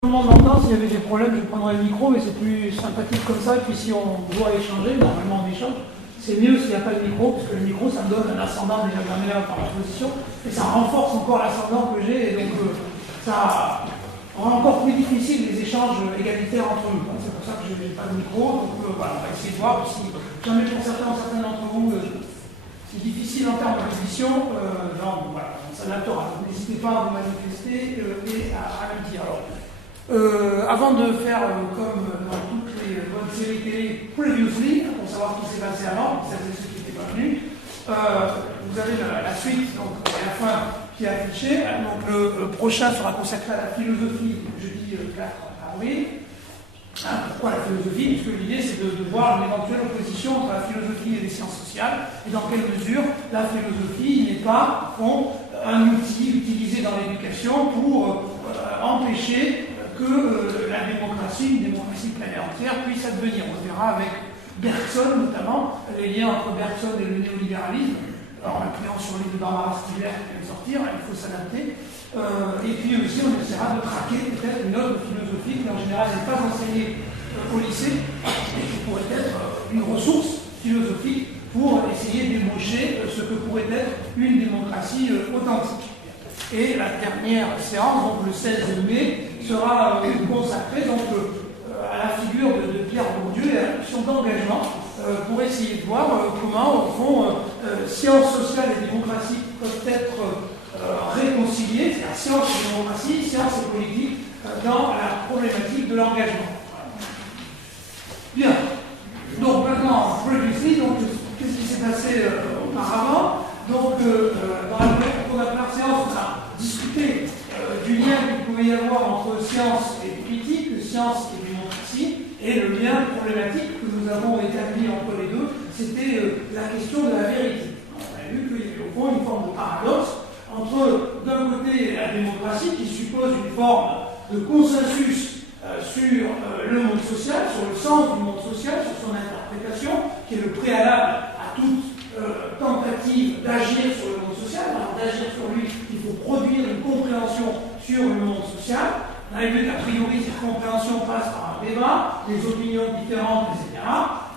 Tout le monde l'entend, s'il y avait des problèmes, je prendrais le micro, mais c'est plus sympathique comme ça. Et puis si on doit échanger, normalement on échange, c'est mieux s'il n'y a pas de micro, parce que le micro, ça me donne un ascendant déjà bien là par la position, et ça renforce encore l'ascendant que j'ai, et donc ça rend encore plus difficile les échanges égalitaires entre nous. C'est pour ça que je n'ai pas de micro, donc voilà, on va essayer de voir si jamais pour certains d'entre vous, c'est difficile en termes de position, voilà, on s'adaptera. N'hésitez pas à vous manifester et à le dire. Alors, avant de faire comme dans toutes les bonnes séries télé previously, pour savoir ce qui s'est passé avant, celles et ceux qui n'étaient pas venus, vous avez la suite, donc à la fin qui est affichée. Donc le prochain sera consacré à la philosophie, jeudi 4 avril. Pourquoi la philosophie? Puisque l'idée c'est de voir une éventuelle opposition entre la philosophie et les sciences sociales, et dans quelle mesure la philosophie n'est pas un outil utilisé dans l'éducation pour empêcher que la démocratie, une démocratie pleine et entière, puisse advenir. On verra avec Bergson notamment, les liens entre Bergson et le néolibéralisme, alors en appuyant sur le livre de Barbara Stiegler qui vient de sortir, il faut s'adapter. Et puis aussi on essaiera de traquer peut-être une autre philosophie qui en général n'est pas enseignée au lycée, et qui pourrait être une ressource philosophique pour essayer d'ébaucher ce que pourrait être une démocratie authentique. Et la dernière séance, donc le 16 mai, sera consacrée à la figure de Pierre Bourdieu et à la notion d'engagement pour essayer de voir comment, au fond, sciences sociales et démocratie peuvent être réconciliées, c'est-à-dire sciences et démocratie, sciences et politique, dans la problématique de l'engagement. Bien. Donc maintenant, previously, qu'est-ce qui s'est passé auparavant? Donc, dans la première séance, on a discuté du lien qu'il pouvait y avoir entre science et politique, science et démocratie, et le lien problématique que nous avons établi entre les deux, c'était la question de la vérité. On a vu qu'il y avait au fond une forme de paradoxe entre, d'un côté, la démocratie qui suppose une forme de consensus sur le monde social, sur le sens du monde social, sur son interprétation, qui est le préalable à toute tentative d'agir sur le monde social. Alors d'agir sur lui, il faut produire une compréhension sur le monde social. On a vu qu'a priori cette compréhension passe par un débat, des opinions différentes, etc.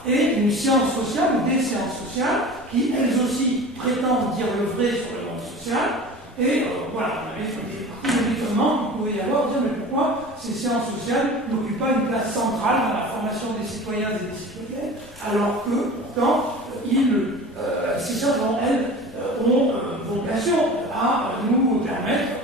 Et une science sociale ou des sciences sociales qui elles aussi prétendent dire le vrai sur le monde social. Et voilà, on avait des parties de l'étonnement qu'il pouvait y avoir, dire mais pourquoi ces sciences sociales n'occupent pas une place centrale dans la formation des citoyens et des citoyennes, alors que pourtant ces sciences, elles, ont vocation à nous permettre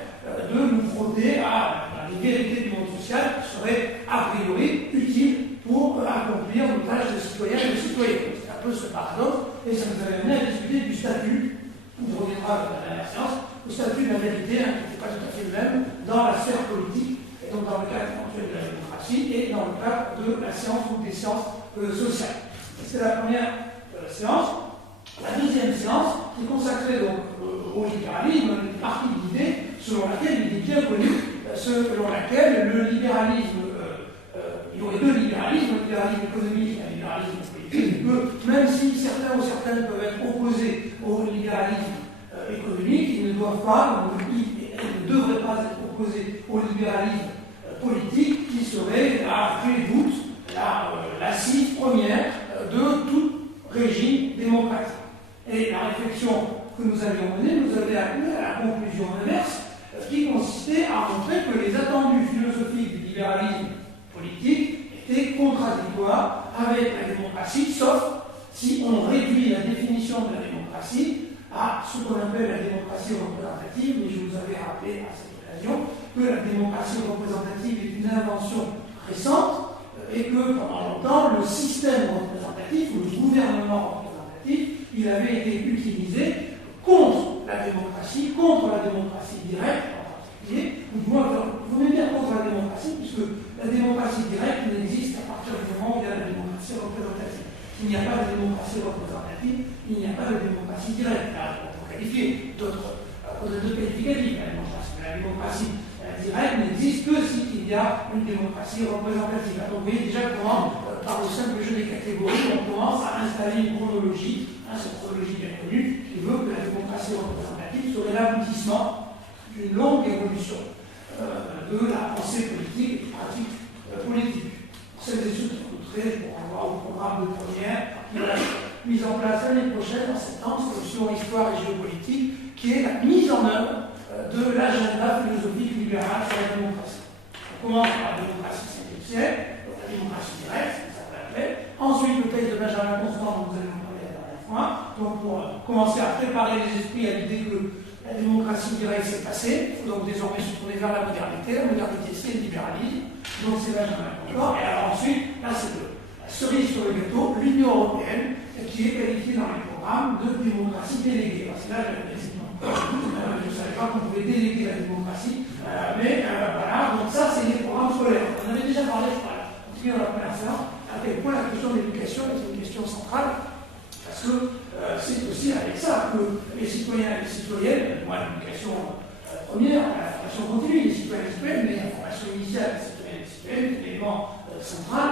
de nous frotter à les vérités du monde social qui seraient a priori utiles pour accomplir nos tâches de citoyens et de citoyennes. C'est un peu ce paradoxe, et ça nous avait amené à discuter du statut, on reviendra dans la dernière séance, le statut de la vérité, qui n'était pas tout à fait le même dans la sphère politique, et donc dans le cadre éventuel de la démocratie, et dans le cadre de la science ou des sciences sociales. C'est la première séance. La deuxième séance est consacrée donc au libéralisme, une partie de l'idée selon laquelle il est bien connu, selon laquelle le libéralisme, il y aurait deux libéralismes, un libéralisme économique et un libéralisme politique, que même si certains ou certaines peuvent être opposés au libéralisme économique, ils ne doivent pas, ils ne devraient pas être opposés au libéralisme politique qui serait la clé de voûte, l'assise première de tout régime démocratique. Et la réflexion que nous avions menée nous avait amené à la conclusion inverse, qui consistait à montrer que les attendus philosophiques du libéralisme politique étaient contradictoires avec la démocratie, sauf si on réduit la définition de la démocratie à ce qu'on appelle la démocratie représentative. Mais je vous avais rappelé à cette occasion que la démocratie représentative est une invention récente et que pendant longtemps, le système représentatif ou le gouvernement représentatif, il avait été utilisé contre la démocratie directe en particulier, ou du moins, vous voulez bien contre la démocratie, puisque la démocratie directe n'existe à partir du moment où il y a la démocratie représentative. S'il n'y a pas de démocratie représentative, il n'y a pas de démocratie directe. Alors, on peut qualifier d'autres qualificatifs la démocratie. La démocratie directe n'existe que s'il y a une démocratie représentative. Donc, vous voyez déjà comment, par le simple jeu des catégories, on commence à installer une chronologie, cette chronologie bien connue, qui veut que la démocratie représentative serait l'aboutissement d'une longue évolution de la pensée politique, politique. Celles et ceux qui écouteraient pour avoir au programme de première qui va être mise en place l'année prochaine, en septembre, solution histoire et géopolitique, qui est la mise en œuvre de l'agenda philosophique libéral sur la démocratie. On commence par la démocratie 5e siècle, donc la démocratie directe, ça peut l'appeler. Ensuite, le texte de Benjamin Constant, dont vous allez nous parler la dernière fois, donc pour commencer à préparer les esprits à l'idée que la démocratie directe s'est passée, il faut donc désormais se tourner vers la modernité c'est le libéralisme, donc c'est Benjamin Constant. Et alors ensuite, là c'est la cerise sur le gâteau, l'Union européenne, qui est qualifiée dans les programmes de démocratie déléguée. Parce que là, je ne savais pas qu'on pouvait déléguer la démocratie, mais voilà, donc ça c'est les programmes scolaires. On avait déjà parlé, je crois, dans la première séance, à quel point la question de l'éducation est une question centrale, parce que c'est aussi avec ça que les citoyens et les citoyennes, moi l'éducation première, la formation continue, les citoyens et les citoyennes, mais la formation initiale des citoyens et des citoyennes est l'élément central,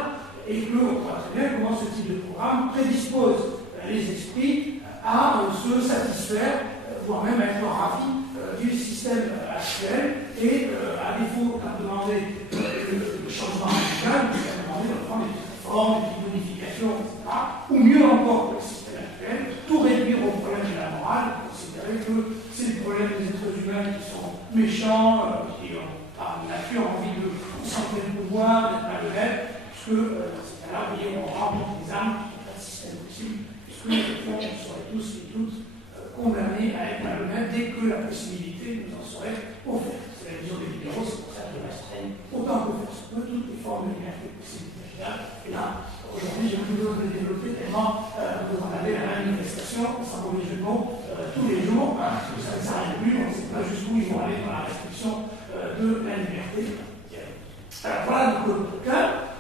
et que on voit très bien comment ce type de programme prédispose les esprits à se satisfaire, voire même à être ravis du système actuel, et à défaut de demander le changement radical, de demander de prendre des réformes, des modifications, etc., ou mieux encore que le système actuel, tout réduire au problème de la morale, considérer que c'est le problème des êtres humains qui sont méchants, qui ont par nature envie de concentrer le pouvoir, d'être malhonnêtes, puisque dans ces cas-là, vous voyez, on rencontre des armes, il n'y a pas de système possible, puisque au fond, on serait tous et toutes condamnés à être malhonnêtes dès que la possibilité nous en serait offerte. C'est la vision des libéraux, c'est pour ça qu'ils restreignent autant que faire se peut toutes les formes de liberté possibles. Et là, aujourd'hui, j'ai plus besoin de développer tellement vous en avez la manifestation, sans mauvais jeu de mots, tous les jours, parce que ça ne s'arrête plus, on ne sait pas jusqu'où ils vont aller dans la restriction de la liberté. Alors voilà donc le cas.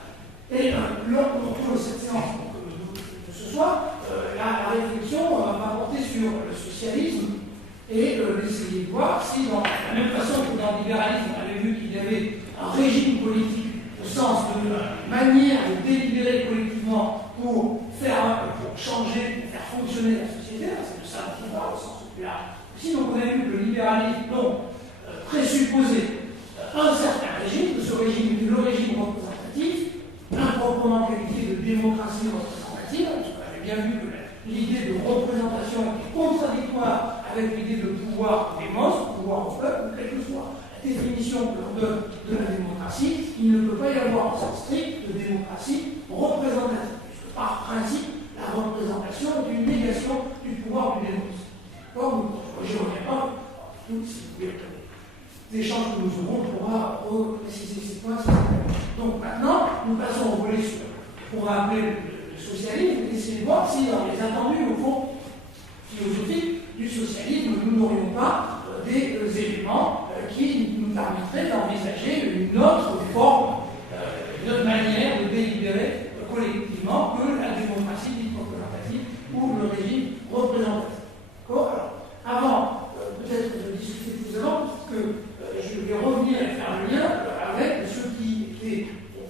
Et lors de cette séance de ce soir, la réflexion va porter sur le socialisme et essayer de voir si, dans la même façon que dans le libéralisme, on avait vu qu'il y avait un régime politique au sens de manière de délibérer collectivement pour changer, pour faire fonctionner la société, c'est de ça dont on parle au sens plus large. Sinon, on a vu que le libéralisme présupposait un certain régime, que ce régime était le régime représentatif, improprement qualifié de démocratie représentative, parce qu'on avait bien vu que l'idée de représentation était contradictoire avec l'idée de pouvoir des monstres, pouvoir au peuple, quelle que soit la définition que l'on donne de la démocratie, il ne peut pas y avoir en sens strict de démocratie représentative, puisque par principe, la représentation est une négation du pouvoir du démocratie. Or, je ne reviens pas, si vous voulez, l'échange que nous aurons pourra repréciser ces points. Donc maintenant, nous passons au volet qu'on va appeler le socialisme, et essayer de voir si dans les attendus, au fond, philosophiques du socialisme, nous n'aurions pas des éléments qui nous permettraient d'envisager une autre forme, une autre manière de délibérer collectivement que la démocratie dite représentative ou le régime représentatif. Alors, avant, peut-être de discuter plus avant, que je vais revenir et faire le lien avec ce qui était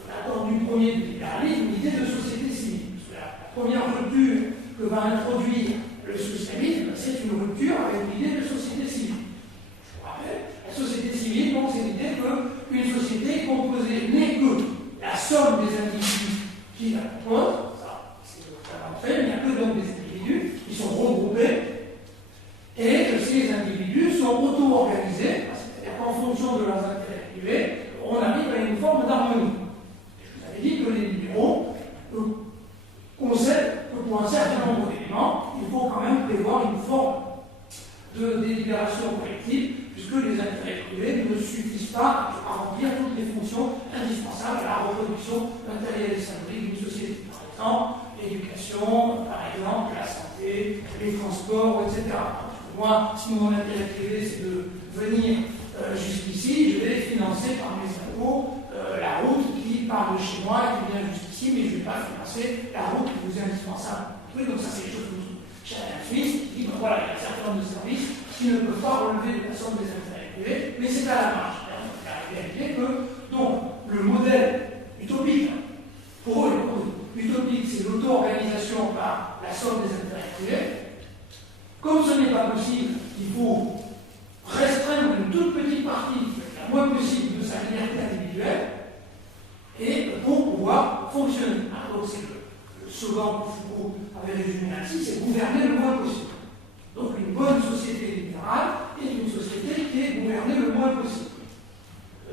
attendu premier du libéralisme, l'idée de société civile. Parce que la première rupture que va introduire le socialisme, c'est une rupture avec l'idée de société civile. Je vous rappelle, la société civile, donc, c'est l'idée qu'une société composée n'est que la somme des individus qui la composent, ça c'est fait, il n'y a que donc des individus qui sont regroupés, et que ces individus sont auto-organisés, c'est-à-dire qu'en fonction de leurs intérêts privés, on arrive à une forme d'harmonie. Je vous avais dit que les libéraux concèdent que pour un certain nombre d'éléments, il faut quand même prévoir une forme de délibération collective, puisque les intérêts privés ne suffisent pas à remplir toutes les fonctions indispensables à la reproduction matérielle et symbolique d'une société. Par exemple, l'éducation, par exemple, la santé, les transports, etc. Moi, si mon intérêt privé c'est de venir jusqu'ici, je vais financer par mes impôts la route qui part de chez moi et qui vient jusqu'ici, mais je ne vais pas financer la route qui vous est indispensable. Oui, donc ça c'est des choses que vous chez un Suisse qui dit ben voilà, il y a un certain nombre de services qui ne peuvent pas relever de la somme des intérêts privés, mais c'est à la marge. La réalité est que donc le modèle utopique, pour eux, utopique, c'est l'auto-organisation par la somme des intérêts privés. Comme ce n'est pas possible, il faut restreindre une toute petite partie, la moins possible, de sa liberté individuelle, et fonctionner. Donc c'est le slogan que Foucault avait résumé ainsi, c'est gouverner le moins possible. Donc une bonne société libérale est une société qui est gouvernée le moins possible.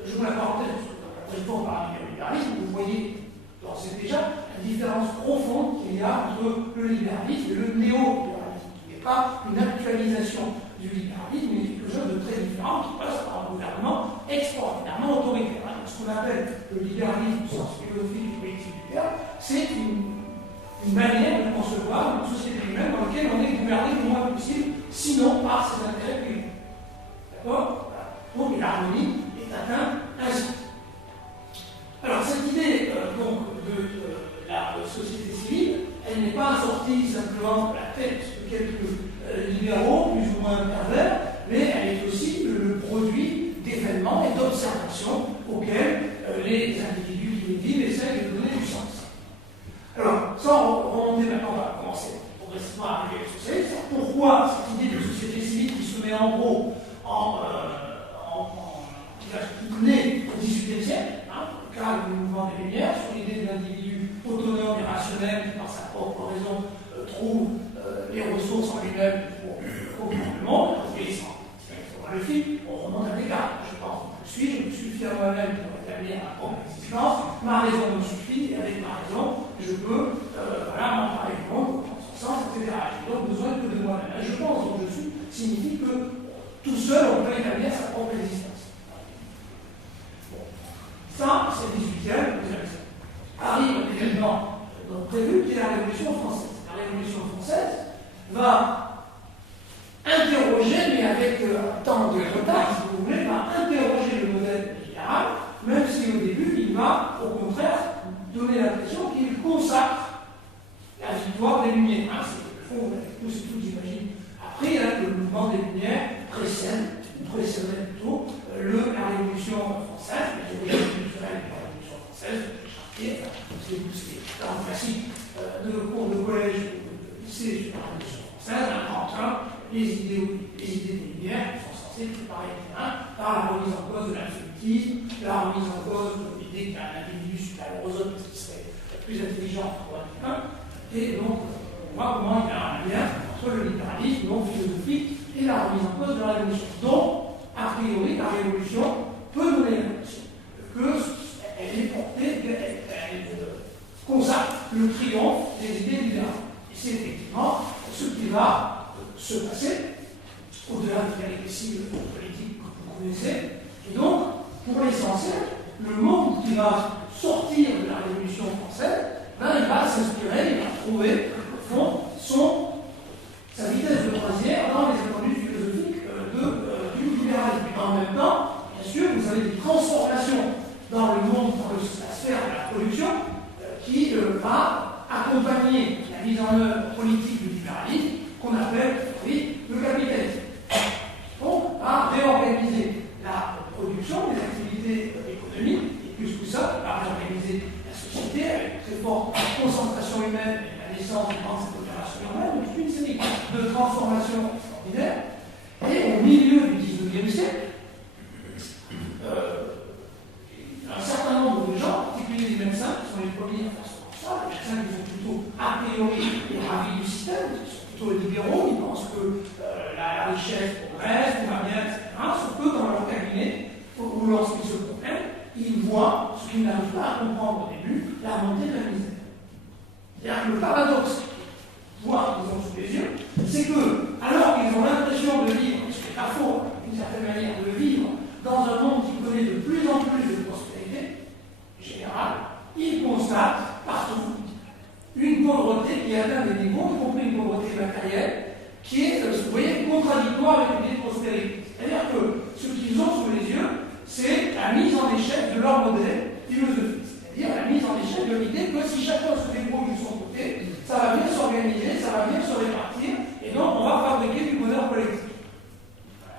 Je vous la parenthèse, après on parle du libéralisme, vous voyez d'ores et déjà la différence profonde qu'il y a entre le libéralisme et le néolibéralisme, qui n'est pas une actualisation du libéralisme, mais quelque chose de très différent qui passe par un gouvernement extraordinairement autoritaire. Donc, ce qu'on appelle le libéralisme au sens philosophique du politique du terme, c'est une manière de concevoir une société humaine dans laquelle on est gouverné le moins possible, sinon par ses intérêts privés. D'accord? Donc l'harmonie est atteinte ainsi. Alors cette idée donc, de la société civile, elle n'est pas sortie simplement de la tête de quelques libéraux plus ou moins pervers, mais elle est aussi le produit d'événements et d'observations auxquels les individus qui les vivent essaient de donner du sens. Alors, sans remonter maintenant, on va commencer progressivement à arriver au socialisme. Pourquoi cette idée de société civile qui se met en gros qui naît au XVIIIe siècle, au cadre du mouvement des Lumières, sur l'idée de l'individu autonome et rationnel qui, par sa propre raison, trouve les ressources en lui-même pour comprendre le monde, et sans le fil, on remonte à Descartes, je pense. Je me suffis à moi-même pour établir ma propre existence, ma raison me suffit, et avec ma raison, je peux m'emparer du monde dans son sens, etc. Je n'ai donc besoin que de moi-même. Je pense donc je suis signifie que tout seul, on peut établir sa propre existence. Bon. Ça, c'est le 18e, vous avez ça. Arrive l'événement prévu, qui est la Révolution française. La Révolution française va interroger, mais avec un temps de retard, si vous voulez, va interroger le modèle libéral, même si au début, il va, au contraire, donner l'impression qu'il consacre la victoire des Lumières. C'est le fond, vous l'avez tous et toutes, j'imagine, appris, que le mouvement des Lumières précédait plutôt la Révolution française, la théorie culturelle de la Révolution française, c'est un classique de cours de collège ou de lycée sur la Révolution française, un grand train, les idées des Lumières qui sont censées préparer le terrain par la remise en cause de l'absolutisme, la remise en cause de l'idée qu'un individu supérieur aux autres qui serait plus intelligent pour être humain. Et donc, on voit comment il y a un lien entre le libéralisme non philosophique et la remise en cause de la Révolution. Donc, a priori, la Révolution peut donner l'impression qu'elle est portée, elle consacre le triomphe des idées libérales. Et c'est effectivement ce qui va se passer au-delà des péripéties politiques que vous connaissez. Et donc, pour l'essentiel, le monde qui va sortir de la Révolution française, il va s'inspirer, il va trouver, au fond, sa vitesse de croisière dans les étendues philosophiques du libéralisme. Et en même temps, bien sûr, vous avez des transformations dans le monde, dans la sphère de la production, qui va accompagner la mise en œuvre politique du libéralisme, qu'on appelle le capitalisme. Donc, à réorganiser la production, les activités économiques, et plus que ça, à réorganiser la société avec une très forte concentration humaine et la naissance de grandes opérations humaines, donc une série de transformations extraordinaires. Et au milieu du XIXe siècle, un certain nombre de gens, en particulier les médecins, qui sont les premiers à faire ça, les médecins qui sont plutôt a priori ravis du système, qui sont plutôt libéraux, ils pensent que la richesse progresse, tout va bien, etc. Sauf que dans leur cabinet, ou lorsqu'ils se promènent, ils voient ce qu'ils n'arrivent pas à comprendre au début, la montée de la misère. C'est-à-dire que le paradoxe, voir qu'ils ont sous les yeux, c'est que, alors qu'ils ont l'impression de vivre, ce qui est pas faux, d'une certaine manière, de vivre dans un monde qui connaît de plus en plus de prospérité générale, ils constatent partout une pauvreté qui atteint des niveaux, y compris une pauvreté matérielle, qui est, vous voyez, contradictoire avec l'idée de prospérité. C'est-à-dire que ce qu'ils ont sous les yeux, c'est la mise en échec de leur modèle philosophique. C'est-à-dire la mise en échec de l'idée que si chacun se débrouille de son côté, ça va bien s'organiser, ça va bien se répartir, et donc on va fabriquer du bonheur collectif.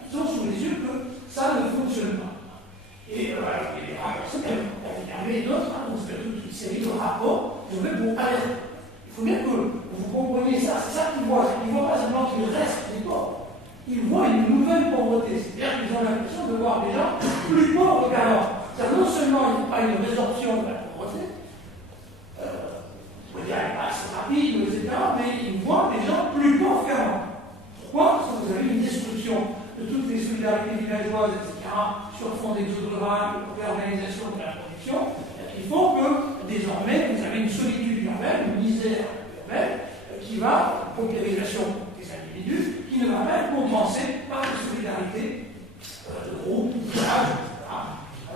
Ils ont sous les yeux que ça ne fonctionne pas. Et il y a des rapports, c'est bien, il y avait d'autres, donc c'est toute une série de rapports, je vais vous alerter. Il faut bien que vous compreniez ça, c'est ça qu'ils voient. Ils ne voient pas seulement qu'il reste des pauvres, ils voient une nouvelle pauvreté, c'est-à-dire qu'ils ont l'impression de voir des gens plus pauvres qu'avant. C'est-à-dire non seulement il n'y a pas une résorption de la pauvreté, symbiose, etc., sur fond d'exode rural, de réorganisation de la production, qui font que désormais vous avez une solitude urbaine, une misère urbaine, qui va, paupérisation des individus, qui ne va pas être compensée par la solidarité de groupe, de village, etc.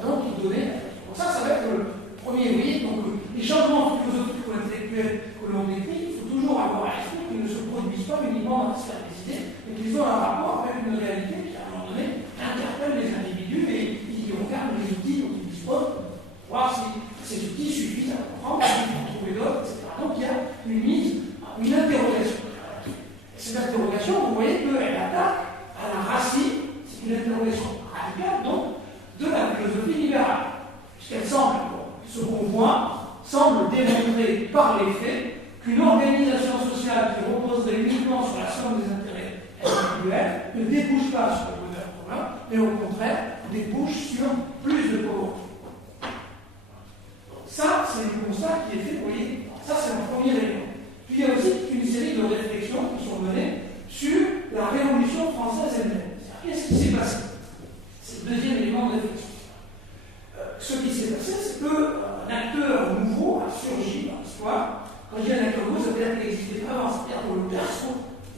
Donc, qui donnait. Donc, ça va être le premier, oui. Donc, les changements philosophiques ou intellectuels que l'on décrit, il faut toujours avoir à l'esprit qu'ils ne se produisent pas uniquement dans la sphère des idées, mais qu'ils ont un rapport avec une réalité qui, à un moment donné, interpelle les individus et qui regardent les outils dont ils disposent pour voir si ces outils suffisent à comprendre, s'ils vont trouver d'autres, etc. Donc, il y a une mise, une interrogation. Et cette interrogation, vous voyez qu'elle attaque à la racine, c'est une interrogation radicale, donc, de la philosophie libérale, puisqu'elle semble, ce convoi semble démontrer par les faits qu'une organisation sociale qui reposerait uniquement sur la somme des intérêts individuels ne débouche pas sur le bonheur commun, mais au contraire débouche sur plus de pauvreté. Ça, c'est le constat qui est fait, vous voyez, ça c'est le premier élément. Puis il y a aussi une série de réflexions qui sont menées sur la Révolution française elle-même. Qu'est-ce qui s'est passé? C'est le deuxième élément de réflexion. Ce qui s'est passé, c'est qu'un acteur nouveau a surgi dans l'histoire. Quand je dis un acteur nouveau, ça veut dire qu'il n'existait pas avant, c'est-à-dire que le perso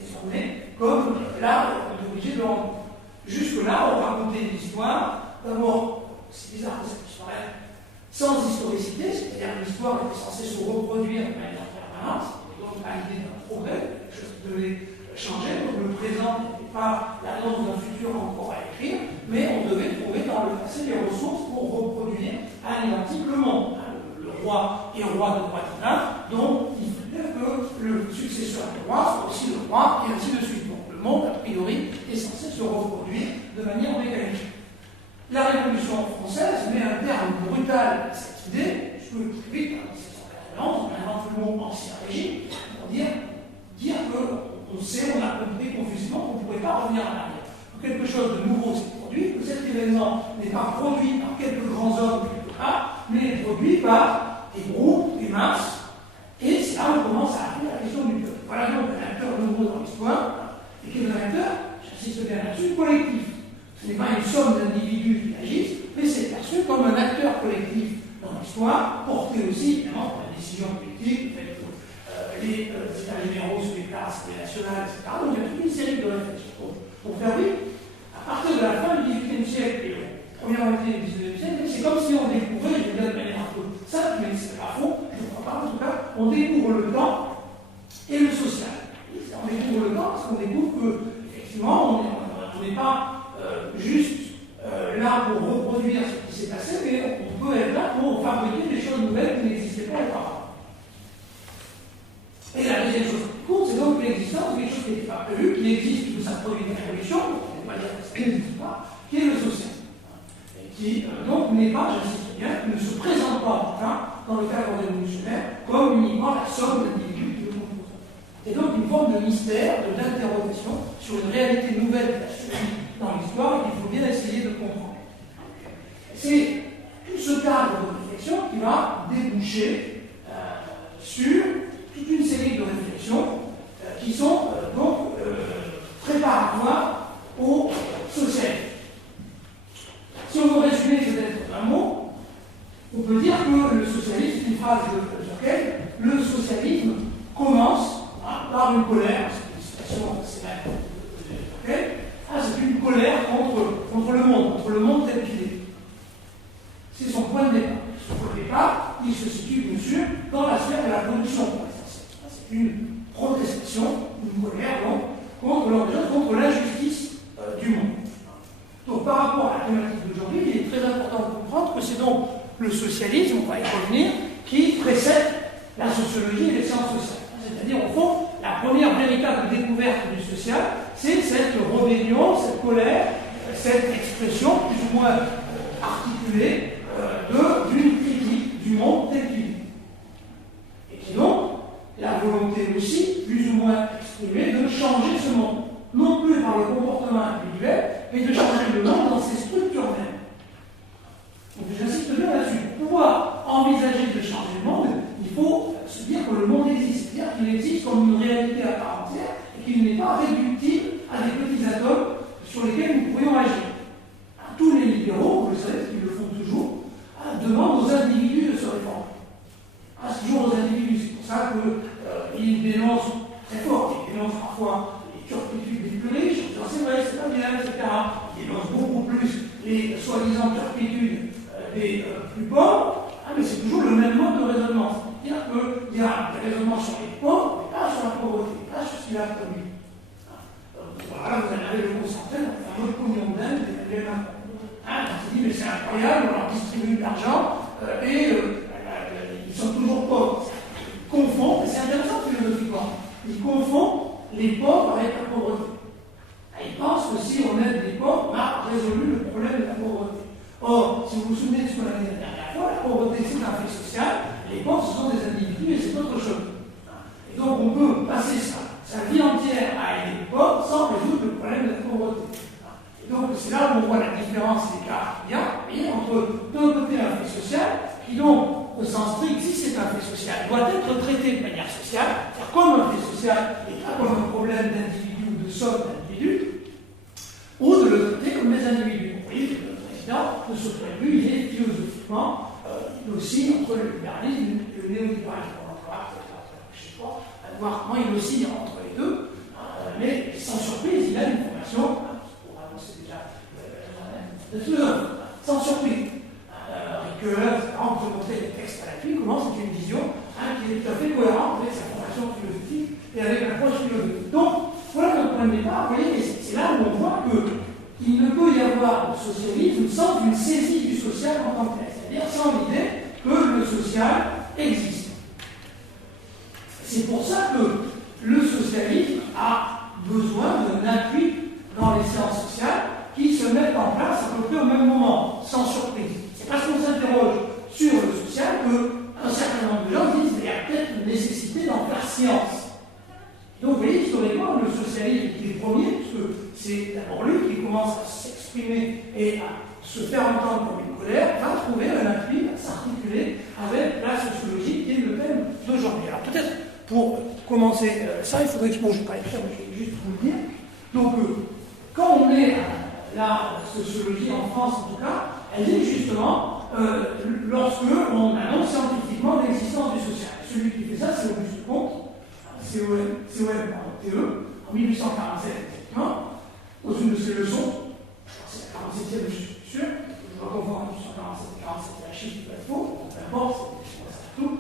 désormais, comme là, on est obligé de rendre. Jusque-là, on racontait des histoires, d'abord, c'est bizarre que ça puisse paraître, sans historicité, c'est-à-dire que l'histoire était censée se reproduire de manière permanente, et donc à l'idée d'un progrès, quelque chose qui devait changer, donc le présent n'était pas l'annonce d'un futur encore à écrire, mais on devait trouver dans le passé les ressources pour reproduire à l'identique le monde. Le roi est roi de droit divin, donc il faut dire que le successeur du roi soit aussi le roi, et ainsi de suite. Donc le monde, a priori, est censé se reproduire de manière mécanique. La Révolution française met un terme brutal à cette idée, je peux très vite, en 1791, on invente le mot ancien régime, pour dire qu'on sait, on a compris confusément qu'on ne pourrait pas revenir en arrière. Donc quelque chose de nouveau s'est produit, que cet événement n'est pas produit par quelques grands hommes quelque part, mais est produit par des groupes, des masses, et c'est là où on commence à appeler la question du peuple. Voilà donc un acteur nouveau dans l'histoire, et qui est un acteur, j'insiste bien là-dessus, collectif. Ce n'est pas une somme d'individus qui agissent, mais c'est perçu comme un acteur collectif dans l'histoire, porté aussi évidemment par la décision politique, le fait que les États généraux se déplacent, les nationales, etc. Donc il y a toute une série de réflexions. Pour faire vite, à partir de la fin du XVIIIe siècle et la première moitié du XIXe siècle, c'est comme si on découvrait, je vais dire de manière un peu simple, mais c'est pas faux, je ne crois pas en tout cas, on découvre le temps et le social. On découvre le temps parce qu'on découvre que, effectivement, on n'est pas juste là pour reproduire ce qui s'est passé, mais on peut être là pour fabriquer des choses nouvelles qui n'existaient pas auparavant. Et la deuxième chose qui compte, c'est donc l'existence de quelque chose qui n'était pas prévu, qui existe, qui ça produit une révolution, on ne va pas dire que ça n'existe pas, qui est le social. Et qui donc n'est pas, j'insiste bien, qui ne se présente pas en tout cas dans le cadre révolutionnaire comme uniquement la somme d'individus qui le composent. Et donc une forme de mystère, d'interrogation sur une réalité nouvelle qui a surgi dans l'histoire et qu'il faut bien essayer de comprendre. C'est tout ce cadre de réflexion qui va déboucher sur toute une série de réflexions qui sont donc préparatoires au socialisme. Si on veut résumer peut-être un mot, on peut dire que le socialisme, une phrase de Durkheim, le socialisme commence par une colère, c'est une citation assez même de Durkheim, c'est une colère contre le monde tel qu'il est. C'est son point de départ. Son point de départ, il se situe bien sûr dans la sphère de la production. C'est une protestation, une colère contre l'injustice du monde. Donc par rapport à la thématique d'aujourd'hui, il est très important de comprendre que c'est donc le socialisme, on va y revenir, qui précède la sociologie et les sciences sociales. C'est-à-dire, au fond, la première véritable découverte du social, c'est cette rébellion, cette colère, cette expression plus ou moins articulée d'une critique du monde tel qu'il est. Et qui donc, la volonté aussi, plus ou moins exprimée, de changer ce monde. Non plus par le comportement individuel, mais de changer le monde dans ses structures mêmes. Donc j'insiste bien là-dessus. Pour pouvoir envisager de changer le monde, il faut se dire que le monde existe. C'est-à-dire qu'il existe comme une réalité à part entière et qu'il n'est pas réductible à des petits atomes sur lesquels nous pourrions agir. réformer. C'est toujours aux individus, c'est pour ça qu'ils dénoncent très fort, ils dénoncent parfois les turpitudes des plus riches, en disant c'est vrai, c'est pas bien, etc. Ils dénoncent beaucoup plus les soi-disant turpitudes des plus pauvres, mais c'est toujours le même mode de raisonnement. C'est-à-dire qu'il y a des raisonnements sur les pauvres, mais pas sur la pauvreté, pas sur ce qu'il a connu. Voilà, vous allez le concentrer dans un autre pognon d'Inde et les Macron. On se dit, mais c'est incroyable, on leur distribue de l'argent et ils sont toujours pauvres. Ils confondent, et c'est intéressant philosophiquement, ils confondent les pauvres avec la pauvreté. Ils pensent que si on aide les pauvres, on a résolu le problème de la pauvreté. Or, si vous vous souvenez de ce qu'on a dit la dernière fois, la pauvreté c'est un fait social, les pauvres ce sont des individus et c'est autre chose. Et donc on peut passer sa vie entière à aider les pauvres sans résoudre le problème de la pauvreté. Et donc c'est là où on voit la différence, l'écart qu'il y a entre d'un côté un fait social, qui donc, au sens strict, si c'est un fait social, doit être traité de manière sociale, c'est-à-dire comme un fait social et pas comme un problème d'individu ou de somme d'individus, ou de le traiter comme des individus. Vous voyez que le président, de ce point de vue, il est philosophiquement, il oscille entre le libéralisme et le néolibéralisme. On va voir comment il oscille entre les deux, mais sans surprise, il a une formation, pour annoncer déjà de philosophe, sans surprise. Ricoeur, on peut montrer les textes à l'appui, comment c'est une vision qui est tout à fait cohérente avec sa formation philosophique et avec l'approche philosophique. Donc, voilà notre point de départ, vous voyez, et c'est là où on voit qu'il ne peut y avoir de socialisme sans une saisie du social en tant que tel, c'est-à-dire sans l'idée que le social existe. C'est pour ça que le socialisme a besoin d'un appui dans les sciences sociales qui se mettent en place à peu près au même moment, sans surprise. C'est parce qu'on s'interroge sur le social qu'un certain nombre de gens disent qu'il y a peut-être une nécessité d'en faire science. Donc vous voyez, historiquement, le socialisme qui est premier, puisque c'est d'abord lui qui commence à s'exprimer et à se faire entendre comme une colère, va trouver un appui à s'articuler avec la sociologie qui est le thème d'aujourd'hui. Alors peut-être pour commencer ça, il faudrait que je ne vais pas écrire, mais je vais juste vous le dire. Donc quand on est à la sociologie en France en tout cas, elle est justement lorsque on annonce scientifiquement l'existence du social. Celui qui fait ça, c'est Auguste Comte, COM-TE, en 1847 effectivement, dans une de ses leçons, c'est la 47e, je suis sûr, je dois confondre 1847 et 47, c'est la chiffre du plateau, peu importe, c'est tout.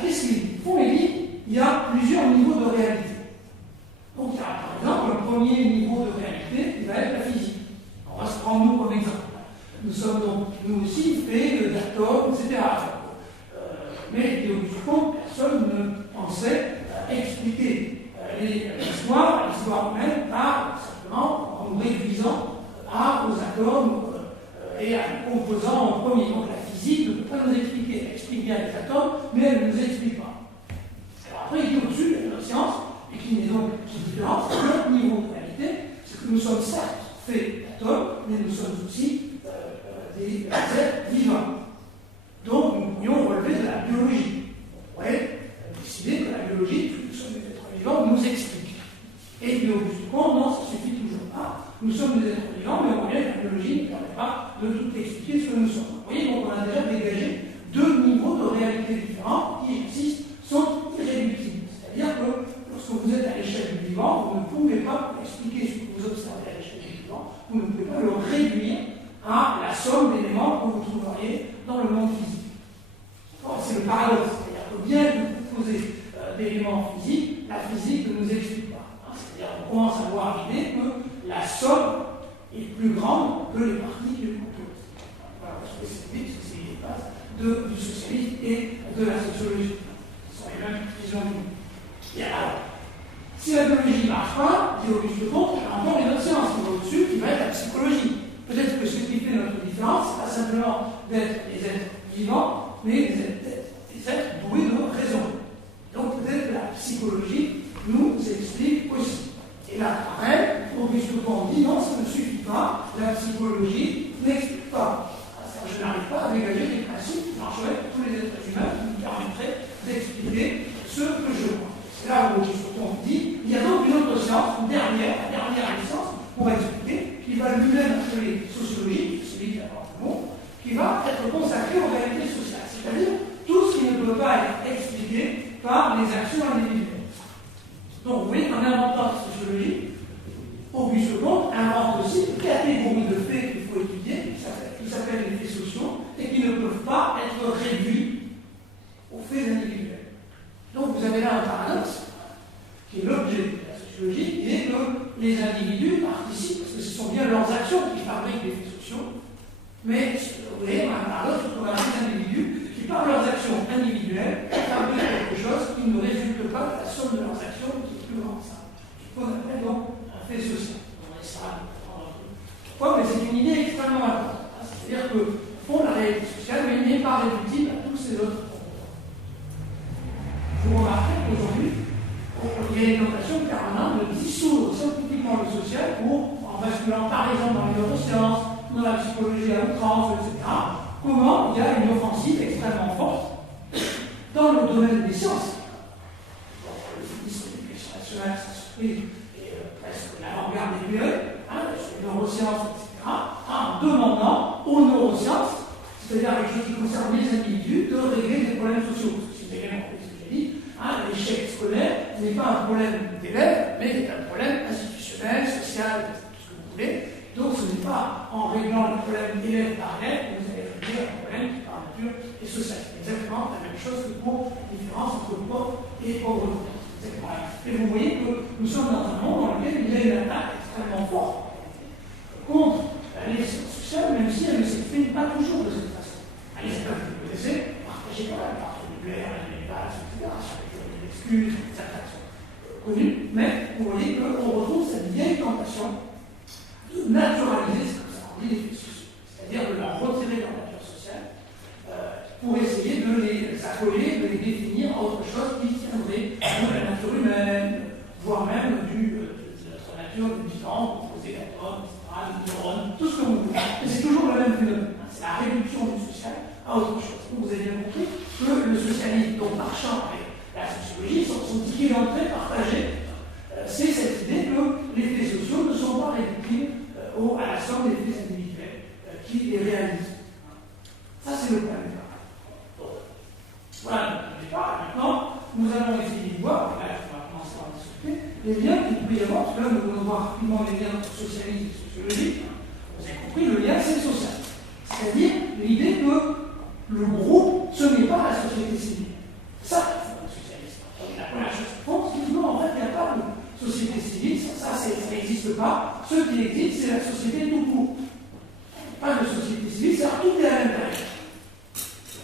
Qu'est-ce qu'il dit? Il dit il y a plusieurs niveaux de réalité. Donc il y a par exemple un premier niveau de réalité qui va être la physique. On va se prendre nous comme exemple. Nous sommes donc, nous aussi, faits d'atomes, etc. Mais Auguste Comte, personne ne pensait expliquer l'histoire humaine simplement en nous réduisant aux atomes et à nous composant en premier. Donc la physique ne peut pas nous expliquer. Elle explique bien les atomes, mais elle ne nous explique pas. Alors après, il dit au-dessus, il y a une autre science, et qui est différente, c'est notre niveau de réalité, c'est que nous sommes certes faits d'atomes, mais nous sommes aussi des êtres vivants. Donc nous pourrions relever de la biologie. On pourrait décider que la biologie, que nous sommes des êtres vivants, nous explique. Et Auguste Comte, non, ça suffit toujours pas. Nous sommes des êtres vivants, mais on voit bien que la biologie ne permet pas de tout expliquer ce que nous sommes. Vous voyez, donc on a déjà dégagé deux niveaux de réalité différents qui existent, sont irréductibles. C'est-à-dire que lorsque vous êtes à l'échelle du vivant, vous ne pouvez pas expliquer ce que vous observez à l'échelle du vivant, vous ne pouvez pas le réduire à la somme d'éléments que vous trouveriez dans le monde physique. C'est le paradoxe, c'est-à-dire que bien que vous posez d'éléments physiques, la physique ne nous explique pas. C'est-à-dire qu'on commence à avoir l'idée que la somme est plus grande que les parties qui le composent. Voilà, parce que c'est les bases du socialisme et de la sociologie. Ce sont les mêmes visions de nous. Et alors, si la biologie ne marche pas, dit Auguste Comte, il y a encore une autre science qui va au-dessus, qui va être la psychologie. Peut-être que ce qui fait notre différence, ce n'est pas simplement d'être des êtres vivants, mais des êtres doués de raison. Donc peut-être que la psychologie nous explique aussi. Et là, pareil, Auguste Comte dit non, ça ne suffit pas, la psychologie n'explique pas. Je n'arrive pas à dégager des principes qui marcheraient pour tous les êtres humains qui nous permettraient d'expliquer ce que je vois. C'est là où Auguste Comte dit il y a donc une autre science, la dernière licence, pour expliquer, qui va lui-même appeler sociologie, c'est lui qui apporte le mot, qui va être consacrée aux réalités sociales. C'est-à-dire par les actions individuelles. Donc, vous voyez qu'en inventant la sociologie, Auguste Comte invente aussi une catégorie de faits qu'il faut étudier, qui s'appellent les faits sociaux, et qui ne peuvent pas être réduits aux faits individuels. Donc, vous avez là un paradoxe, qui est l'objet de la sociologie, qui est que les individus participent, parce que ce sont bien leurs actions qui fabriquent les faits sociaux, mais vous voyez, un paradoxe, on a des individus qui, par leurs actions individuelles, fabriquent quelque chose qui ne résulte pas de la somme de leurs actions, qui est plus grande que ça. Ce qu'on appelle donc un fait social. On essaiera de comprendre un peu. Pourquoi? Mais c'est une idée extrêmement importante. C'est-à-dire que, au fond, la réalité sociale n'est pas réductible à tous ces autres composants. Vous remarquez qu'aujourd'hui, il y a une tentation permanente de dissoudre scientifiquement le social en basculant par exemple dans les neurosciences, dans la psychologie à outrance, etc. Comment il y a une offensive extrêmement forte dans le domaine des sciences. Le ministre de l'Éducation nationale s'inspire presque l'avant-garde des PE, les neurosciences, etc., en demandant aux neurosciences, c'est-à-dire les choses qui concernent les individus, de régler des problèmes sociaux. C'est une élément que j'ai dit. L'échec scolaire n'est pas un problème d'élève, mais est un problème institutionnel, social, tout ce que vous voulez. Donc ce n'est pas en réglant le problème d'élève par élève que vous allez régler un problème qui par nature est social. C'est exactement la même chose que pour la différence entre pauvre et pauvreté. Et vous voyez que nous sommes dans un monde dans lequel il y a une attaque extrêmement forte contre les sciences sociales, même si elle ne s'exprime pas toujours de cette façon. Les écoles que vous connaissez, partagez quand même par le nucléaire, les bases, etc. Excuses, certaines sont connues, mais vous voyez qu'on retrouve cette vieille tentation de naturaliser ce que ça dit les faits sociaux, c'est-à-dire de leur retirer leur nature sociale pour essayer de les accoler, de les définir à autre chose qui tiendrait de la nature humaine, voire même de notre nature différente, composée d'atomes, etc., de neurones, tout ce que vous voulez. Mais c'est toujours le même phénomène, c'est la réduction du social à autre chose. Donc vous avez bien compris que le socialisme, dont marchand avec la sociologie, son ticket d'entrée partagé, c'est cette idée que les faits sociaux ne sont pas réductibles à la somme des faits individuels qui les réalisent. Ça, c'est le point de départ. Voilà le point de départ. Maintenant, nous allons essayer de voir, là, on va commencer à en discuter, les liens qu'il peut y avoir, parce que là, nous allons voir rapidement les liens entre socialisme et sociologie. Vous avez compris, le lien, c'est social. C'est-à-dire l'idée que le groupe, ce n'est pas la société civile. Ça, la première chose qu'ils font, c'est que non, en fait, il n'y a pas de société civile, ça n'existe pas. Ce qui existe, c'est la société tout court. Pas de société civile, c'est-à-dire tout est à l'intérieur.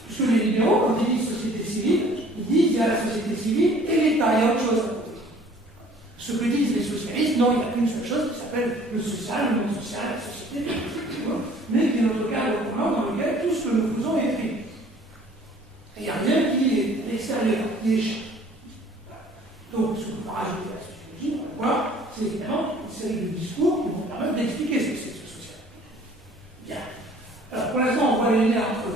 Puisque les libéraux, quand ils disent société civile, ils disent qu'il y a la société civile et l'État, il y a autre chose. Ce que disent les socialistes, non, il n'y a qu'une seule chose qui s'appelle le social, le non-social, la société, mais qui est notre cadre commun dans lequel tout ce que nous faisons est écrit. Et il n'y a rien qui est extérieur, qui échappe. Donc, ce qu'on va rajouter à la sociologie, on va voir, c'est évidemment une série de discours qui vont permettre d'expliquer ce que c'est ce social. Bien. Alors, pour l'instant, on voit les liens entre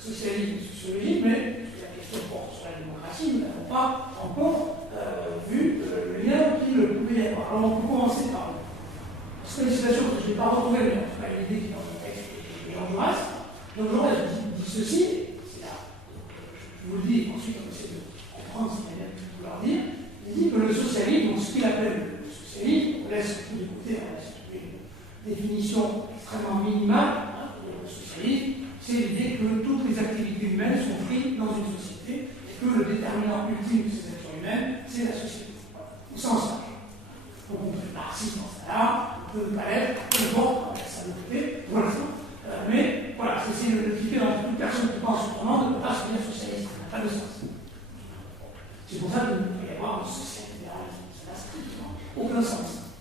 socialisme et sociologie, mais la question porte sur la démocratie, nous n'avons pas encore vu le lien qu'il pouvait y avoir. Alors, on peut commencer par une citation que je n'ai pas retrouvée, mais en tout cas, l'idée qui est dans le texte de Jean Jaurès. Jean Jaurès dit ceci, c'est là, je vous le dis, ensuite on essaie de comprendre ce qu'il y a de vouloir dire. Il dit que le socialisme, donc ce qu'il appelle le socialisme, on laisse tout de côté, on laisse une définition extrêmement minimale pour le socialisme, c'est l'idée que toutes les activités humaines sont prises dans une société et que le déterminant ultime de ces actions humaines, c'est la société. Au sens large. Donc on peut être marxiste dans ça là, on peut ne pas l'être, peu importe, on laisse ça de côté, voilà. Mais voilà, c'est le ticket dans toute personne qui pense autrement ne peut pas se dire socialiste, ça n'a pas de sens. C'est pour ça qu'il peut y avoir un social-libéralisme, ça n'a strictement aucun sens.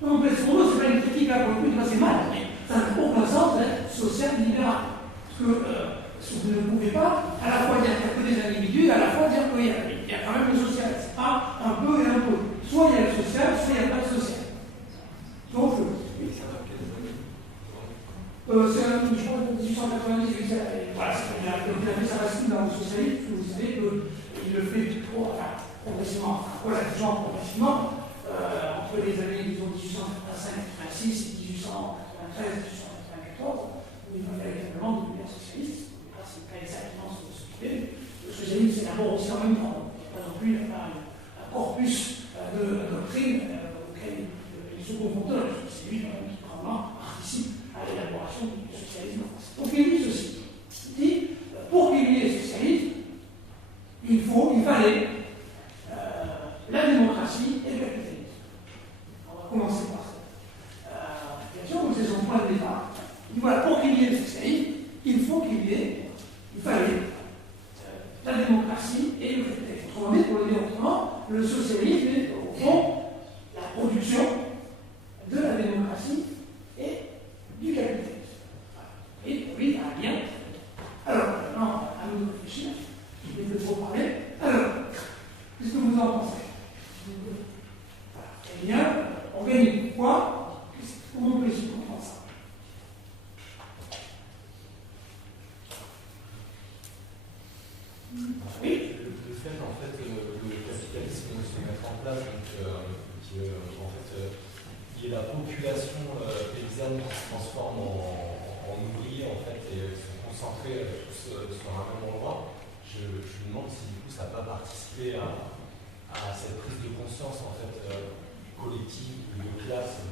Donc, pour nous, ce n'est pas une critique là pour le coup, c'est mal, mais ça n'a aucun sens d'être social-libéral. Parce que vous ne pouvez pas à la fois dire qu'il y a que des individus, et à la fois dire qu'il y a quand même le social. C'est pas un peu et un peu. Soit il y a le social, soit il n'y a pas de social. Donc, c'est un je crois, de 1898, voilà, il a fait sa racine dans le socialisme, vous savez qu'il le fait progressivement, relativement progressivement, entre les années, disons, 1885-86 et 1893-1894, où il va véritablement devenir socialiste. C'est pas exactement ce que c'était. Le socialisme, c'est la élabore aussi en même temps. Pas non plus un corpus de doctrine auquel il se confronte. C'est lui qui probablement participe à l'élaboration du socialisme français. Donc il dit ceci. Il dit, pour qu'il y ait socialisme, il fallait la démocratie et le capitalisme. On va commencer par ça. Donc c'est son point de départ. Il dit voilà, pour qu'il y ait le socialisme, il fallait la démocratie et le capitalisme. Autrement dit, pour le dire autrement, le socialisme est au fond la production de la démocratie et du capitalisme. Et oui, il y a un lien. Alors, maintenant, à nous de réfléchir. Je vais trop parler. Alors, qu'est-ce que vous en pensez? Eh bien, on gagne quoi? Comment on peut essayer de comprendre ça? Oui. Le fait, en fait, le capitalisme se mettre en place, donc, en fait, il y a la population paysanne qui se transforme en ouvriers, en fait, et se concentrer tous sur un même endroit. Je me demande si du coup ça n'a pas participé à cette prise de conscience en fait collective de classe.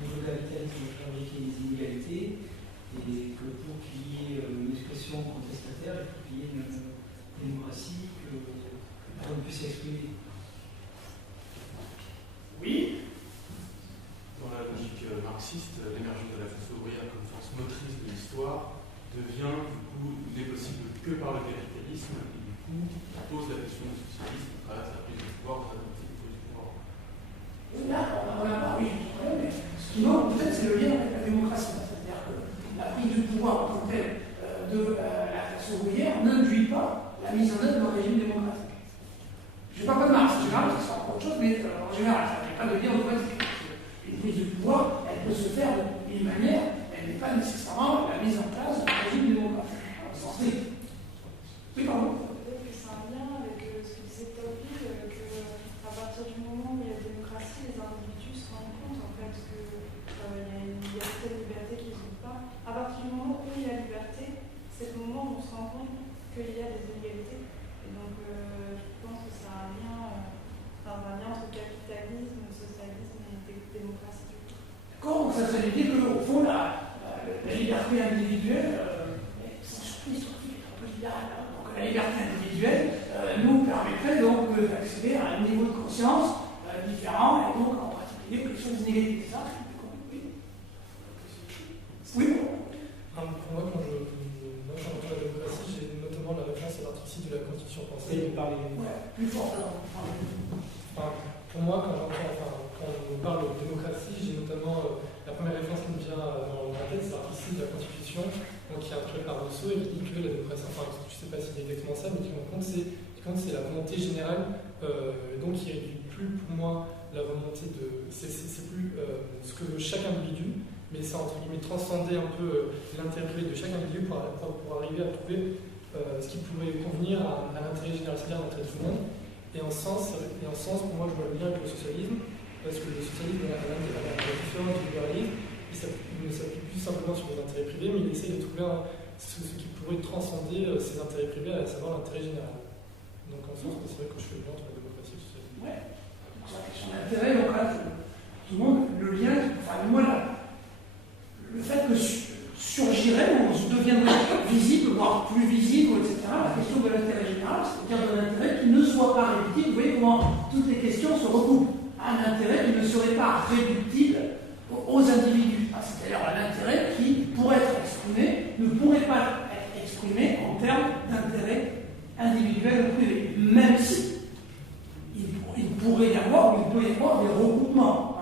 Le capitalisme fabriquer des inégalités et que pour qu'il y ait une expression contestataire, il faut qu'il y ait une démocratie, qu'on puisse s'exprimer. Oui. Dans la logique marxiste, l'émergence de la force ouvrière comme force motrice de l'histoire devient du coup n'est possible que par le capitalisme et du coup pose la question du socialisme à travers sa prise de pouvoir dans la politique du pouvoir. Là, on a parlé du problème, mais ce qui manque peut-être c'est le lien avec la démocratie. C'est-à-dire que la prise du pouvoir en tant que telle de la classe ouvrière n'induit pas la mise en œuvre d'un régime démocratique. Je ne parle pas de Marx, en général, c'est encore autre chose, mais en général, ça n'est pas de lien automatique. Une prise de pouvoir, elle peut se faire de mille manières, elle n'est pas nécessairement la mise en place d'un régime démocratique. Oui, pardon. Peut-être que c'est un lien avec ce que disait Topil, qu'à partir du moment où il y a la démocratie, les individus se rendent compte en fait qu'il y a une certaine liberté qu'ils n'ont pas. À partir du moment où il y a liberté, c'est le moment où on se rend compte qu'il y a des inégalités. Et donc, je pense que c'est un lien entre capitalisme, socialisme et démocratie. D'accord, donc ça veut dire qu'au fond, la liberté individuelle, sans surprise, un peu libérale, donc la liberté individuelle nous permettrait donc d'accéder à un niveau de conscience différent et donc en particulier que les choses inégalités. C'est ça? Oui. Pour moi, quand j'entends la démocratie, j'ai notamment la référence à l'article 6 de la Constitution française. Oui, parler. Plus fort. Pour moi, quand on parle de démocratie, j'ai notamment la première référence qui me vient dans la tête, c'est l'article 6 de la Constitution, donc, qui est introduit par Rousseau et qui dit que la démocratie, enfin, je ne sais pas si c'est exactement ça, mais qui compte, c'est la volonté générale, donc qui réduit plus pour moi la volonté de. C'est plus ce que veut chaque individu, mais c'est entre guillemets transcender un peu l'intérêt privé de chaque individu pour arriver à trouver ce qui pourrait convenir à l'intérêt général, c'est-à-dire l'intérêt de tout le monde. Et en sens, pour moi, je vois le lien avec le socialisme, parce que le socialisme, à la différence du libéralisme, il ne s'appuie plus simplement sur les intérêts privés, mais il essaie de trouver ce qui pourrait transcender ces intérêts privés, à savoir l'intérêt général. Donc en sens, c'est vrai que je fais le lien entre la démocratie et le socialisme. Ouais. Donc la question d'intérêt, donc là, tout le monde, le lien, enfin, moi, le fait que surgirait ou deviendrait visible, voire plus visible, etc., la question de l'intérêt général, c'est-à-dire de l'intérêt qui ne soit pas réductible. Vous voyez comment toutes les questions se recoupent. Un intérêt qui ne serait pas réductible aux individus. C'est-à-dire l'intérêt qui, pour être exprimé, ne pourrait pas être exprimé en termes d'intérêt individuel ou privé, même si il pourrait y avoir, ou il peut y avoir des recoupements.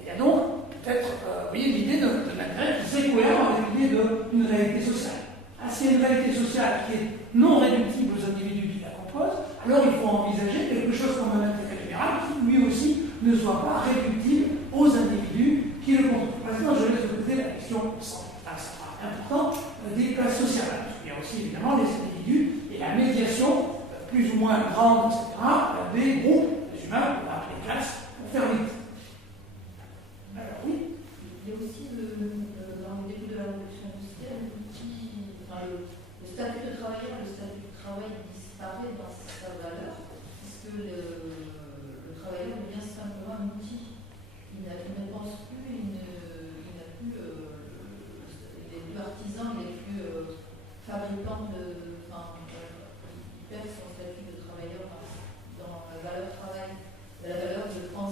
Il y a donc peut-être, vous voyez, l'idée de l'intérêt qui est cohérent avec l'idée d'une réalité sociale. S'il y a une réalité sociale qui est non réductible aux individus qui la composent, alors il faut envisager quelque chose comme un intérêt général qui, lui aussi, ne soit pas réductible aux individus qui le composent. Maintenant, je laisse de côté la question importante des classes sociales. Parce qu'il y a aussi évidemment les individus et la médiation plus ou moins grande, etc., des groupes, des humains,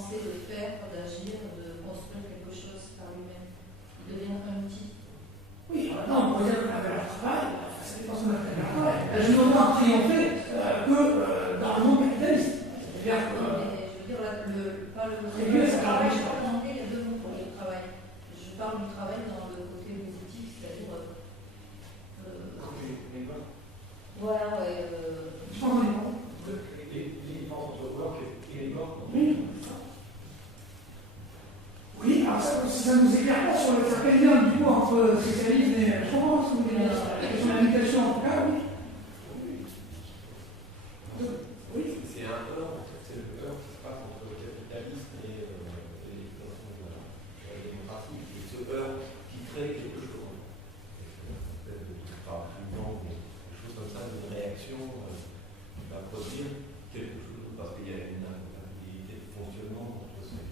commencer de faire, d'agir, de construire quelque chose par lui-même. Il devient un outil. Oui, maintenant, on pourrait dire que la valeur travail, ça dépend de la valeur travail. Je ne veux pas triompher que dans le monde capitaliste. C'est-à-dire que. Je veux dire, pas le travail, je parle en anglais, il y a deux mots pour le travail. Je parle du travail dans le côté positif, c'est-à-dire. Voilà, ouais. Je pense que Les différences entre work et les work. oui, alors ça nous éclaire pas sur le quel lien du coup entre socialisme et. Je comprends ce que vous voulez dire. La question de l'habitation, en tout cas, oui. Oui. C'est un heurt, en fait, c'est le heurt qui se passe entre le capitalisme et l'exploitation de la démocratie. Et ce heurt qui crée quelque chose. Par exemple, des choses comme ça, une réaction qui va produire quelque chose, parce qu'il y a une incompatibilité de fonctionnement entre ces.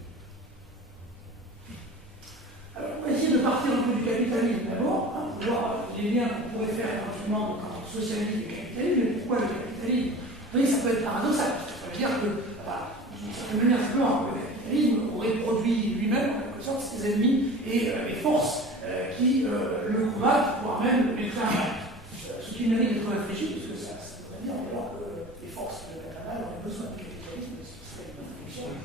Alors, on va essayer de partir un peu du capitalisme d'abord, pour voir les liens qu'on pourrait faire éventuellement entre socialisme et capitalisme, mais pourquoi le capitalisme? Vous voyez, ça peut être paradoxal, parce que ça veut dire que, d'une certaine manière, simplement, le capitalisme aurait produit lui-même, en quelque sorte, ses ennemis et les forces qui le combattent, voire même le mettraient à mal. Ce qui mérite d'être réfléchi, parce que ça voudrait dire alors que les forces de mettre à mal auraient besoin du capitalisme, ce serait une réflexion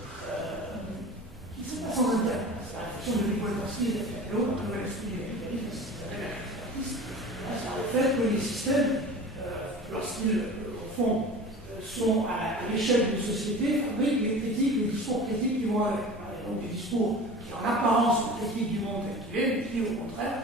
qui ne serait pas sans intérêt. C'est la réflexion de Nicolas Marcy et de l'autre, un nouvel esprit du capitalisme, c'est la même expertise. C'est le fait que les systèmes, lorsqu'ils, au fond, sont à l'échelle d'une société, fabriquent les critiques, les discours critiques qui vont avec. Et donc des discours qui en apparence sont critiques du monde tel qu'il est, mais qui au contraire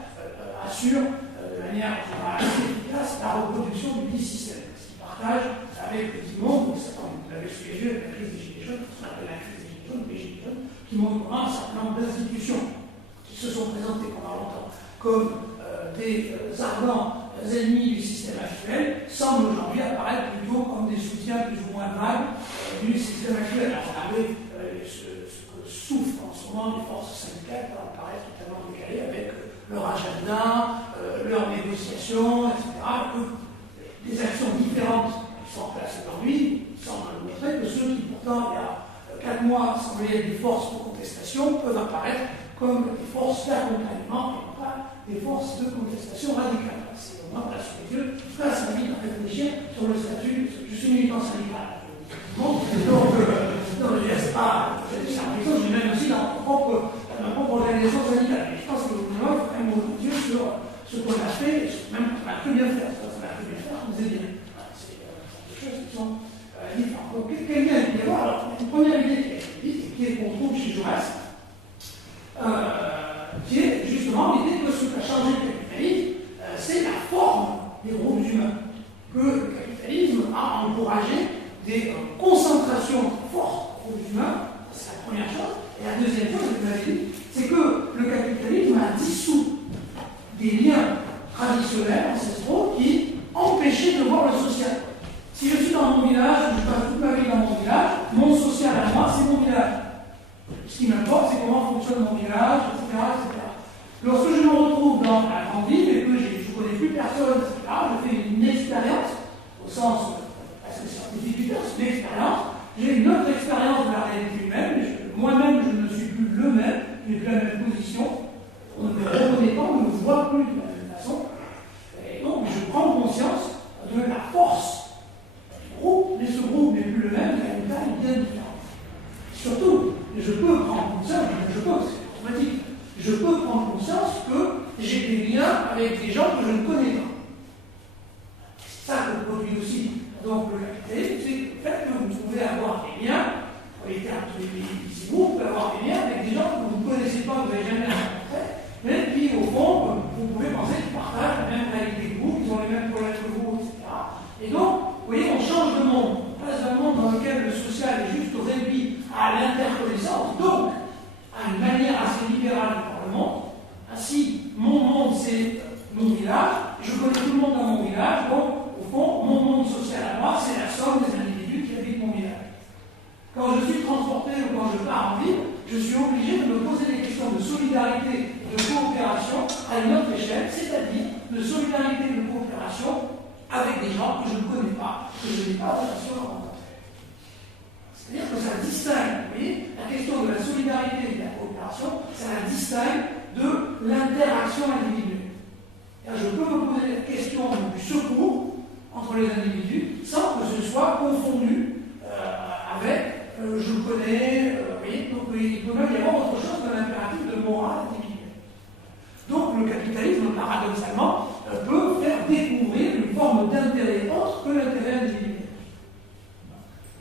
assurent de manière assez efficace la reproduction du dit système. Ce qui partage avec le dit monde, vous l'avez sous les yeux avec la crise des Gilets jaunes, ce qu'on appelle la crise des Gilets jaunes, les Gilets jaunes, qui montrent comment un certain nombre d'institutions qui se sont présentées pendant longtemps comme des ardents ennemis du système actuel semblent aujourd'hui apparaître plutôt comme des soutiens plus ou moins vagues du système actuel. Alors regardez ce que souffrent en ce moment les forces syndicales par apparaître totalement décalées avec leur agenda, leurs négociations, etc. Que des actions différentes qui sont en place aujourd'hui semblent montrer que ceux qui pourtant il y a 4 mois semblaient être des forces de contestation peuvent apparaître comme des forces d'accompagnement et non pas des forces de contestation radicale. C'est au moins là sous les yeux. Là, ça m'invite à réfléchir sur le statut. Je suis militant syndical. Donc, c'est pas. C'est un question que j'ai même aussi dans ma propre organisation syndicale. Mais je pense que le gouvernement faut quand même ouvrir les yeux sur ce qu'on a fait, même qu'on a très bien fait. Ça, on a très bien fait, on nous aide bien. C'est des choses qui sont différentes. Donc, quel lien il peut y avoir? Alors, une première idée qui a été dite et qui est qu'on trouve chez Jaurès, qui est justement l'idée que ce qu'a changé le capitalisme, c'est la forme des groupes humains. Que le capitalisme a encouragé des concentrations fortes des groupes humains, c'est la première chose. Et la deuxième chose, que vous avez dit, c'est que le capitalisme a dissous des liens traditionnels, ancestraux, qui empêchaient de voir le social. Si je suis dans mon village, je passe toute ma vie dans mon village, mon social à moi, c'est mon village. Ce qui m'importe, c'est comment fonctionne mon village, etc., etc. Lorsque je me retrouve dans la grande ville et que je ne connais plus personne, etc., je fais une expérience, au sens, parce que c'est scientifique, c'est une expérience, j'ai une autre expérience de la réalité humaine, moi-même je ne suis plus le même, je n'ai plus la même position, on ne me reconnaît pas, on ne me voit plus de la même façon, et donc je prends conscience de la force du groupe, mais ce groupe n'est plus le même, il a une taille bien différente. Surtout, je peux prendre conscience, c'est automatique, je peux prendre conscience que j'ai des liens avec des gens que je ne connais pas. C'est ça que produit aussi donc le capitalisme, c'est le fait que vous pouvez avoir des liens, vous avez été un peu ici, vous pouvez avoir des liens avec des gens que vous ne connaissez pas, que vous n'avez jamais rencontrés, mais qui au fond, vous pouvez penser qu'ils partagent la même réalité que vous, qu'ils ont les mêmes problèmes que vous, etc. Et donc, vous voyez, on change de monde. On passe d'un monde dans lequel le social est juste réduit à l'interconnaissance, donc à une manière assez libérale de voir le monde. Ainsi, mon monde, c'est mon village, je connais tout le monde dans mon village, donc, au fond, mon monde social à moi, c'est la somme des individus qui habitent mon village. Quand je suis transporté ou quand je pars en ville, je suis obligé de me poser des questions de solidarité et de coopération à une autre échelle, c'est-à-dire de solidarité et de coopération avec des gens que je ne connais pas, que je n'ai pas l'attention à rencontrer. C'est-à-dire que ça distingue, vous voyez, la la question de la solidarité et de la coopération, ça la distingue de l'interaction individuelle. Je peux me poser la question du secours entre les individus sans que ce soit confondu avec je connais, vous voyez, donc il peut même y avoir autre chose que l'impératif de morale individuelle. Donc le capitalisme, paradoxalement, peut faire découvrir une forme d'intérêt autre que l'intérêt individuel.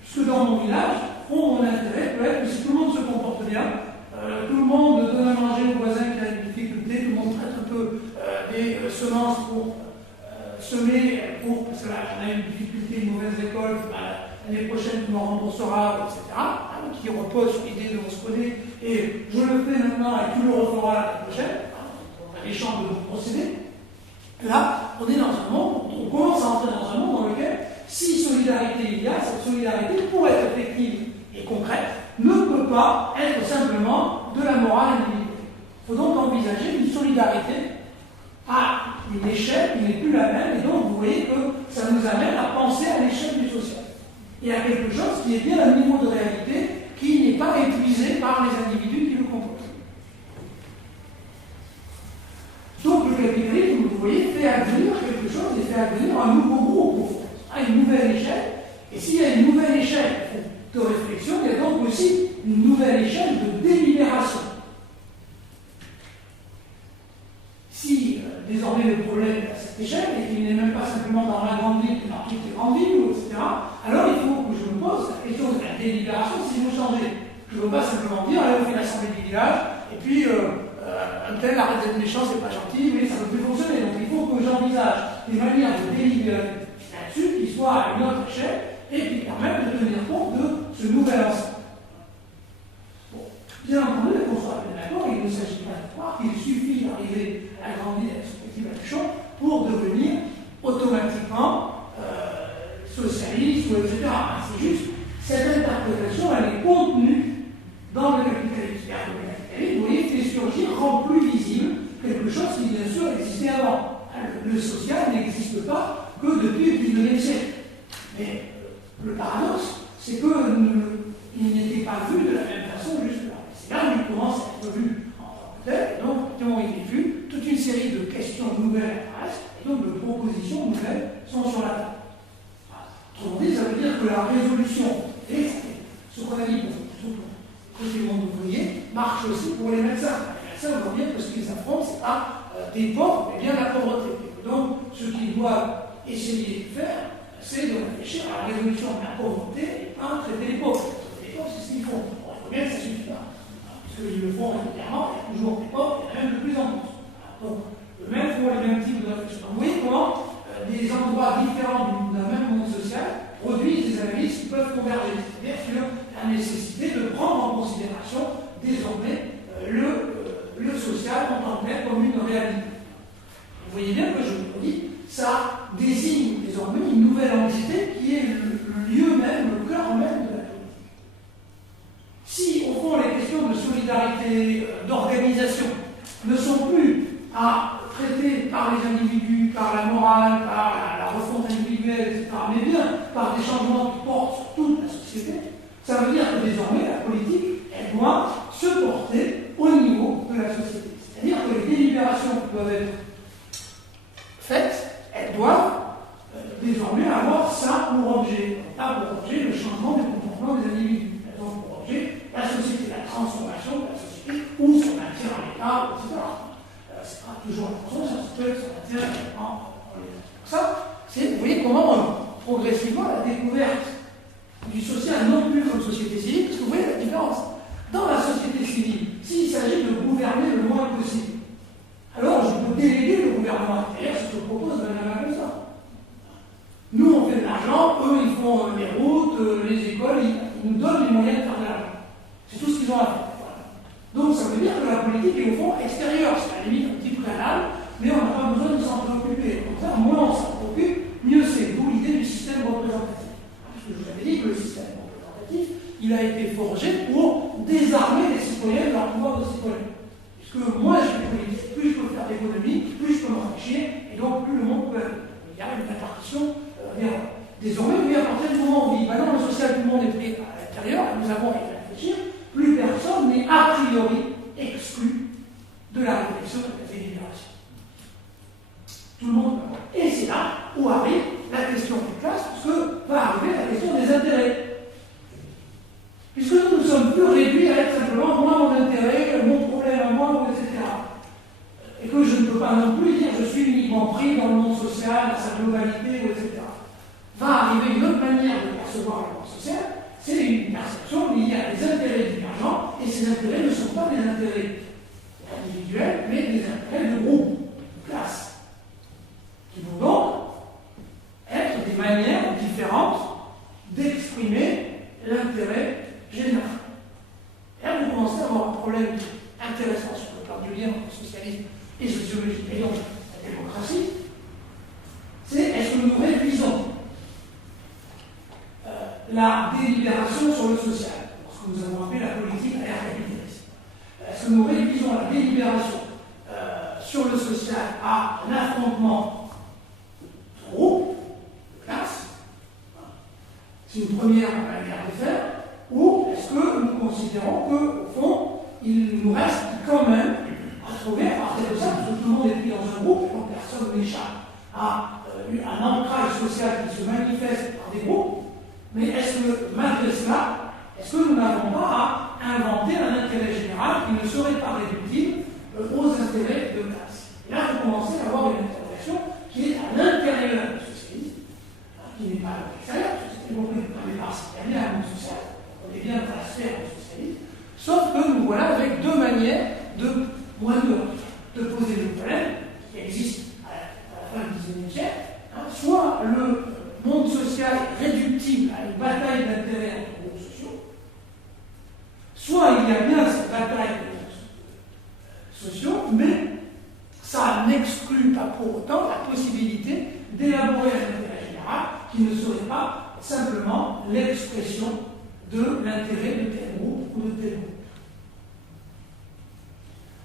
Puisque dans mon village, mon intérêt peut être que si tout le monde se comporte bien, tout le monde donne à manger au voisin qui a des difficultés, tout le monde traite un peu des semences pour semer, parce que là, on a une difficulté, une mauvaise récolte, l'année prochaine, tu me rembourseras, etc. Qui repose sur l'idée de on se connaît, et je le fais maintenant et tu le referas l'année prochaine. On a l'échange de nos procédés. Là, on est dans un monde, on commence à entrer dans un monde dans lequel, si solidarité il y a, cette solidarité, pour être effective et concrète, ne peut pas être simplement de la morale individuelle. Il faut donc envisager une solidarité à une échelle qui n'est plus la même, et donc vous voyez que ça nous amène à penser à l'échelle du social. Et à quelque chose qui est bien un niveau de réalité qui n'est pas épuisé par les individus qui le composent. Donc le capitalisme, vous voyez, fait advenir quelque chose et fait advenir un nouveau groupe, à une nouvelle échelle. Et s'il y a une nouvelle échelle de réflexion, il y a donc aussi une nouvelle échelle de délibération. Si désormais le problème est à cette échelle et qu'il n'est même pas simplement dans la grande ville, mais dans toutes les grandes villes, etc., alors il faut que je me pose la question de la délibération si vous changez. Je ne veux pas simplement dire, allez, on fait l'assemblée du village, et puis un tel arrête d'être méchant, c'est pas gentil, mais ça ne peut plus fonctionner. Donc il faut que j'envisage des manières de délibérer là-dessus qui soient à une autre échelle et qui permettent de tenir compte de ce nouvel ensemble. Bon. Bien entendu, qu'on soit bien d'accord, il ne s'agit pas de croire qu'il suffit d'arriver à la grande ville et à ce petit baluchon pour devenir automatiquement socialiste, ou etc. C'est juste, cette interprétation, elle est contenue dans le capitalisme. Le capitalisme, vous voyez, fait surgir, rend plus visible quelque chose qui, bien sûr, existait avant. Le social n'existe pas que depuis le 19e siècle. Mais le paradoxe, c'est qu'il n'était pas vu de la même façon jusque-là. C'est là où il commence à être vu en tant que tel, et donc, quand il est vu, toute une série de questions nouvelles apparaissent, et donc de propositions nouvelles sont sur la table. Autrement dit, ça veut dire que la résolution, et ce qu'on a dit pour côté monde ouvrier, marche aussi pour les médecins. Les médecins vont dire que ce qu'ils affrontent, ce n'est pas des pauvres, mais bien la pauvreté. Donc, ce qu'ils doivent essayer de faire, c'est de réfléchir à la résolution de la pauvreté et pas traiter les pauvres. Les pauvres, c'est ce qu'ils font. Bon, il faut bien que ça ne suffit pas. Parce qu'ils le font régulièrement, il y a toujours des pauvres, il y en a même de plus en plus. Donc, le même font les mêmes types de réflexion. Donc, vous voyez comment des endroits différents d'un même monde social produisent des analyses qui peuvent converger. C'est-à-dire sur la nécessité de prendre en considération désormais le social en tant que tel comme une réalité. Vous voyez bien que je vous dis, ça désigne désormais une nouvelle entité qui est le lieu même, le cœur même de la politique. Si, au fond, les questions de solidarité, d'organisation ne sont plus à traiter par les individus, par la morale, par la refonte individuelle, etc., mais bien par des changements qui portent sur toute la société, ça veut dire que désormais la politique, elle doit se porter au niveau de la société. C'est-à-dire que les délibérations qui doivent être faites, elles doivent désormais avoir ça pour objet. Pas pour objet le changement du comportement des individus. Elles ont pour objet la société, la transformation de la société, ou son maintien en l'état, etc. C'est pas toujours la conscience, ça peut être son maintien en l'état. Ça, c'est, vous voyez comment progressivement la découverte du social, non plus comme société civile, parce que vous voyez la différence. Dans la société civile, s'il s'agit de gouverner le moins possible, alors je peux déléguer le gouvernement. D'ailleurs, ce que je propose d'un comme ça. Nous, on fait de l'argent, eux, ils font les routes, les écoles, ils nous donnent les moyens de faire de l'argent. C'est tout ce qu'ils ont à faire. Voilà. Donc, ça veut dire que la politique est au fond extérieure. C'est à la limite un petit préalable, mais on n'a pas besoin de s'en préoccuper. Comme ça, moins on s'en préoccupe, mieux c'est. D'où l'idée du système représentatif. Parce que je vous avais dit que le système représentatif, il a été forgé pour désarmer les citoyens de leur pouvoir de citoyen. Puisque moins je fais politique, plus je peux faire d'économie, plus je peux m'enrichir, et donc plus le monde peut. Il y a une répartition désormais, oui, à partir du moment où on vit, maintenant le social, tout le monde est pris à l'intérieur, et nous avons à y réfléchir, plus personne n'est a priori exclue de la réflexion de la délibération. Tout le monde. Et c'est là où arrive la question de classe, puisque va arriver la question des intérêts. Puisque nous ne sommes plus réduits à être simplement moi, mon intérêt, mon problème à moi, etc. Et que je ne peux pas non plus dire je suis uniquement pris dans le monde social, dans sa globalité, etc. Va arriver une autre manière de percevoir le monde social, c'est une perception liée à des intérêts divergents, et ces intérêts ne sont pas des intérêts individuels, mais des intérêts de groupe, de classe, qui vont donc être des manières différentes d'exprimer l'intérêt général. Et là, vous commencez à avoir un problème intéressant sur le plan du lien entre socialisme et sociologie, et donc la démocratie, c'est est-ce que nous réduisons la délibération sur le social, ce que nous avons appelé la politique à l'ère capitaliste. Est-ce que nous réduisons la délibération sur le social à un affrontement de groupe, de classe? C'est une première manière de faire. Ou est-ce que nous considérons qu'au fond, il nous reste quand même à trouver, à partir de ça, parce que tout le monde est pris dans un groupe, et donc personne n'échappe à un ancrage social qui se manifeste par des groupes, mais est-ce que, malgré cela, est-ce que nous n'avons pas à inventer un intérêt général qui ne serait pas réductible aux intérêts de classe? Et là, vous commencez à avoir une interrogation qui est à l'intérieur du socialisme, qui n'est pas à l'extérieur, parce que c'est compris au départ, c'est bien un monde social, on est bien dans la sphère du socialisme, sauf que nous voilà avec deux manières de poser le problème qui existe à la fin du XIXe siècle. Soit le monde social est réductible à une bataille d'intérêts entre groupes sociaux, soit il y a bien cette bataille de groupes sociaux, mais ça n'exclut pas pour autant la possibilité d'élaborer un intérêt général qui ne serait pas simplement l'expression de l'intérêt de tel groupe ou de tel groupe.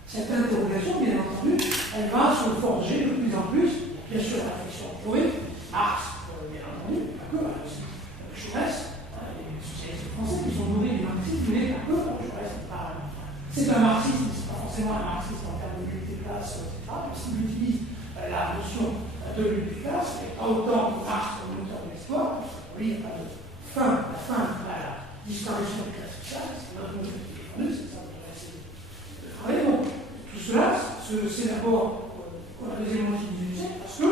Cette interrogation, bien entendu, elle va se forger de plus en plus, bien sûr, la réflexion théorique, Marx, bien entendu, pas que, Jaurès, les socialistes français qui sont nourris du marxisme, mais pas que, Jaurès, c'est un marxiste, mais c'est pas forcément un marxiste en termes de lutte des classes, etc., parce qu'il utilise la notion de lutte des classes, mais pas autant que Marx comme l'auteur de l'histoire, parce que lui, il n'y a pas de fin à la disparition des classes sociales, c'est notre modèle qui est défendu, c'est ça qu'on va essayer de travailler. Donc, tout cela, c'est d'abord la deuxième moitié du XVIIIe siècle, parce que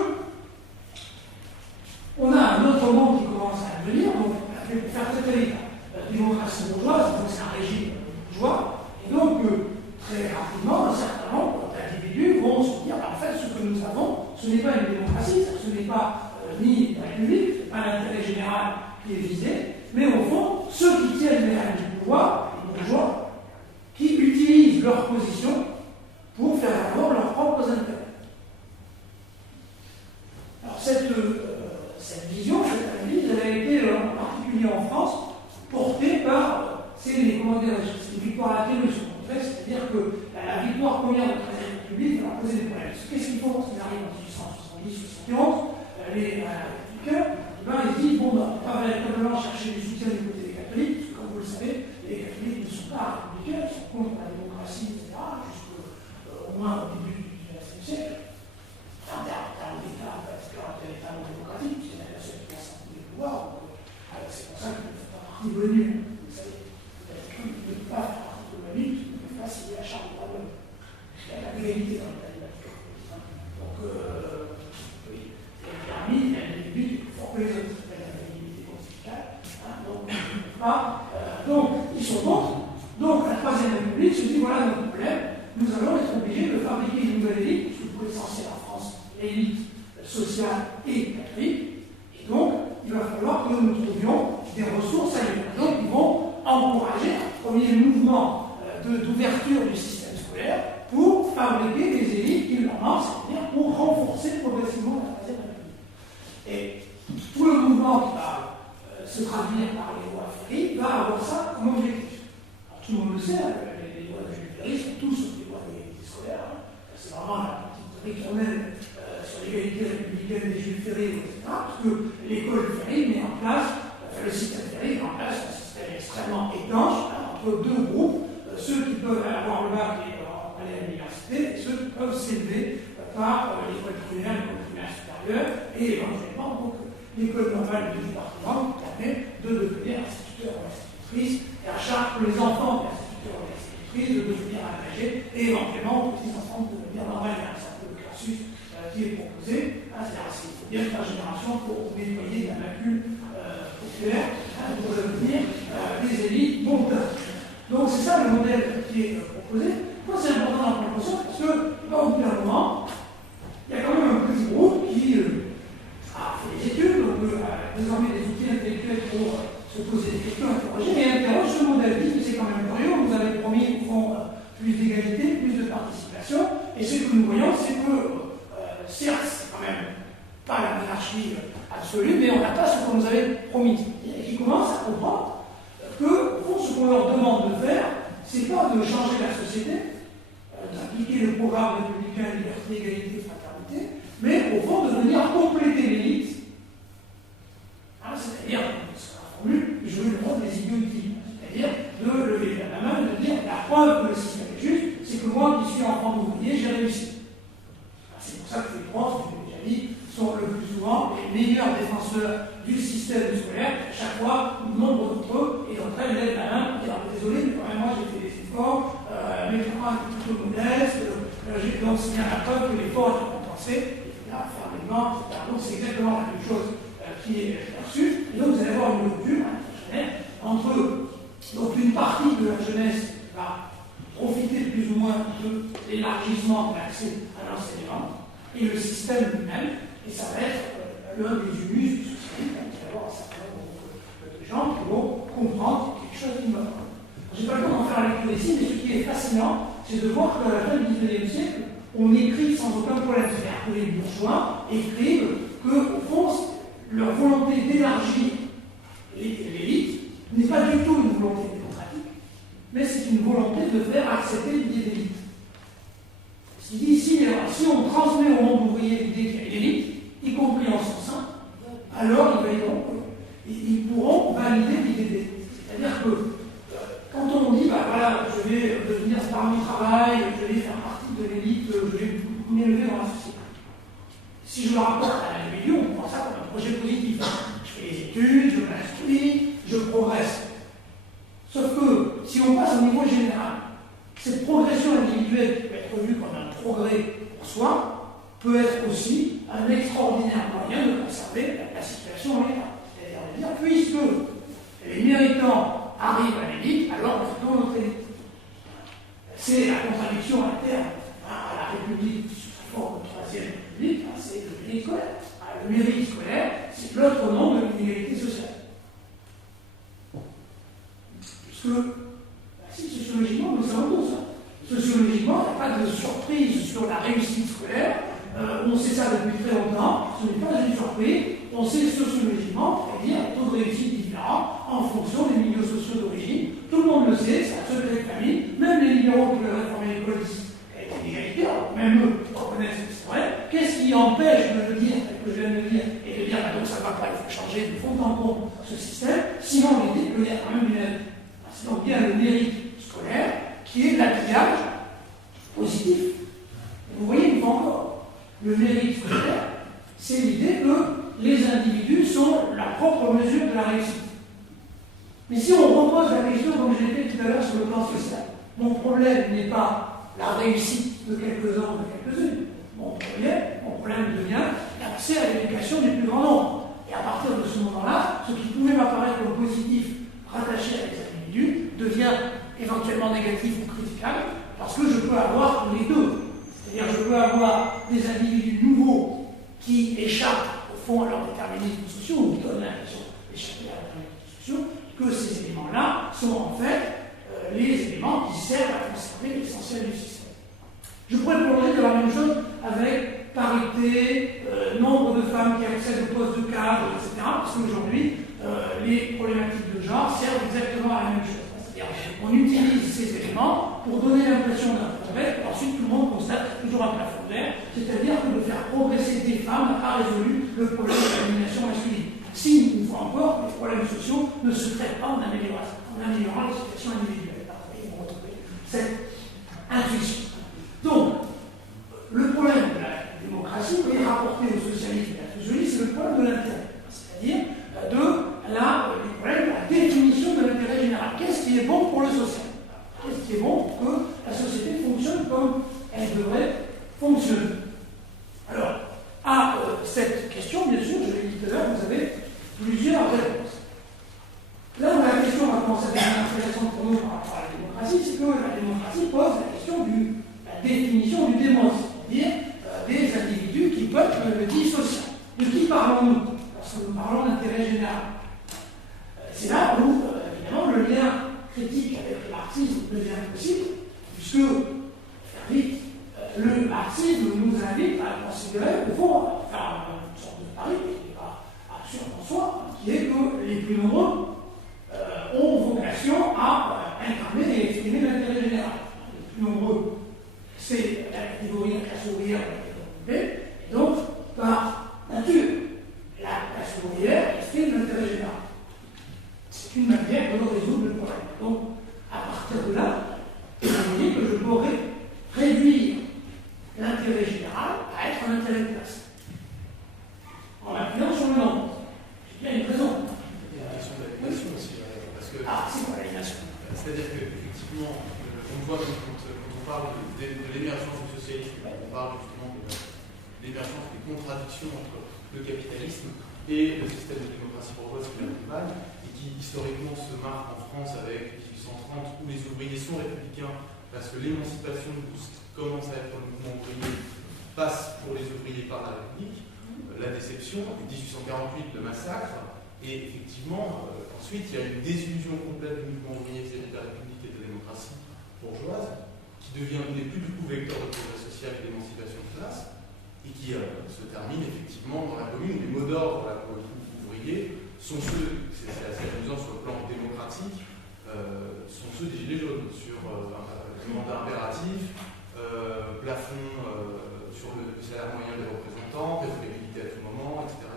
on a un autre monde qui commence à devenir, donc on a fait pour faire traiter la démocratie bourgeoise, donc c'est un régime bourgeois, et donc très rapidement, un certain nombre d'individus vont se dire, en fait, ce que nous avons, ce n'est pas une démocratie, ce n'est pas ni une république, ce n'est pas l'intérêt général qui est visé, mais au fond, ceux qui tiennent les règles du pouvoir, les bourgeois, qui utilisent leur position pour faire valoir leurs propres intérêts. Alors cette vision, cette analyse, elle a été en particulier en France portée par les victoires latérales, c'est-à-dire que la victoire première de la Troisième République va poser des problèmes. Qu'est-ce qu'ils font quand ils arrivent en 1870-71? Les républicains, ils se disent, bon, on va véritablement chercher du soutien du côté des catholiques, parce que comme vous le savez, les catholiques ne sont pas républicains, ils sont contre la démocratie, etc., jusqu'au moins au début du XIXe siècle. En termes d'État, parce qu'un tel État non démocratique, puisqu'il y a la seule qui a sorti du pouvoir, c'est pour ça qu'il ne fait pas partie de l'ONU. Vous savez, il ne peut pas faire partie de l'ONU, il ne peut pas signer la charte de droits de l'homme. Il y a la légalité dans l'État démocratique. Donc, oui, il y a permis, il y a un individu qui est plus fort que les autres, c'est la légalité constitutionnelle. Donc, ils sont contre. Donc, la Troisième République se dit, voilà notre problème, nous allons être obligés de fabriquer une nouvelle élite, puisque pour l'essentiel en France, l'élite sociale et catholique, et donc il va falloir que nous trouvions des ressources ailleurs. Donc ils vont encourager un premier mouvement d'ouverture du système scolaire pour fabriquer des élites qui leur manquent, c'est-à-dire pour renforcer progressivement la Troisième République. Et tout le mouvement qui va se traduire par les lois Ferry va avoir ça comme objectif. Alors, tout le monde le sait, les lois de Ferry sont tous les lois d'égalité scolaire. C'est vraiment la petite ritournelle sur l'égalité républicaine des Jules Ferry, etc. Parce que l'école Ferry met en place, le système Ferry met en place un système extrêmement étanche entre deux groupes ceux qui peuvent avoir le bac et aller à l'université, et ceux qui peuvent s'élever par l'école primaire, l'école primaire supérieure, et éventuellement donc l'école normale du département qui permet de devenir instituteur ou institutrice, et à charge pour les enfants d'instituteurs ou d'institutrices de devenir agrégés, et éventuellement aux petits-enfants de devenir normaliens. C'est un peu le cursus qui est proposé. C'est-à-dire qu'il faut bien faire génération pour nettoyer la macule populaire, pour devenir des élites monteurs. Donc c'est ça le modèle qui est proposé. Moi c'est important dans la proposition parce que au bout d'un moment, il y a quand même un petit groupe qui a fait des études, donc a désormais des outils intellectuels pour se poser des questions, interroger, et interroge ce modèle. Dit que c'est quand même curieux, on nous avait promis au fond plus d'égalité, plus de participation, et ce que nous voyons, c'est que certes, c'est quand même pas la monarchie absolue, mais on n'a pas ce qu'on nous avait promis. Et qui commencent à comprendre que, au fond, ce qu'on leur demande de faire, c'est pas de changer la société, d'appliquer le programme républicain liberté, égalité, fraternité, mais au fond de venir compléter l'élite, c'est-à-dire, c'est la formule, je veux le rendre des idioties, c'est-à-dire de lever la main, de dire la preuve que le système est juste, c'est que moi qui suis enfant d'ouvrier, j'ai réussi. C'est pour ça que les profs, je l'ai déjà dit, sont le plus souvent les meilleurs défenseurs du système scolaire. Chaque fois, nombre d'entre eux, et d'entre elles lèvent la main pour dire désolé, mais quand même moi j'ai fait des efforts, mes parents étaient plutôt modestes, donc c'est bien la preuve que l'effort est compensé, et là, fermement, etc. Donc c'est exactement la même chose qui est perçue. Et donc vous allez avoir une rupture entre donc une partie de la jeunesse qui va profiter plus ou moins de l'élargissement de l'accès à l'enseignement et le système lui-même, et ça va être l'un des humus du socialisme, il va y avoir un certain nombre de gens qui vont comprendre quelque chose qui va. Je n'ai pas le temps d'en faire la lecture ici, mais ce qui est fascinant, c'est de voir qu'à la fin du XIXe siècle, on écrit sans aucun problème. C'est-à-dire que les bourgeois écrivent qu'au fond, leur volonté d'élargir l'élite n'est pas du tout une volonté démocratique, mais c'est une volonté de faire accepter l'idée d'élite. Ce qu'il dit ici, si on transmet au monde ouvrier l'idée qu'il y a une élite, y compris en son sein, alors ils pourront valider l'idée d'élite. C'est-à-dire que quand on dit, bah voilà, je vais devenir par mon travail, je vais faire partie de l'élite, je vais m'élever dans la société. Si je le rapporte à l'individu, on prend ça comme un projet positif. Je fais des études, je m'instruis, je progresse. Sauf que si on passe au niveau général, cette progression individuelle qui peut être vue comme un progrès pour soi, peut être aussi un extraordinaire moyen de conserver la situation en l'état. C'est-à-dire de dire, puisque les méritants arrivent à l'élite, alors nous faisons notre élite. C'est la contradiction interne à la République sous sa forme de Troisième République, c'est le mérite scolaire. Le mérite scolaire, c'est l'autre nom de l'inégalité sociale. Parce que, si sociologiquement, nous savons tout ça. Sociologiquement, il n'y a pas de surprise sur la réussite scolaire. On sait ça depuis très longtemps. Ce n'est pas une surprise. On sait sociologiquement, c'est-à-dire un taux de réussite différent en fonction des milieux sociaux d'origine. Tout le monde le sait, c'est un secret de famille. Même les libéraux qui veulent réformer l'école disent qu'elle est inégalité, même eux reconnaissent que c'est vrai. Qu'est-ce qui empêche de le dire, tel que je viens de le dire, et de dire donc ça ne va pas, il faut changer de fond en comble ce système, sinon l'idée qu'il y a quand même une aide. C'est donc bien le mérite scolaire qui est l'habillage positif. Vous voyez, une fois encore, le mérite scolaire, c'est l'idée que les individus sont la propre mesure de la réussite. Mais si on repose la question, comme je l'ai fait tout à l'heure sur le plan social, mon problème n'est pas la réussite de quelques-uns ou de quelques-unes. Mon problème devient l'accès à l'éducation du plus grand nombre. Et à partir de ce moment-là, ce qui pouvait m'apparaître comme positif rattaché à des individus devient éventuellement négatif ou critiquable parce que je peux avoir les deux. C'est-à-dire je peux avoir des individus nouveaux qui échappent au fond à leurs déterminismes sociaux ou qui donnent l'impression d'échapper à leurs déterminismes sociaux, que ces éléments-là sont en fait les éléments qui servent à conserver l'essentiel du système. Je pourrais prolonger de la même chose avec parité, nombre de femmes qui accèdent au poste de cadre, etc. Parce qu'aujourd'hui, les problématiques de genre servent exactement à la même chose. C'est-à-dire on utilise ces éléments pour donner l'impression d'un progrès, et ensuite tout le monde constate toujours un plafond vert, c'est-à-dire que de faire progresser des femmes n'a pas résolu le problème de la domination masculine. Si, une fois encore, les problèmes sociaux ne se traitent pas en améliorant la situation individuelle. Vous voyez, on retrouve le social. Qu'est-ce qui est bon pour que la société fonctionne comme elle devrait fonctionner? Alors, à cette question, bien sûr, je l'ai dit tout à l'heure, vous avez plusieurs réponses. Là où la question va commencer à devenir intéressante pour nous par rapport à la démocratie, c'est que la démocratie pose la question de la définition du démos, c'est-à-dire des individus qui peuplent le dit social. De qui parlons-nous lorsque nous parlons d'intérêt général? C'est là où, évidemment, le lien critique avec le marxisme devient possible, puisque, faire vite, le marxisme nous invite à considérer, au fond, faire une sorte de pari qui n'est pas absurde en soi, qui est que les plus nombreux ont vocation à incarner et exprimer l'intérêt général. Les plus nombreux, c'est la catégorie de la classe ouvrière et donc, par nature, la classe ouvrière exprime l'intérêt général. C'est une manière de résoudre le problème. Donc, à partir de là, vous voyez que je pourrais réduire l'intérêt général à être un intérêt de classe. En appuyant sur le nombre. J'ai bien une raison. Il y a une question d'aliénation aussi. Parce que, c'est quoi l'aliénation? c'est-à-dire qu'effectivement, on voit que quand on parle de l'émergence du socialisme, on parle justement de l'émergence des contradictions entre le capitalisme et le système de démocratie bourgeoise qui est l'Allemagne, et qui historiquement se marque en France avec 1830, où les ouvriers sont républicains, parce que l'émancipation de ce qui commence à être le mouvement ouvrier passe pour les ouvriers par la République, la déception, 1848, le massacre, et effectivement, ensuite, il y a une désillusion complète du mouvement ouvrier vis-à-vis de la République et de la démocratie bourgeoise, qui n'est plus du coup vecteur de progrès social et d'émancipation de classe, et qui se termine effectivement dans la commune. Les mots d'ordre pour le groupe ouvrier sont ceux, c'est assez amusant sur le plan démocratique, sont ceux des Gilets jaunes, sur mandat impératif, plafond sur le salaire moyen des représentants, révocabilité à tout moment, etc.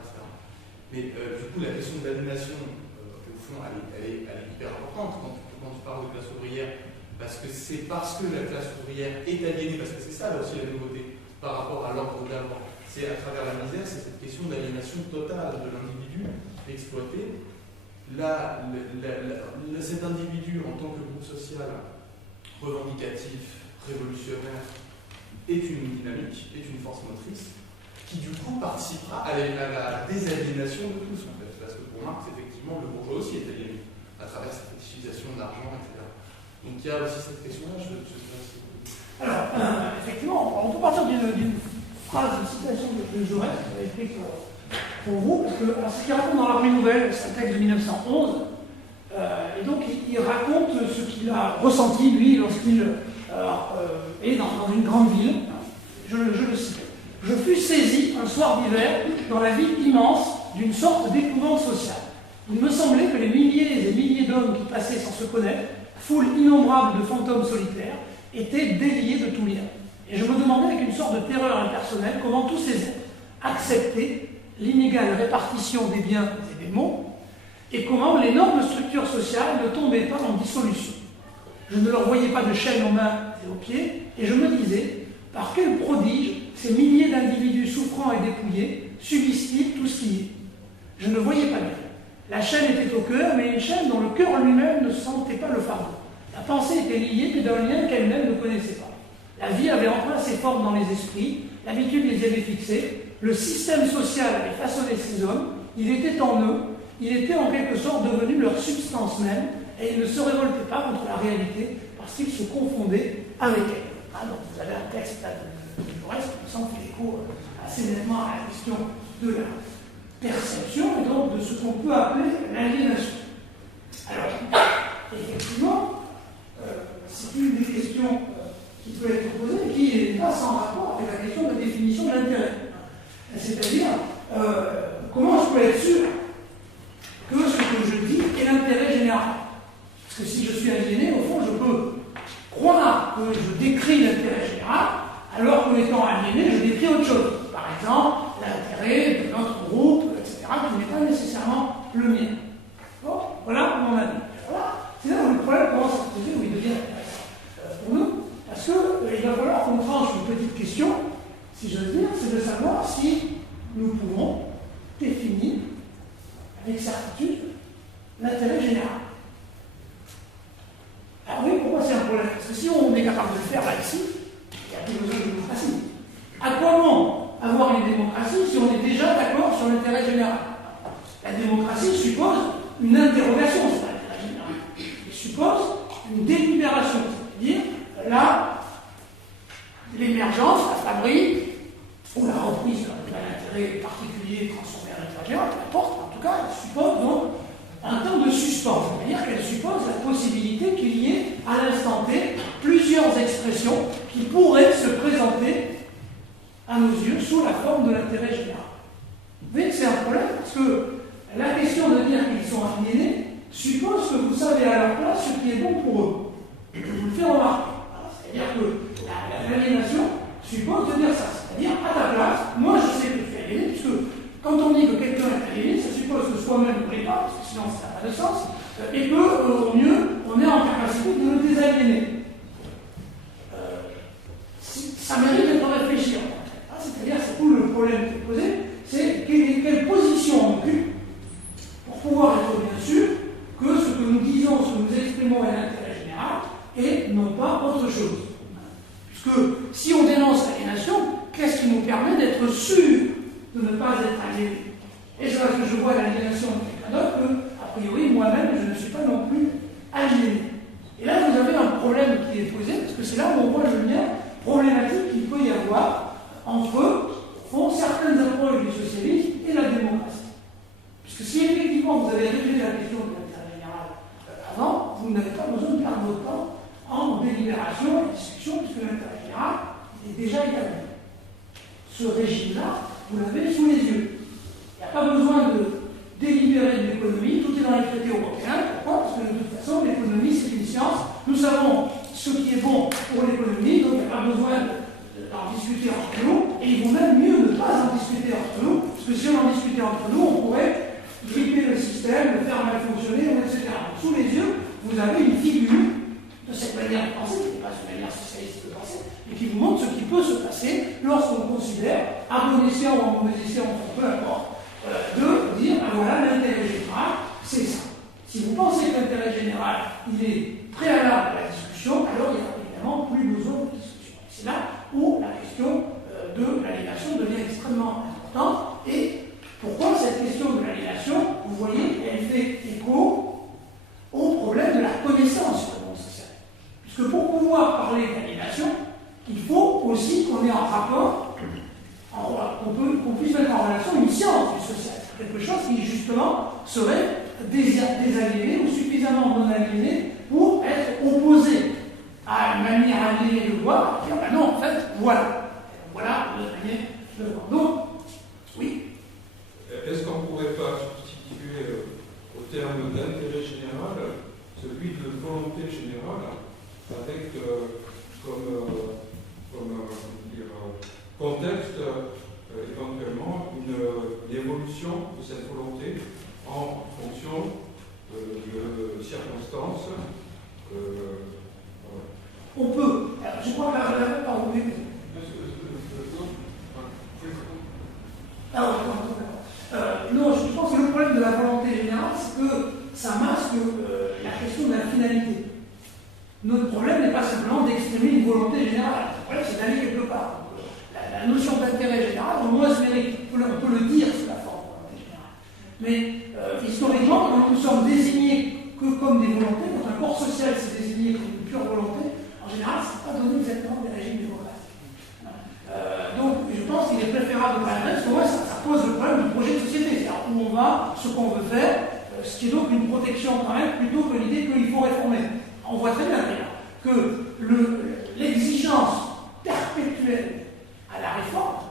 Mais du coup, la question de l'aliénation, au fond, elle est hyper importante quand tu parles de classe ouvrière, parce que c'est parce que la classe ouvrière est aliénée, parce que c'est ça là aussi la nouveauté par rapport à l'ordre d'avant. C'est à travers la misère, c'est cette question d'aliénation totale de l'individu exploité. Là, cet individu en tant que groupe social revendicatif, révolutionnaire, est une dynamique, est une force motrice, qui du coup participera à la désaliénation de tous, en fait. Parce que pour Marx, effectivement, le bourgeois aussi est aliéné, à travers cette utilisation de l'argent, etc. Donc il y a aussi cette question-là, Alors, effectivement, on peut partir d'une phrase, d'une citation de Jaurès, que j'avais écrite pour vous, parce que ce qu'il raconte dans l'Armée Nouvelle, c'est un texte de 1911, et donc il raconte ce qu'il a ressenti, lui, lorsqu'il est dans une grande ville. Je le cite. « Je fus saisi un soir d'hiver dans la ville immense d'une sorte d'épouvante sociale. Il me semblait que les milliers et milliers d'hommes qui passaient sans se connaître, foule innombrable de fantômes solitaires, étaient déliés de tout lien. Et je me demandais avec une sorte de terreur impersonnelle comment tous ces êtres acceptaient l'inégale répartition des biens et des maux, et comment l'énorme structure sociale ne tombait pas en dissolution. Je ne leur voyais pas de chaînes aux mains et aux pieds, et je me disais, par quel prodige ces milliers d'individus souffrants et dépouillés subissent-ils tout ce qui est? Je ne voyais pas bien. La chaîne était au cœur, mais une chaîne dont le cœur lui-même ne sentait pas le fardeau. La pensée était liée que d'un lien qu'elle-même ne connaissait pas. La vie avait empreint ses formes dans les esprits, l'habitude les avait fixées, le système social avait façonné ces hommes, il était en eux, il était en quelque sorte devenu leur substance même, et ils ne se révoltaient pas contre la réalité parce qu'ils se confondaient avec elle. Ah, donc vous avez un texte là de Jaurès qui me semble fait écho assez nettement à la question de la perception et donc de ce qu'on peut appeler l'aliénation. Alors, effectivement, c'est une des questions qui peut être posée et qui n'est pas sans rapport avec la question de la définition de l'intérêt. C'est-à-dire, comment je peux être sûr que ce que je dis est l'intérêt général? Parce que si je suis aliéné, au fond, je peux croire que je décris l'intérêt général, alors qu'en étant aliéné, je décris autre chose. Par exemple, l'intérêt de notre groupe, etc., qui n'est pas nécessairement le mien. Bon, voilà mon avis. Voilà. C'est là où le problème commence à se poser, où il devient intéressant pour nous, parce qu'il va falloir qu'on tranche une petite question, si j'ose dire, c'est de savoir si nous pouvons définir avec certitude l'intérêt général. problème. Parce que si on est capable de le faire là, ici, il n'y a plus besoin de démocratie. À quoi bon avoir une démocratie si on est déjà d'accord sur l'intérêt général? La démocratie suppose une interrogation sur l'intérêt général. Elle suppose une délibération. C'est-à-dire, là, l'émergence, la fabrique, ou la reprise d'un intérêt particulier transformé à l'intérêt général, n'importe, en tout cas, elle suppose donc un temps de suspens. C'est-à-dire qu'elle suppose la possibilité qu'il y ait, à l'instant T, plusieurs expressions qui pourraient se présenter à nos yeux sous la forme de l'intérêt général. Vous voyez que c'est un problème parce que la question de dire qu'ils sont aliénés suppose que vous savez à leur place ce qui est bon pour eux. Je vous le fais remarquer. C'est-à-dire que l'aliénation suppose de dire ça. C'est-à-dire, à ta place, moi je sais que tu es aliéné, puisque quand on dit que quelqu'un est aliéné, ça suppose que soi-même ne l'est pas, parce que sinon ça n'a pas de sens, et qu'au mieux, on est en capacité de le désaliéner. Ça mérite d'être réfléchi. C'est-à-dire, c'est tout le problème qui est posé, c'est quelle position on occupe pour pouvoir être bien sûr que ce que nous disons, ce que nous exprimons est l'intérêt général et non pas autre chose. Puisque si on dénonce l'aliénation, qu'est-ce qui nous permet d'être sûr de ne pas être aliéné? Et c'est parce que je vois l'aliénation de quelqu'un d'autre que, a priori, moi-même, je ne suis pas non plus aliéné. Et là, vous avez un problème qui est posé, parce que c'est là où on voit le lien problématique qu'il peut y avoir entre, au fond, certaines approches du socialisme et la démocratie. Puisque si effectivement vous avez réglé la question de l'intérêt général avant, vous n'avez pas besoin de perdre votre temps en délibération et discussion, puisque l'intérêt général est déjà établi. Ce régime-là, vous l'avez sous les yeux. Il n'y a pas besoin de délibérer de l'économie, tout est dans les traités européens. Pourquoi? Parce que de toute façon, l'économie, c'est une science. Nous savons ce qui est bon pour l'économie, donc il n'y a pas besoin d'en discuter entre nous, et il vaut même mieux ne pas en discuter entre nous, parce que si on en discutait entre nous, on pourrait gripper le système, le faire mal fonctionner, etc. Donc, sous les yeux, vous avez une figure de cette manière de penser, qui n'est pas une manière socialiste de penser, et qui vous montre ce qui peut se passer lorsqu'on considère, à bon escient ou en mauvais escient, peu importe, de dire, ben voilà, l'intérêt général, c'est ça. Si vous pensez que l'intérêt général, il est préalable à la discussion, alors il n'y a évidemment plus besoin de discussion. C'est là où la question de l'aliénation devient extrêmement importante. Et pourquoi cette question de l'aliénation, vous voyez, elle fait écho au problème de la connaissance sur le monde social. Puisque pour pouvoir parler d'aliénation, il faut aussi qu'on ait en rapport, qu'on puisse mettre en relation une science du social. Quelque chose qui, justement, serait désaliéné ou suffisamment non aliéné pour être opposé à une manière aliénée de voir, dire ben non, en fait, voilà la manière de voir. Donc, oui. Est-ce qu'on ne pourrait pas substituer au terme d'intérêt général celui de volonté générale avec comme contexte éventuellement une évolution de cette volonté en fonction de circonstances. On peut. Alors, je crois que pardon, oui. Non, je pense que le problème de la volonté générale, c'est que ça masque la question de la finalité. Notre problème n'est pas simplement d'exprimer une volonté générale. Le problème, c'est d'aller quelque part. La notion d'intérêt général, au moins, on peut le dire sous la forme de volonté générale. Mais historiquement, quand nous sommes désignés que comme des volontés, quand un corps social s'est désigné comme une pure volonté, en général, ce n'est pas donné exactement des régimes démocratiques. Donc, je pense qu'il est préférable de parler, parce que moi, ça pose le problème du projet de société, c'est-à-dire où on va, ce qu'on veut faire, ce qui est donc une protection quand même, plutôt que l'idée qu'il faut réformer. On voit très bien que l'exigence perpétuelle à la réforme,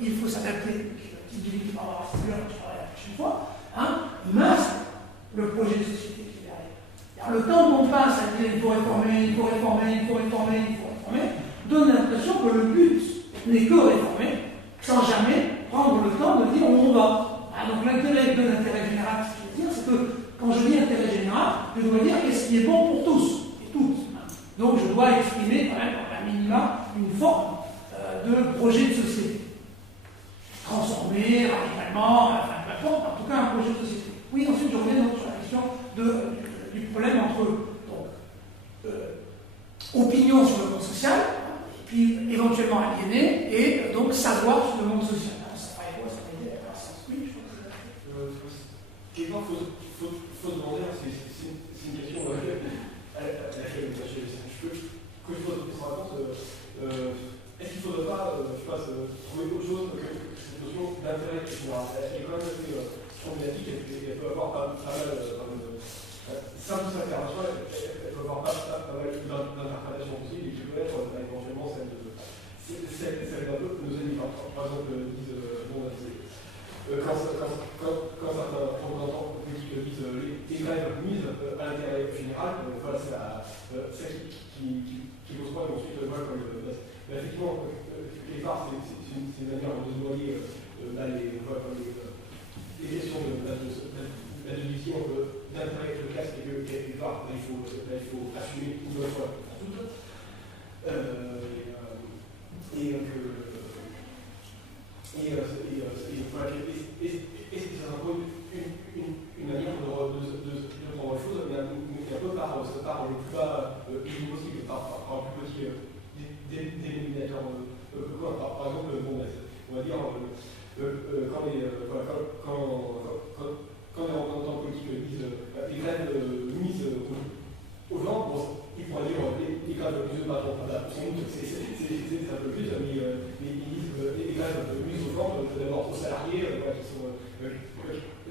il faut s'adapter, qui dit par rapport à ce que je parlerai la prochaine fois, masque le projet de société qui est derrière. Alors, le temps qu'on passe à dire il faut réformer, donne l'impression que le but n'est que réformer, sans jamais prendre le temps de dire où on va. Donc l'intérêt de l'intérêt général, ce que je veux dire, c'est que quand je dis intérêt général, je dois dire qu'est-ce qui est bon pour tous et toutes. Donc je dois exprimer quand même, à minima, une forme de projet de société. Transformer radicalement, enfin peu importe, en tout cas un projet de société. Oui, ensuite je reviens donc sur la question du problème entre opinion sur le monde social, et puis éventuellement aliéné, et donc savoir sur le monde social. Ça paraît quoi, ça paraît la sens. Oui, je pense. Quelque part, faut demander, c'est une question à laquelle je pose une réponse. Est-ce qu'il ne faudrait pas, trouver autre chose que cette notion d'intérêt général? Elle est quand même assez problématique, elle peut avoir pas mal, simple intervention, elle peut avoir pas mal d'interprétations possibles, et qui peut être éventuellement celle d'un peu nos amis. Par exemple, disent, quand certains représentants politiques disent les grèves mises à l'intérêt général, voilà, c'est celle qui pose problème ensuite, moi, comme mais effectivement, quelque part, c'est une manière de se noyer les questions de la division d'intérêt de classe et que quelque part, il faut assumer une bonne fois pour toutes. Et ça impose une manière de prendre les choses, mais un peu par le plus bas possible, par un plus petit dénominateur commun. Par exemple, on va dire quand les représentants politiques disent les grèves mises aux gens, ils pourraient dire les grèves mises aux patrons. C'est un peu plus, mais ils disent les grèves mises aux gens, d'abord aux salariés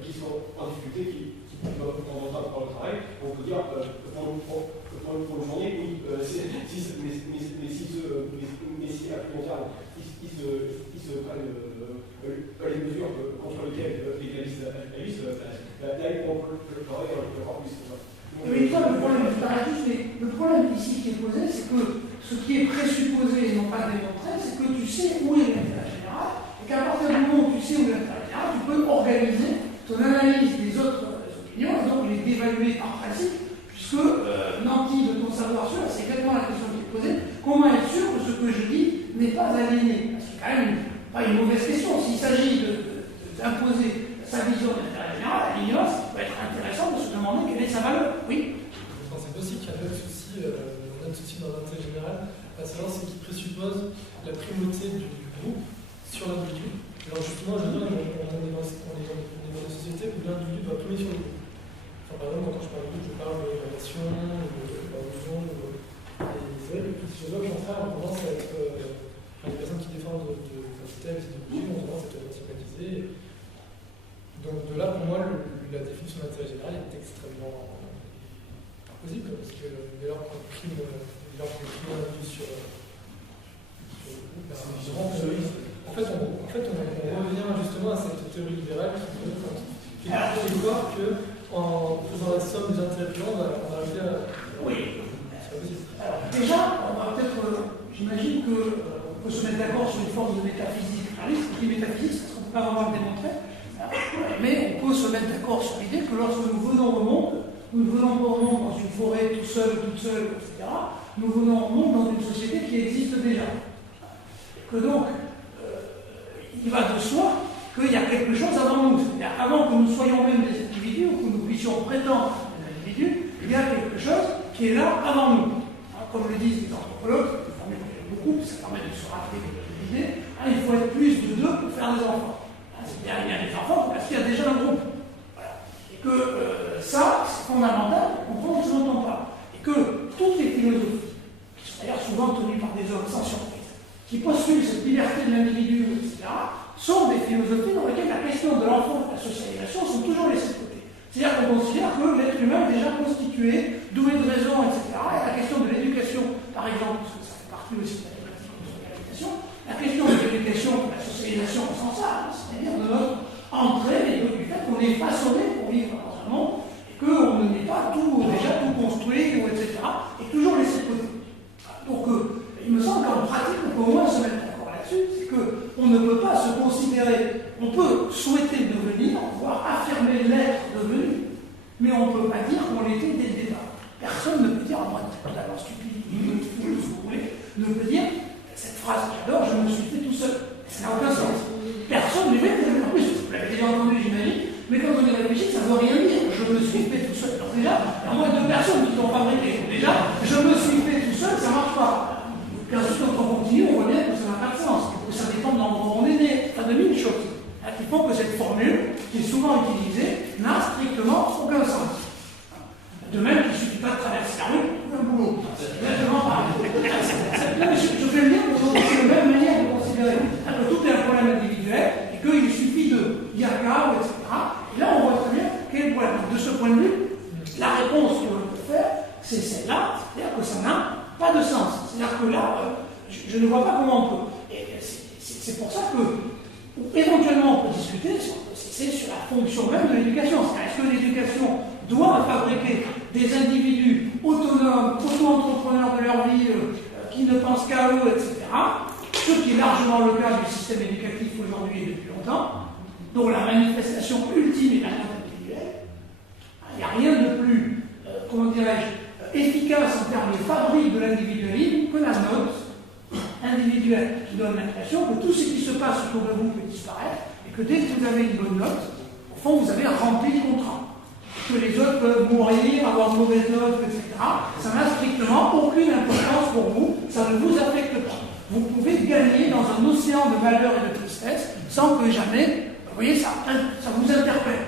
qui sont en difficulté, qui doivent prendre en train par le travail. On peut dire pour une journée, oui, mais si à plus long terme, ils se prennent les mesures contre lesquelles les grévistes agissent, là, ils pourront leur encore plus. Mais toi, le problème ici qui est posé, c'est que ce qui est présupposé et non pas démontré, c'est que tu sais où est l'intérêt général, et qu'à partir du moment où tu sais où est l'intérêt général, tu peux organiser ton analyse des autres opinions, et donc les dévaluer par principe, puisque nanti de ton savoir-sûr, c'est exactement la question qui est posée, comment être sûr que ce que je dis n'est pas aliéné? Parce que c'est quand même pas une mauvaise question. S'il s'agit d'imposer sa vision de l'intérêt général, à l'ignorance, ça peut être intéressant de se demander quelle est sa valeur. Oui. Je pense aussi qu'il y a un autre souci, dans l'intérêt général, à savoir c'est qu'il présuppose la primauté du groupe sur l'individu. Alors justement, je veux dire, on est dans une société où l'individu doit primer sur le groupe. Enfin, par exemple, quand je parle de groupe, je parle de la nation, de la religion, et c'est vrai que les sociologues, en fait, ont tendance à être... les personnes qui défendent de telles idéologies ont tendance à être stigmatisées. Donc de là, pour moi, la définition d'intérêt général est extrêmement impossible, parce que dès lors qu'on prime l'individu sur le groupe, en fait, on revient justement à cette théorie libérale qui fait voir qu'en faisant la somme des intérêts privés, on va arriver à... Oui. Alors, déjà, on va peut-être, j'imagine qu'on peut se mettre d'accord sur une forme de métaphysique réaliste. Je dis métaphysique parce qu'on ne peut pas vraiment le démontrer, mais on peut se mettre d'accord sur l'idée que lorsque nous venons au monde, nous ne venons pas au monde dans une forêt tout seul, toute seule, etc. Nous venons au monde dans une société qui existe déjà. Que donc, il va de soi qu'il y a quelque chose avant nous. C'est-à-dire, avant que nous soyons même des individus, ou que nous puissions prétendre des individus, il y a quelque chose qui est là avant nous. Comme le disent les anthropologues, c'est une formule que j'aime beaucoup, ça permet de se rappeler de l'idée, il faut être plus de deux pour faire des enfants. Il y a des enfants parce qu'il y a déjà un groupe. Voilà. Et que ça, c'est fondamental pour comprendre ce dont on parle. Et que toutes les philosophies, qui sont d'ailleurs souvent tenues par des hommes sans surprise, qui postulent cette liberté de l'individu, etc., sont des philosophies dans lesquelles la question de l'enfant et de la socialisation sont toujours laissées de côté. C'est-à-dire qu'on considère que l'être humain est déjà constitué, doué de raison, etc. Et la question de l'éducation, par exemple, parce que ça fait partie aussi de la thématique de socialisation, la question de l'éducation, de la socialisation au sens large, c'est-à-dire de notre entrée et du fait qu'on est façonné pour vivre dans un monde et qu'on n'est pas déjà tout construit, etc. et toujours laissé de côté. Donc, il me semble qu'en pratique, on peut au moins se mettre d'accord là-dessus, c'est qu'on ne peut pas se considérer, on peut souhaiter devenir, voire affirmer l'être devenu, mais on ne peut pas dire qu'on l'était dès le départ. Personne ne peut dire, à moi, totalement stupide, ce que vous voulez, ne peut dire cette phrase que j'adore, je me suis fait tout seul. Ça n'a aucun sens. Personne ne fait, en plus, vous l'avez déjà entendu, j'imagine, mais quand on y réfléchit, ça ne veut rien dire. Je me suis fait tout seul. Donc déjà, il y a au moins deux personnes qui l'ont fabriqué. Déjà, je me suis fait tout seul, ça pas traverser la rue pour trouver un boulot. C'est exactement pareil. Je fais le lien pour que c'est la même manière de considérer que tout est un problème individuel et qu'il suffit de dire cas, etc. Et là, on voit très bien quel est le problème. De ce point de vue, la réponse que l'on peut faire, c'est celle-là, c'est-à-dire que ça n'a pas de sens. C'est-à-dire que là, je ne vois pas comment on peut. Et c'est pour ça que, éventuellement, on peut discuter, c'est sur la fonction même de l'éducation. Est-ce que l'éducation doit fabriquer des individus autonomes, auto-entrepreneurs de leur vie, qui ne pensent qu'à eux, etc. Ce qui est largement le cas du système éducatif aujourd'hui et depuis longtemps, dont la manifestation ultime est la note individuelle. Il n'y a rien de plus, comment dirais-je, efficace en termes de fabrique de l'individualisme que la note individuelle, qui donne l'impression que tout ce qui se passe autour de vous peut disparaître, et que dès que vous avez une bonne note, au fond, vous avez rempli le contrat. Que les autres peuvent mourir, avoir de mauvaises notes, etc. Ça n'a strictement aucune importance pour vous, ça ne vous affecte pas. Vous pouvez gagner dans un océan de malheur et de tristesse sans que jamais, vous voyez, ça vous interpelle.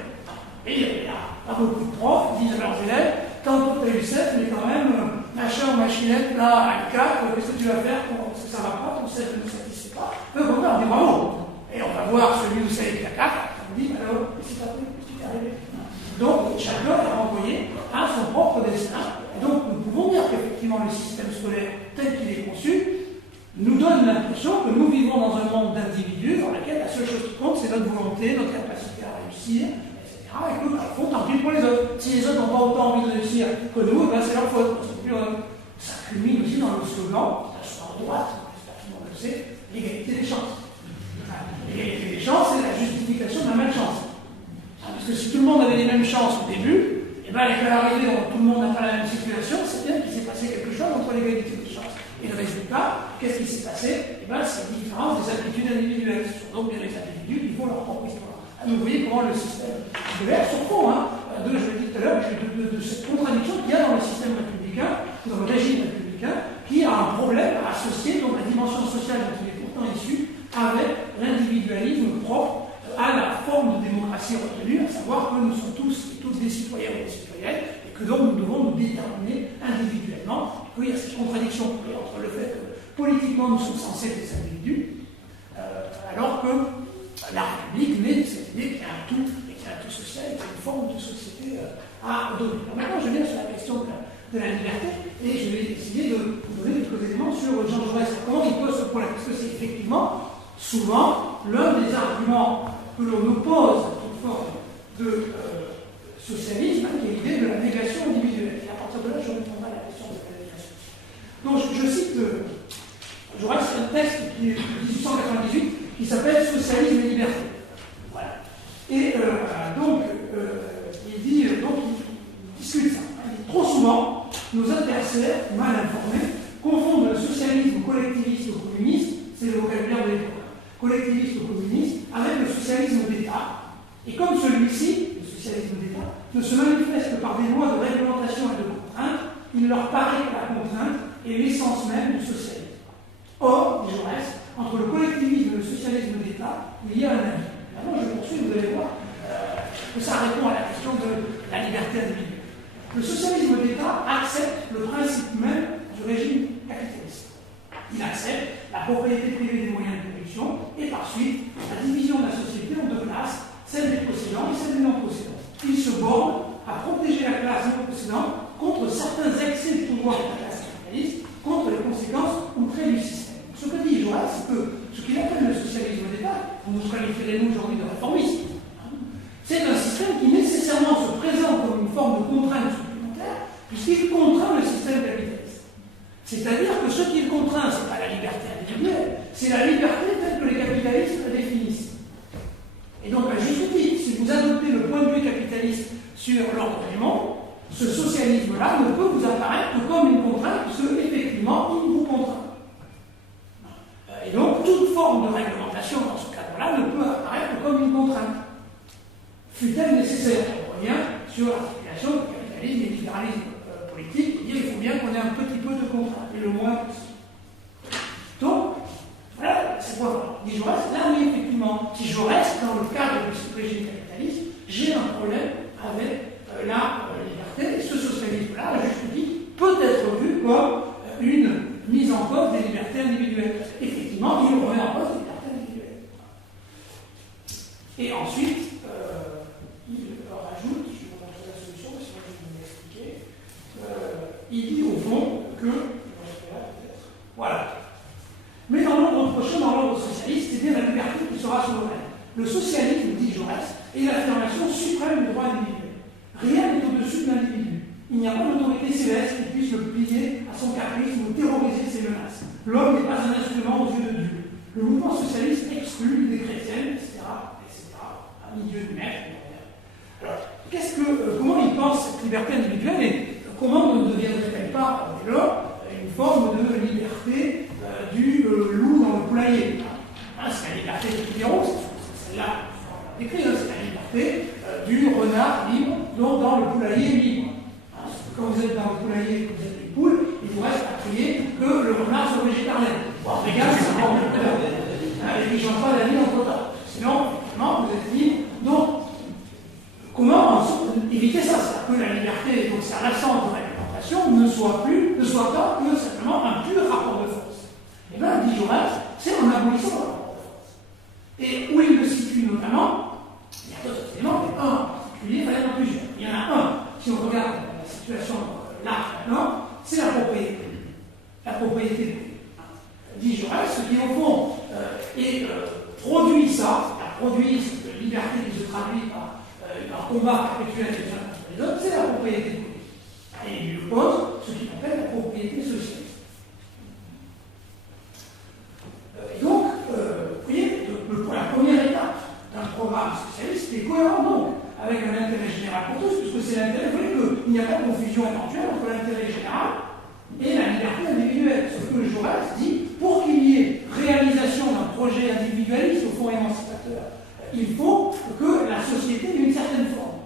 Et il y a pas beaucoup de profs qui disent à leurs élèves, tant que tu as eu 7, mais quand même, machin ou machinette, là, à 4, qu'est-ce que tu vas faire quand ça va pas, ton 7 ne nous satisfait pas. Eux, on dit bravo. Et on va voir celui où c'est qui a 4, on dit, alors, qu'est-ce qui t'est arrivé? Donc, chacun est renvoyé à son propre destin. Et donc, nous pouvons dire qu'effectivement, le système scolaire tel qu'il est conçu nous donne l'impression que nous vivons dans un monde d'individus dans lequel la seule chose qui compte, c'est notre volonté, notre capacité à réussir, etc. Et que, au fond, tant pis pour les autres. Si les autres n'ont pas autant envie de réussir que nous, ben, c'est leur faute. Ça culmine aussi dans le slogan, c'est un slogan de droite, j'espère que tout le monde le sait, l'égalité des chances. L'égalité des chances, c'est la justification de la malchance. Parce que si tout le monde avait les mêmes chances au début, et bien à l'arrivée, tout le monde n'a pas la même situation, c'est bien qu'il s'est passé quelque chose entre l'égalité des chances. Et le résultat, qu'est-ce qui s'est passé? Et bien c'est la différence des aptitudes individuelles. Ce sont donc bien les individus qui font leur propre histoire. Vous voyez comment le système scolaire, sur fond, je l'ai dit tout à l'heure, de cette contradiction qu'il y a dans le système républicain, dans le régime républicain, qui a un problème à associer donc la dimension sociale dont il est pourtant issu avec l'individualisme propre à la forme de démocratie retenue, à savoir que nous sommes tous et toutes des citoyens ou des citoyennes, et que donc nous devons nous déterminer individuellement. Il y a cette contradiction entre le fait que politiquement nous sommes censés être des individus, alors que la République naît de cette idée qu'il y a un tout, et qu'il y a un tout social, et qu'il y a une forme de société à donner. Alors maintenant, je viens sur la question de la liberté, et je vais essayer de vous donner quelques éléments sur Jean Jaurès. Comment il pose ce problème? Parce que c'est effectivement souvent l'un des arguments que l'on oppose à toute forme de socialisme, qui est l'idée de la négation individuelle. Et à partir de là, je répondrai à la question de la négation. Donc, je cite Jaurès, un texte qui est de 1898 qui s'appelle Socialisme et liberté. Voilà. Et donc, il dit, il discute ça. Il dit, trop souvent, nos adversaires, mal informés, confondent le socialisme collectiviste ou communiste, c'est le vocabulaire de l'époque, collectiviste ou communiste, avec le socialisme d'État. Et comme celui-ci, le socialisme d'État, ne se manifeste que par des lois de réglementation et de contrainte, il leur paraît que la contrainte est l'essence même du socialisme. Or, dit Jaurès, entre le collectivisme et le socialisme d'État, il y a un avis. Maintenant, je poursuis, vous allez voir que ça répond à la question de la liberté individuelle. Le socialisme d'État accepte le principe même du régime capitaliste. Il accepte la propriété privée des moyens de production et par suite la division de la société en deux classes, celle des possédants et celle des non-possédants. Il se borne à protéger la classe non possédante contre certains excès de pouvoir de la classe capitaliste, contre les conséquences outrées du système. Ce que dit Jaurès, c'est que ce qu'il appelle le socialisme d'État, vous nous qualifierez nous aujourd'hui de réformistes, c'est un système qui nécessairement se présente comme une forme de contrainte supplémentaire, puisqu'il contraint le système capitaliste. C'est-à-dire que ce qu'il contraint, ce n'est pas la liberté individuelle, c'est la liberté telle que les capitalistes la définissent. Et donc, à juste titre, si vous adoptez le point de vue capitaliste sur l'ordre du monde, ce socialisme-là ne peut vous apparaître que comme une contrainte, puisque effectivement, il vous contraint. Et donc, toute forme de réglementation dans ce cadre-là ne peut apparaître que comme une contrainte. Fut-elle nécessaire? On revient sur l'articulation du capitalisme et du libéralisme politique, il faut bien qu'on ait un petit peu de contrainte, et le moins possible. Donc, voilà, c'est quoi? Dit Jaurès, là oui, effectivement, si je reste dans le cadre de ce régime capitaliste, j'ai un problème avec la liberté, et ce socialisme-là, je dis, il dit au fond que... Voilà. Mais dans l'ordre prochain, dans l'ordre socialiste, c'est bien la liberté qui sera souveraine. Le socialisme, dit Jaurès, est l'affirmation suprême du droit individuel. Rien n'est au-dessus de l'individu. Il n'y a pas d'autorité céleste qui puisse le plier à son caprice ou terroriser ses menaces. L'homme n'est pas un instrument aux yeux de Dieu. Le mouvement socialiste exclut l'idée chrétienne, etc., un milieu de maître. Alors, comment il pense cette liberté individuelle et comment ne deviendrait-elle pas, dès lors, une forme de liberté du loup dans le poulailler? C'est la liberté de Figaro, c'est celle-là, décrit, c'est la liberté du renard libre, donc dans le poulailler libre. Quand vous êtes dans le poulailler et que vous êtes une poule, il vous reste à prier que le renard soit végétarien. Bon, regarde, c'est encore plus clair. Et il ne change pas la vie entre temps. Sinon, effectivement, vous êtes libre. Donc, comment éviter ça? C'est-à-dire que la liberté, donc c'est à l'absence de réglementation, ne soit pas que simplement un pur rapport de force. Et bien, dit Jaurès, c'est en abolissant le rapport de force. Et où il le situe notamment, il y a d'autres éléments, mais un en particulier, il y en a plusieurs. Il y en a un, si on regarde la situation là maintenant, c'est la propriété. La propriété, dit Jaurès, ce qui au fond produit ça, produit cette liberté qui se traduit par un combat perpétuel des uns contre les autres, c'est la propriété privée. Et il lui oppose ce qu'il appelle la propriété socialiste. Et donc, vous voyez, pour la première étape d'un programme socialiste, qui est cohérent donc avec un intérêt général pour tous, puisque c'est l'intérêt, vous voyez qu'il n'y a pas de confusion éventuelle entre l'intérêt général et la liberté individuelle. Sauf que Jaurès dit, pour qu'il y ait réalisation d'un projet individualiste au fond émancipateur, il faut que la société ait une certaine forme.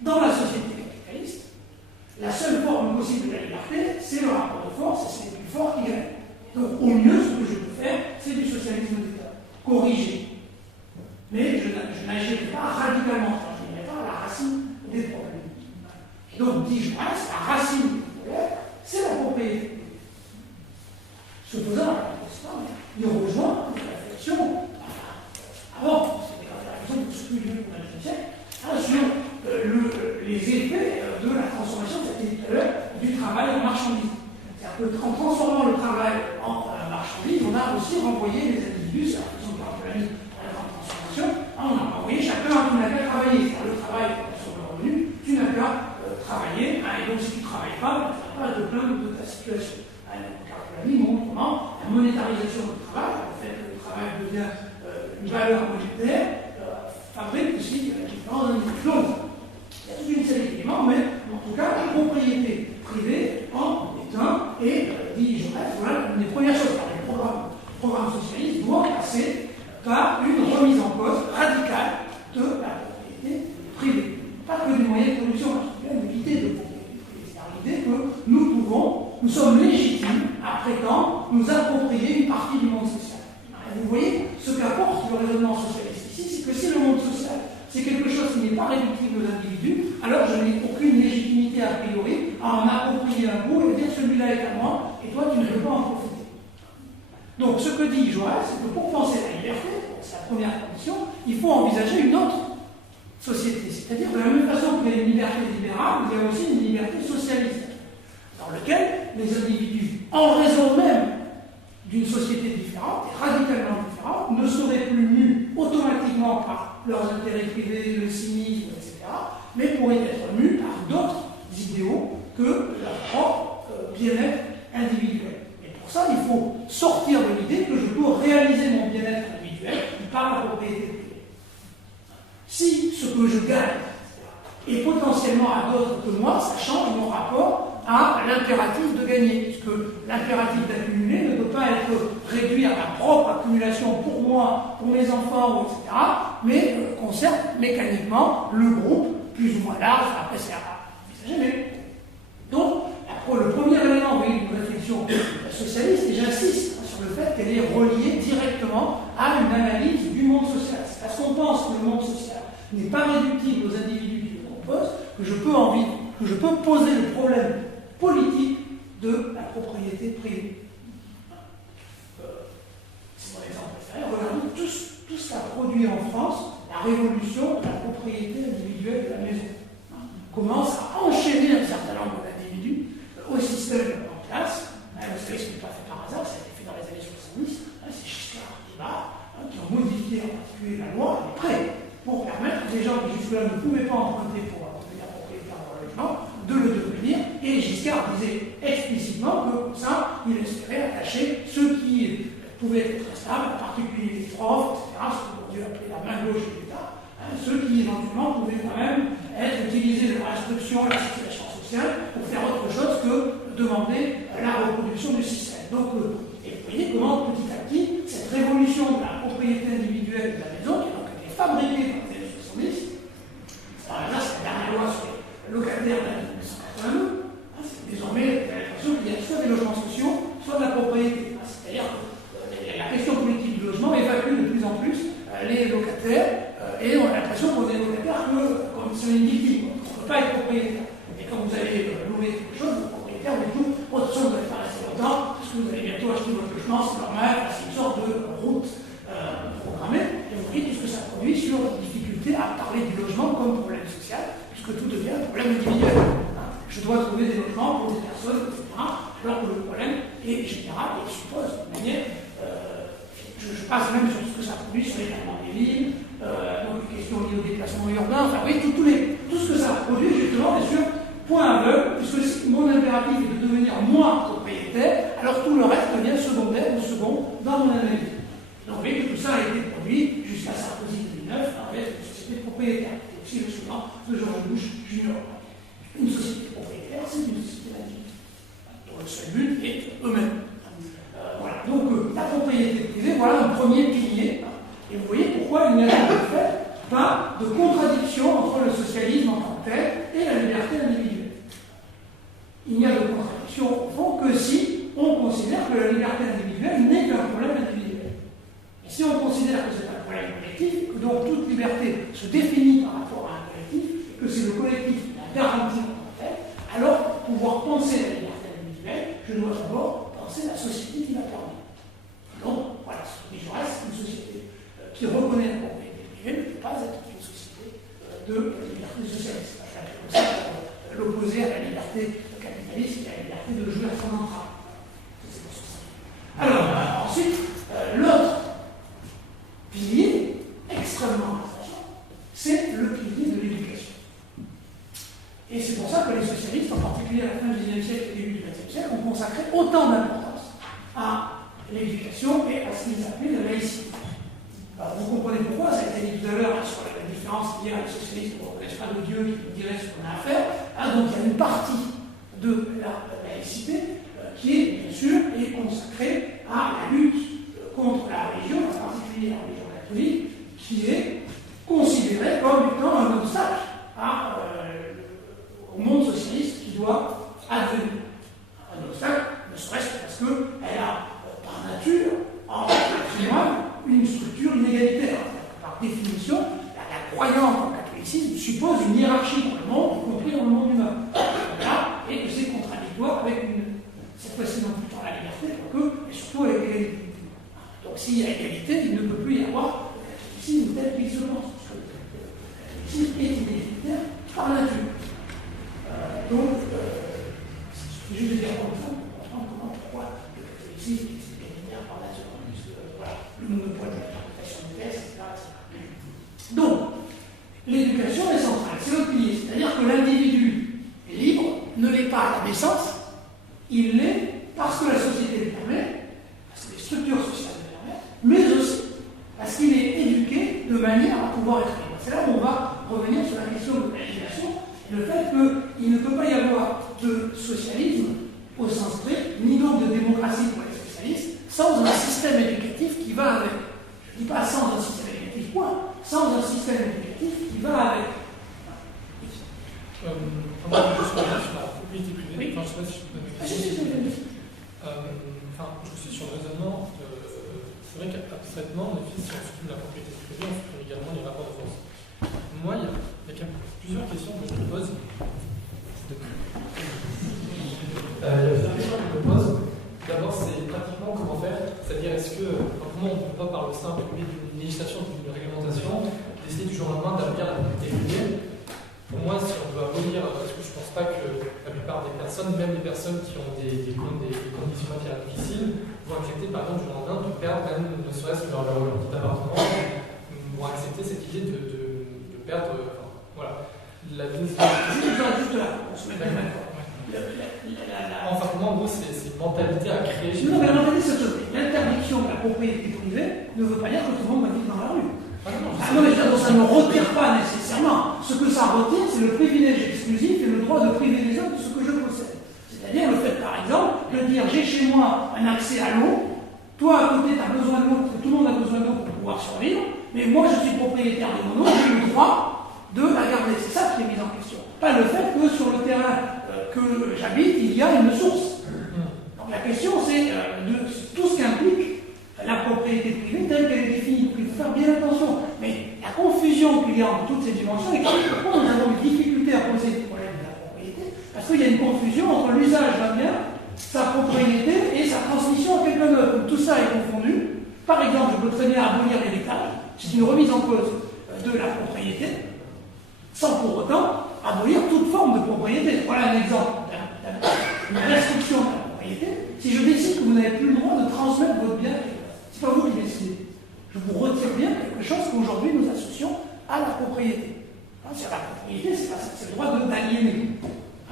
Dans la société capitaliste, la seule forme possible de la liberté, c'est le rapport de force, et c'est le plus fort qui gagne. Donc, au mieux, ce que je peux faire, c'est du socialisme d'État, corrigé. Mais je n'agirai pas radicalement, je n'irai pas à la racine des problèmes. Et donc, dit Jaurès, la racine des problèmes, c'est la propriété. Ce faisant, il rejoint la réflexion, avant, c'était la réflexion de ce que Dieu au XXe siècle, sur les effets de la transformation, ça a été dit tout à l'heure, du travail en marchandise. C'est-à-dire qu'en transformant le travail en marchandise, on a aussi renvoyé les individus, c'est la réflexion de Paracolani à la grande transformation, on a renvoyé chacun tu n'as qu'à travailler. C'est-à-dire le travail sur le revenu, tu n'as qu'à travailler, et donc si tu ne travailles pas, tu n'as pas à te plaindre de ta situation. Paracolani montre comment la monétarisation du travail, le fait que le travail devient une valeur monétaire, fabrique aussi différents individus. Donc, il y a toute une série d'éléments, mais en tout cas, la propriété privée en est un, et dit Jaurès, voilà une des premières choses. Le programme socialiste doit passer par une remise en cause radicale de la propriété privée. Pas que des moyens de production, mais l'idée de propriété privée. C'est-à-dire l'idée que nous sommes légitimes à prétendre nous approprier une partie du monde social. Et vous voyez, ce qu'apporte le raisonnement socialiste ici, c'est que si le monde social, c'est quelque chose qui n'est pas réductible aux individus, alors je n'ai aucune légitimité a priori à en approprier un bout et dire celui-là est à moi, et toi tu ne peux pas en profiter. Donc ce que dit Jaurès, c'est que pour penser la liberté, c'est la première condition, il faut envisager une autre société. C'est-à-dire de la même façon qu'il y a une liberté libérale, il y a aussi une liberté socialiste, dans laquelle les individus, en raison même d'une société différente, et radicalement différente, ne seraient plus mus automatiquement par leurs intérêts privés, le cynisme, etc., mais pourraient être mus par d'autres idéaux que leur propre bien-être individuel. Et pour ça, il faut sortir de l'idée que je peux réaliser mon bien-être individuel par la propriété privée. Si ce que je gagne est potentiellement à d'autres que moi, ça change mon rapport à l'impératif de gagner, puisque l'impératif d'accumuler ne peut pas être réduit à ma propre accumulation pour moi, pour mes enfants, etc., mais concerne mécaniquement le groupe, plus ou moins large, après c'est à envisager. Donc, le premier élément, vous voyez, d'une réflexion socialiste, et j'insiste sur le fait qu'elle est reliée directement à une analyse du monde social. C'est parce qu'on pense que le monde social n'est pas réductible aux individus qui le composent que je peux poser le problème politique de la propriété privée. C'est mon exemple préféré. Regardez tout ce qu'a produit en France la révolution de la propriété individuelle de la maison. On commence à enchaîner un certain nombre d'individus au système seul en place. Vous savez, ce n'est pas fait par hasard, ça a été fait dans les années 70. C'est Giscard qui a modifié en particulier la loi, les prêts, pour permettre à des gens qui jusque-là ne pouvaient pas emprunter pour devenir propriétaire de leur logement, de le devenir. Et Giscard disait explicitement que comme ça, il espérait attacher ceux qui pouvaient être stables, en particulier les profs, etc., ce qu'on peut appeler la main gauche de l'État, ceux qui éventuellement pouvaient quand même être utilisés de l'instruction et la circulation sociale pour faire autre chose que demander la reproduction du système. Donc, et vous voyez comment petit à petit, cette révolution de la propriété individuelle de la maison, qui a donc été fabriquée dans les années 70, là c'est la dernière loi sur les locataires de 1982, c'est désormais l'impression qu'il y a soit des logements sociaux, soit de la propriété. C'est-à-dire que la question politique du logement évacue de plus en plus les locataires, et on a l'impression qu'on est locataire comme si on est une victime, on ne peut pas être propriétaire. Et quand vous allez louer quelque chose, le propriétaire vous dit tout, de toute façon vous n'allez pas rester longtemps, parce que vous allez bientôt acheter votre logement, c'est normal, c'est une sorte de route programmée, et vous voyez tout ce que ça produit sur la difficulté à parler du logement comme problème social, puisque tout devient un problème individuel. Je dois trouver des logements pour des personnes, etc., alors que le problème est général et suppose d'une manière. Je passe même sur ce que ça produit sur l'étalement des villes, donc les questions liées au déplacement urbain, enfin oui, tout ce que ça produit justement, bien sûr, point aveugle, puisque mon impératif est de devenir moi propriétaire, alors tout le reste devient secondaire ou second dans mon analyse. Donc vous voyez que tout ça a été produit jusqu'à Sarkozy 2009 avec une société propriétaire. C'est aussi le slogan de George Bush Jr. Une société propriétaire, c'est une société d'individus, dont le seul but est eux-mêmes. Voilà. Donc la propriété privée, voilà un premier pilier. Et vous voyez pourquoi il n'y a pas de contradiction entre le socialisme en tant que tel et la liberté individuelle. Il n'y a de contradiction au fond que si on considère que la liberté individuelle n'est qu'un problème individuel. Et si on considère que c'est un problème collectif, que donc toute liberté se définit par rapport à un collectif, et que c'est le collectif qui la garantit en tant que tel, alors pour pouvoir penser la liberté individuelle, je dois d'abord penser la société qui la permet. Donc, voilà, je reste une société qui reconnaît la propriété privée ne peut pas être une société de liberté socialiste. C'est ça l'opposé à la liberté capitaliste et à la liberté de jouer à son entrave. Alors, ensuite, l'autre pilier extrêmement important, c'est le pilier de l'éducation. Et c'est pour ça que les socialistes, en particulier à la fin du XIXe siècle et début du XXe siècle, ont consacré autant d'importance à l'éducation et à ce qu'ils appelaient la laïcité. Alors, vous comprenez pourquoi, ça a été dit tout à l'heure sur la différence qu'il y a les socialistes qui ne reconnaissent pas de Dieu, qui nous dirait ce qu'on a à faire. Donc il y a une partie de la laïcité qui est bien sûr consacrée à la lutte contre la religion, en particulier la religion catholique, qui est considérée comme étant un obstacle au monde socialiste qui doit advenir. Un obstacle, ne serait-ce que parce qu'elle a, par nature, en patrimoine, une structure inégalitaire. Par définition, la croyance dans le catholicisme suppose une hiérarchie dans le monde, y compris dans le monde humain. Là, et que c'est contradictoire avec cette fois-ci non plus dans la liberté, et surtout avec l'égalité. Donc s'il y a égalité, il ne peut plus y avoir le catholicisme tel qu'il se pense. Parce que le catholicisme est inégalitaire par nature. Donc, c'est juste de dire comme ça pour comprendre pourquoi le catholicisme est inégalitaire par nature. Voilà, le monopole de l'interprétation du texte, etc. Donc, l'éducation est centrale, c'est le pilier. C'est-à-dire que l'individu est libre, ne l'est pas à la naissance, il l'est parce que la société le permet, parce que les structures sociales le permettent, mais aussi parce qu'il est éduqué de manière à pouvoir être libre. C'est là où on va revenir sur la question de l'éducation et le fait qu'il ne peut pas y avoir de socialisme au sens strict, ni donc de démocratie pour les socialistes, sans un système éducatif qui va avec. Je ne dis pas sans un système éducatif, point, sans un système éducatif qui va avec. Je suis sur la propriété privée, oui. Enfin, je ne sais pas si je peux me question. Je suis sur le raisonnement, c'est vrai qu'abstraitement, en effet, si on supprime la propriété privée, on supprime également les rapports de force. Moi, il y a quand même plusieurs questions que je me pose. D'abord, c'est pratiquement comment faire, c'est-à-dire est-ce que, comment on ne peut pas par le simple biais d'une législation, d'une réglementation, décider du jour au lendemain d'abolir la propriété privée. Pour moi, si on veut abolir, parce que je ne pense pas que la plupart plupart des personnes, même les personnes qui ont des conditions matérielles difficiles, vont accepter par exemple du jour au lendemain de perdre même ne serait-ce que leur petit appartement, vont accepter cette idée de perdre. Voilà. La juste là, on se met bien d'accord. Enfin, pour moi, en gros, c'est une mentalité à créer. Non, mais la mentalité, c'est que l'interdiction de la propriété privée ne veut pas dire que tout le monde va vivre dans la rue. Non, mais ça ne retire pas nécessairement. Ce que ça retire, c'est le privilège exclusif et le droit de priver les autres de ce que je possède. C'est-à-dire le fait, par exemple, de dire j'ai chez moi un accès à l'eau, toi à côté, tu as besoin d'eau, tout le monde a besoin d'eau pour pouvoir survivre, mais moi je suis propriétaire de mon eau, j'ai le droit de la garder. C'est ça qui est mis en question. Pas le fait que sur le terrain que j'habite, il y a une source. Donc la question, c'est de tout ce qu'implique la propriété privée telle qu'elle est définie. Donc il faut faire bien attention. Mais la confusion qu'il y a entre toutes ces dimensions explique pourquoi nous avons des difficultés à poser le problème de la propriété. Parce qu'il y a une confusion entre l'usage d'un bien, sa propriété et sa transmission à quelqu'un d'autre. Donc tout ça est confondu. Par exemple, je peux très bien abolir l'héritage. C'est une remise en cause de la propriété, sans pour autant abolir toute forme de propriété. Voilà un exemple d'une restriction de la propriété. Si je décide que vous n'avez plus le droit de transmettre votre bien, c'est pas vous qui décidez. Je vous retire bien quelque chose qu'aujourd'hui nous associons à la propriété. C'est la propriété, c'est le droit d'aliéner.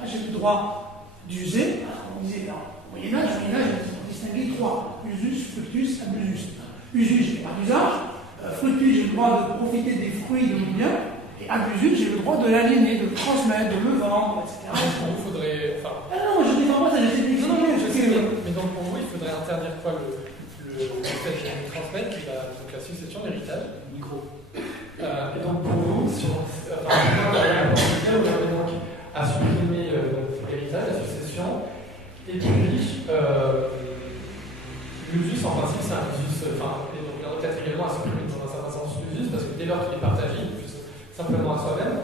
J'ai le droit d'user, on disait au Moyen-Âge, on distinguait trois: usus, fructus, abusus. Usus, je n'ai pas d'usage. Fructus, j'ai le droit de profiter des fruits de mon bien. Et abusus, j'ai le droit de l'aliéner, de le transmettre, de le vendre, etc. Il faudrait. Non, je ne défends pas, ça j'ai été expliqué. Mais donc pour vous, il faudrait interdire quoi le fait de transmettre, donc la succession, l'héritage. Et donc pour vous, si on donc à supprimer l'héritage, la succession, et puis l'usus, en principe, c'est un usus, et donc là, peut-être également à supprimer dans un certain sens l'usus, parce que dès lors qu'il est partagé, simplement à soi-même.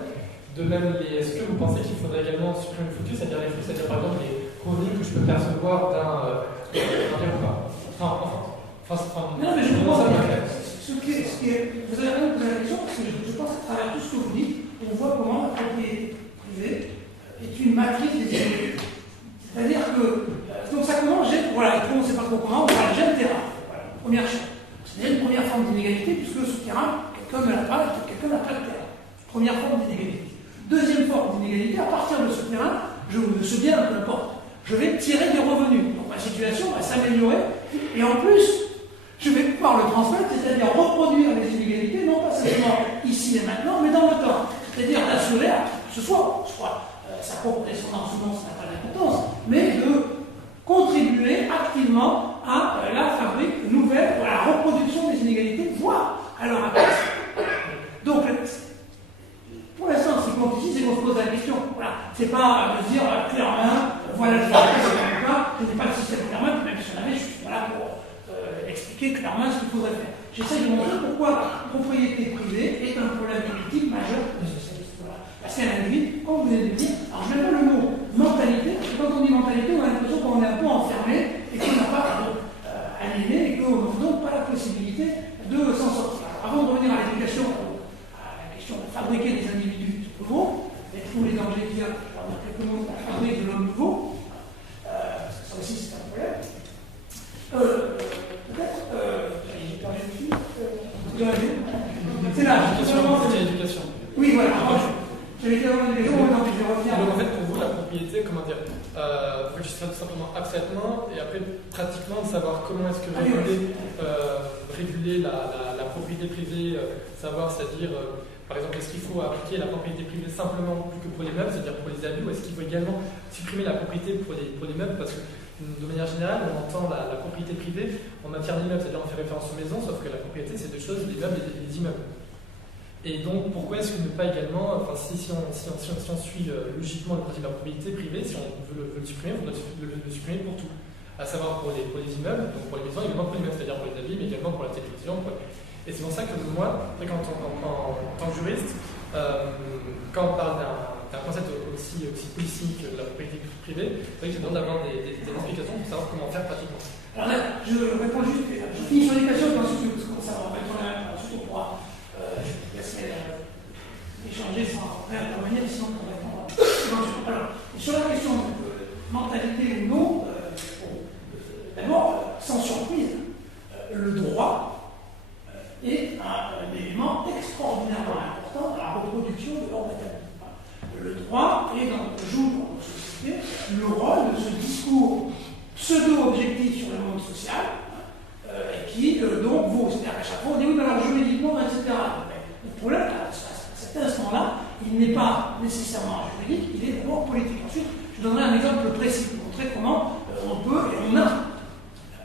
De même, est-ce que vous pensez qu'il faudrait également supprimer le fructus, c'est-à-dire les fruits, c'est-à-dire par exemple les revenus que je peux percevoir d'un bien ou pas? Non, mais je pense que vous avez raison de poser la question, parce que je pense qu'à travers tout ce que vous dites, on voit comment la propriété privée est une matrice des inégalités. C'est-à-dire que, donc ça commence, voilà, on ne sait pas trop comment, j'ai un terrain. Voilà, première chose. C'est déjà une première forme d'inégalité, puisque ce terrain, quelqu'un ne l'a pas, quelqu'un n'a pas de terrain. Première forme d'inégalité. Deuxième forme d'inégalité, à partir de ce terrain, de ce bien, peu importe, je vais tirer des revenus. Donc ma situation va s'améliorer, et en plus, je vais pouvoir le transmettre, c'est-à-dire reproduire les inégalités, non pas simplement ici et maintenant, mais dans le temps. C'est-à-dire d'assurer à ce soit sa propre descendance ou non, ça n'a pas d'importance, mais de contribuer activement à la fabrique nouvelle, à la reproduction des inégalités, voire à leur apparition. Donc, pour l'instant, ce qui compte ici, c'est qu'on se pose la question. Voilà. C'est pas de dire clairement, voilà le système, je n'ai pas le système clairement, même si on avait, je suis là pour expliquer clairement ce qu'il faudrait faire. J'essaie de montrer pourquoi la propriété privée est un problème politique majeur de ce système. Voilà. Parce qu'un individu, comme vous avez dit, alors je mets pas le mot mentalité, parce que quand on dit mentalité, on a l'impression qu'on est un peu enfermé et qu'on n'a pas aliéné et qu'on ne donne pas la possibilité de s'en sortir. Avant de revenir à l'éducation, à la question de fabriquer des individus nouveaux, et tous les dangers qu'il y a, pour dire quelques mots de la fabrique de l'homme nouveau, parce que ça aussi c'est un problème. Peut-être, j'ai perdu le fil. C'est là, c'est l'éducation. Oui, voilà. J'avais été avant l'éducation, donc je vais revenir. Donc en fait, pour vous, la propriété, comment dire, faut que je fasse tout simplement abstraitement et après pratiquement de savoir comment est-ce que réguler la propriété privée, savoir, c'est-à-dire, par exemple, est-ce qu'il faut appliquer la propriété privée simplement plus que pour les meubles, c'est-à-dire pour les habits, ou est-ce qu'il faut également supprimer la propriété pour les meubles, parce que de manière générale, on entend la propriété privée en matière d'immeubles, c'est-à-dire on fait référence aux maisons, sauf que la propriété, c'est deux choses, les meubles et les immeubles. Et donc, pourquoi est-ce que ne pas également, enfin, si on suit logiquement le principe de la propriété privée, si on veut le supprimer, on doit le supprimer pour tout. À savoir pour les immeubles, donc pour les maisons, également pour les meubles, c'est-à-dire pour les habits, mais également pour la télévision. Et c'est pour ça que moi, en tant que juriste, quand on parle d'un concept aussi politique de la propriété privée, c'est vrai que j'ai besoin d'avoir des explications pour savoir comment faire pratiquement. Alors là, je réponds juste, je finis sur l'éducation, et ensuite ça va répondre ensuite on pourra échanger sans réintervenir, sinon on répond. Alors, sur la question il n'est pas nécessairement juridique, il est d'abord politique. Ensuite, je donnerai un exemple précis pour montrer comment on peut, et on a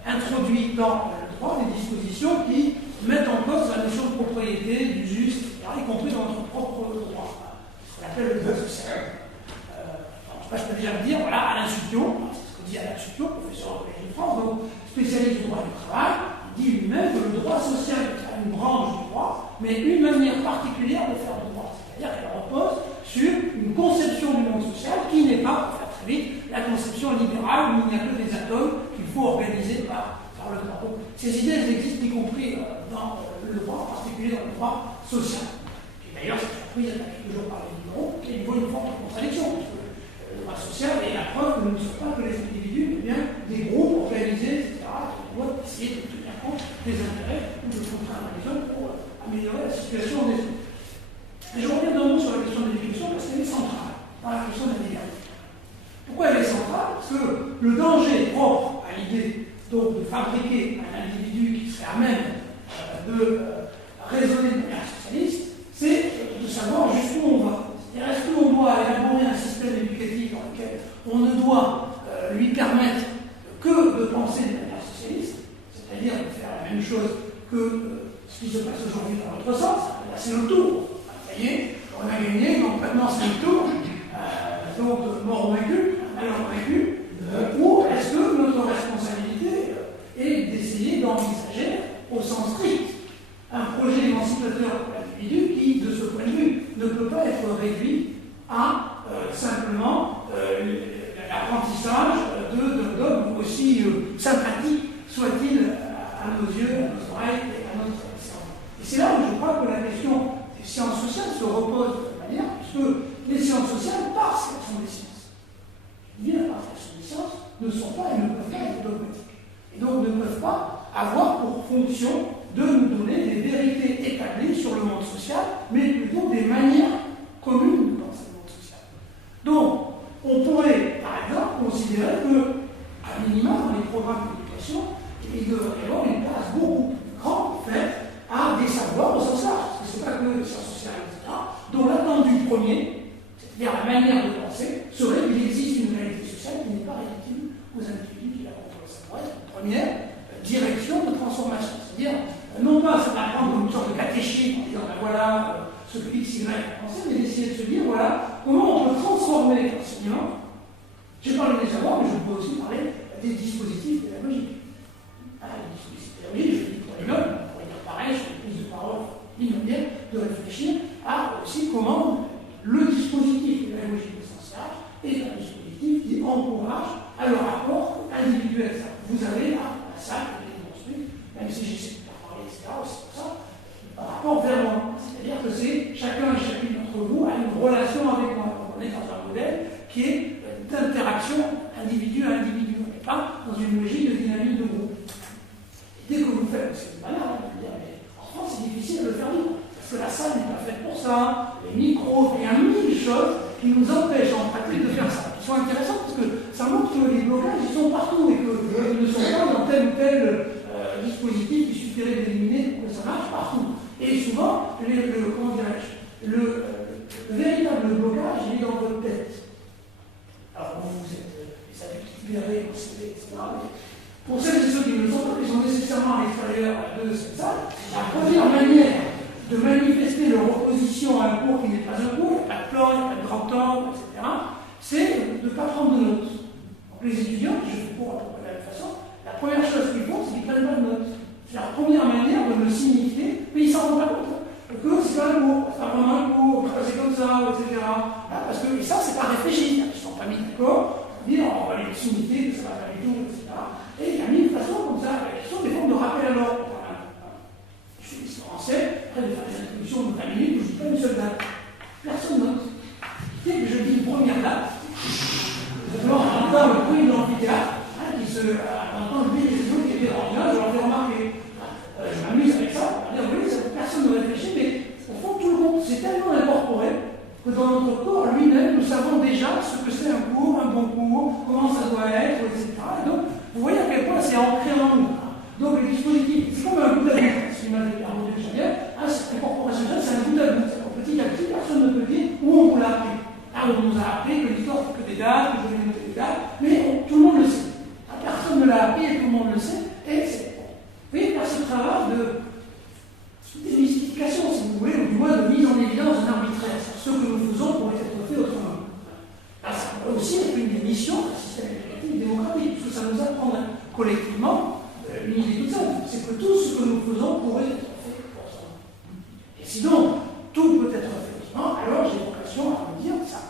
introduit dans le droit des dispositions qui mettent en cause la notion de propriété, d'usus, etc., y compris dans notre propre droit. Ce qu'on appelle le droit social. Je peux déjà me dire, voilà, Alain Supion, c'est ce que dit Alain Supion, professeur au Collège de France, donc spécialiste du droit du travail, dit lui-même que le droit social est une branche du droit, mais une manière particulière de faire le droit. C'est-à-dire qu'elle repose sur une conception du monde social qui n'est pas, pour faire très vite, la conception libérale où il n'y a que des atomes qu'il faut organiser par le droit. Donc, ces idées, elles existent y compris dans le droit, en particulier dans le droit social. Et d'ailleurs, c'est surpris, il y a toujours parlé du droit, qui est une forme de contradiction. Le droit social est la preuve que nous ne sommes pas que les individus, mais bien des groupes organisés, etc., qui doivent essayer de tenir compte des intérêts ou de contraindre les hommes pour améliorer la situation des autres. Et je reviens d'un mot sur la question de l'éducation parce qu'elle est centrale dans la question de la liberté. Pourquoi elle est centrale? Parce que le danger propre à l'idée donc de fabriquer un individu qui serait à même de raisonner de manière socialiste, c'est de savoir jusqu'où on va. Est-ce qu'on doit élaborer un système éducatif dans lequel on ne doit lui permettre que de penser de manière socialiste, c'est-à-dire de faire la même chose que ce qui se passe aujourd'hui dans l'autre sens, là c'est le tour. Ça y est, on a gagné, donc maintenant c'est le tour, donc mort vaincu, alors vaincu, ou est-ce que notre responsabilité est d'essayer d'envisager au sens strict un projet émancipateur pour l'individu qui, de ce point de vue, ne peut pas être réduit à simplement l'apprentissage d'un dogme aussi sympathique soit-il à nos yeux, à nos oreilles et à notre cerveau. Et c'est là où je crois que la question des sciences sociales se repose de cette manière, puisque les sciences sociales, parce qu'elles sont des sciences, bien parce qu'elles sont des sciences, ne sont pas et ne peuvent pas être dogmatiques. Et donc ne peuvent pas avoir pour fonction de nous donner des vérités établies sur le monde social, mais plutôt des manières communes de penser le monde social. Donc, on pourrait, par exemple, considérer que, à minima, dans les programmes d'éducation, il devrait y avoir une place beaucoup plus grande faite à des savoirs au sens large, parce que ce n'est pas que les sciences sociales, etc., dont l'attendu premier, c'est-à-dire la manière de penser, serait qu'il existe une réalité sociale qui n'est pas réductible aux individus qui la composent. Ça pourrait être une première direction de transformation. C'est-à-dire, non pas se l'apprendre comme une sorte de catéchisme en disant, ben voilà, ce que X, Y a pensé, mais d'essayer de se dire, voilà, comment on peut transformer l'enseignement. J'ai parlé des savoirs, mais je peux aussi parler des dispositifs pédagogiques. Les dispositifs pédagogiques, je dis pour les notes, on pourrait dire pareil sur les prises de parole, une manière de réfléchir à aussi comment le dispositif pédagogique au sens large est un dispositif qui encourage à leur rapport individuel. Vous avez là la salle qui est construite, même si j'essaie de faire parler, etc., c'est pour ça, par rapport vers moi. C'est-à-dire que c'est chacun et chacune d'entre vous a une relation avec moi. Donc on est dans un modèle qui est d'interaction individu à individu. On n'est pas dans une logique de dynamique de groupe. Et dès que vous faites, c'est une manière de dire, mais en France c'est difficile de le faire vivre. Parce que la salle n'est pas faite pour ça, les micros, il y a mille choses qui nous empêchent en pratique de faire ça. Qui sont intéressantes parce que ça montre que les blocages ils sont partout et qu'ils ne sont pas dans tel ou tel dispositif qu'il suffirait d'éliminer pour que ça marche partout. Et souvent, comment dirais-je, le véritable blocage il est dans votre tête. Alors vous êtes les adultes libérés, vous savez, etc. Mais pour celles et ceux qui ne le sont pas, qui sont nécessairement à l'extérieur de cette salle, la première manière de manifester leur opposition à un cours qui n'est pas un cours, il n'y a pas de plan, il n'y a pas de grand temps, etc., c'est de ne pas prendre de notes. Donc les étudiants, qui je fais cours à peu près de la même façon, la première chose qu'ils font, c'est qu'ils ne prennent pas de notes. C'est la première manière de le signifier, mais ils ne s'en rendent pas compte. Que c'est pas un cours, c'est pas vraiment un cours, c'est comme ça, etc. Parce que et ça, c'est pas réfléchi. Ils ne sont pas mis d'accord, dire on va les signifier, que ça va pas du tout, etc. Et il y a mille façons comme ça, qui sont des formes de rappel à l'ordre. Je suis français, après de faire des introductions de 20 minutes, je ne dis pas une seule date. Personne note. Dès que je dis une première date, alors on entend le bruit de l'amphithéâtre, qui se entend le bruit des autres qui étaient en lien, je leur fais remarquer. Je m'amuse avec ça, on va dire oui, personne ne réfléchit, mais au fond, tout le monde, c'est tellement incorporé que dans notre corps lui-même, nous savons déjà ce que c'est un cours, un bon cours, comment ça doit être, etc. Et donc, vous voyez à quel point c'est ancré en nous. Donc, les dispositifs, c'est comme un bout à bout. C'est l'image de Pierre-Maude de Javier, cette incorporation, c'est un bout à bout. Petit à petit, personne ne peut dire où on le monde le sait, et c'est. Vous voyez, par ce travail de démystification, si vous voulez, ou du moins de mise en évidence d'un arbitraire. Ce que nous faisons pourrait être fait autrement. Là, ça pourrait aussi être une des missions d'un système éducatif démocratique, parce que ça nous apprendrait collectivement une idée toute simple, c'est que tout ce que nous faisons pourrait être fait autrement. Et sinon, tout peut être fait autrement, alors j'ai vocation à me dire ça.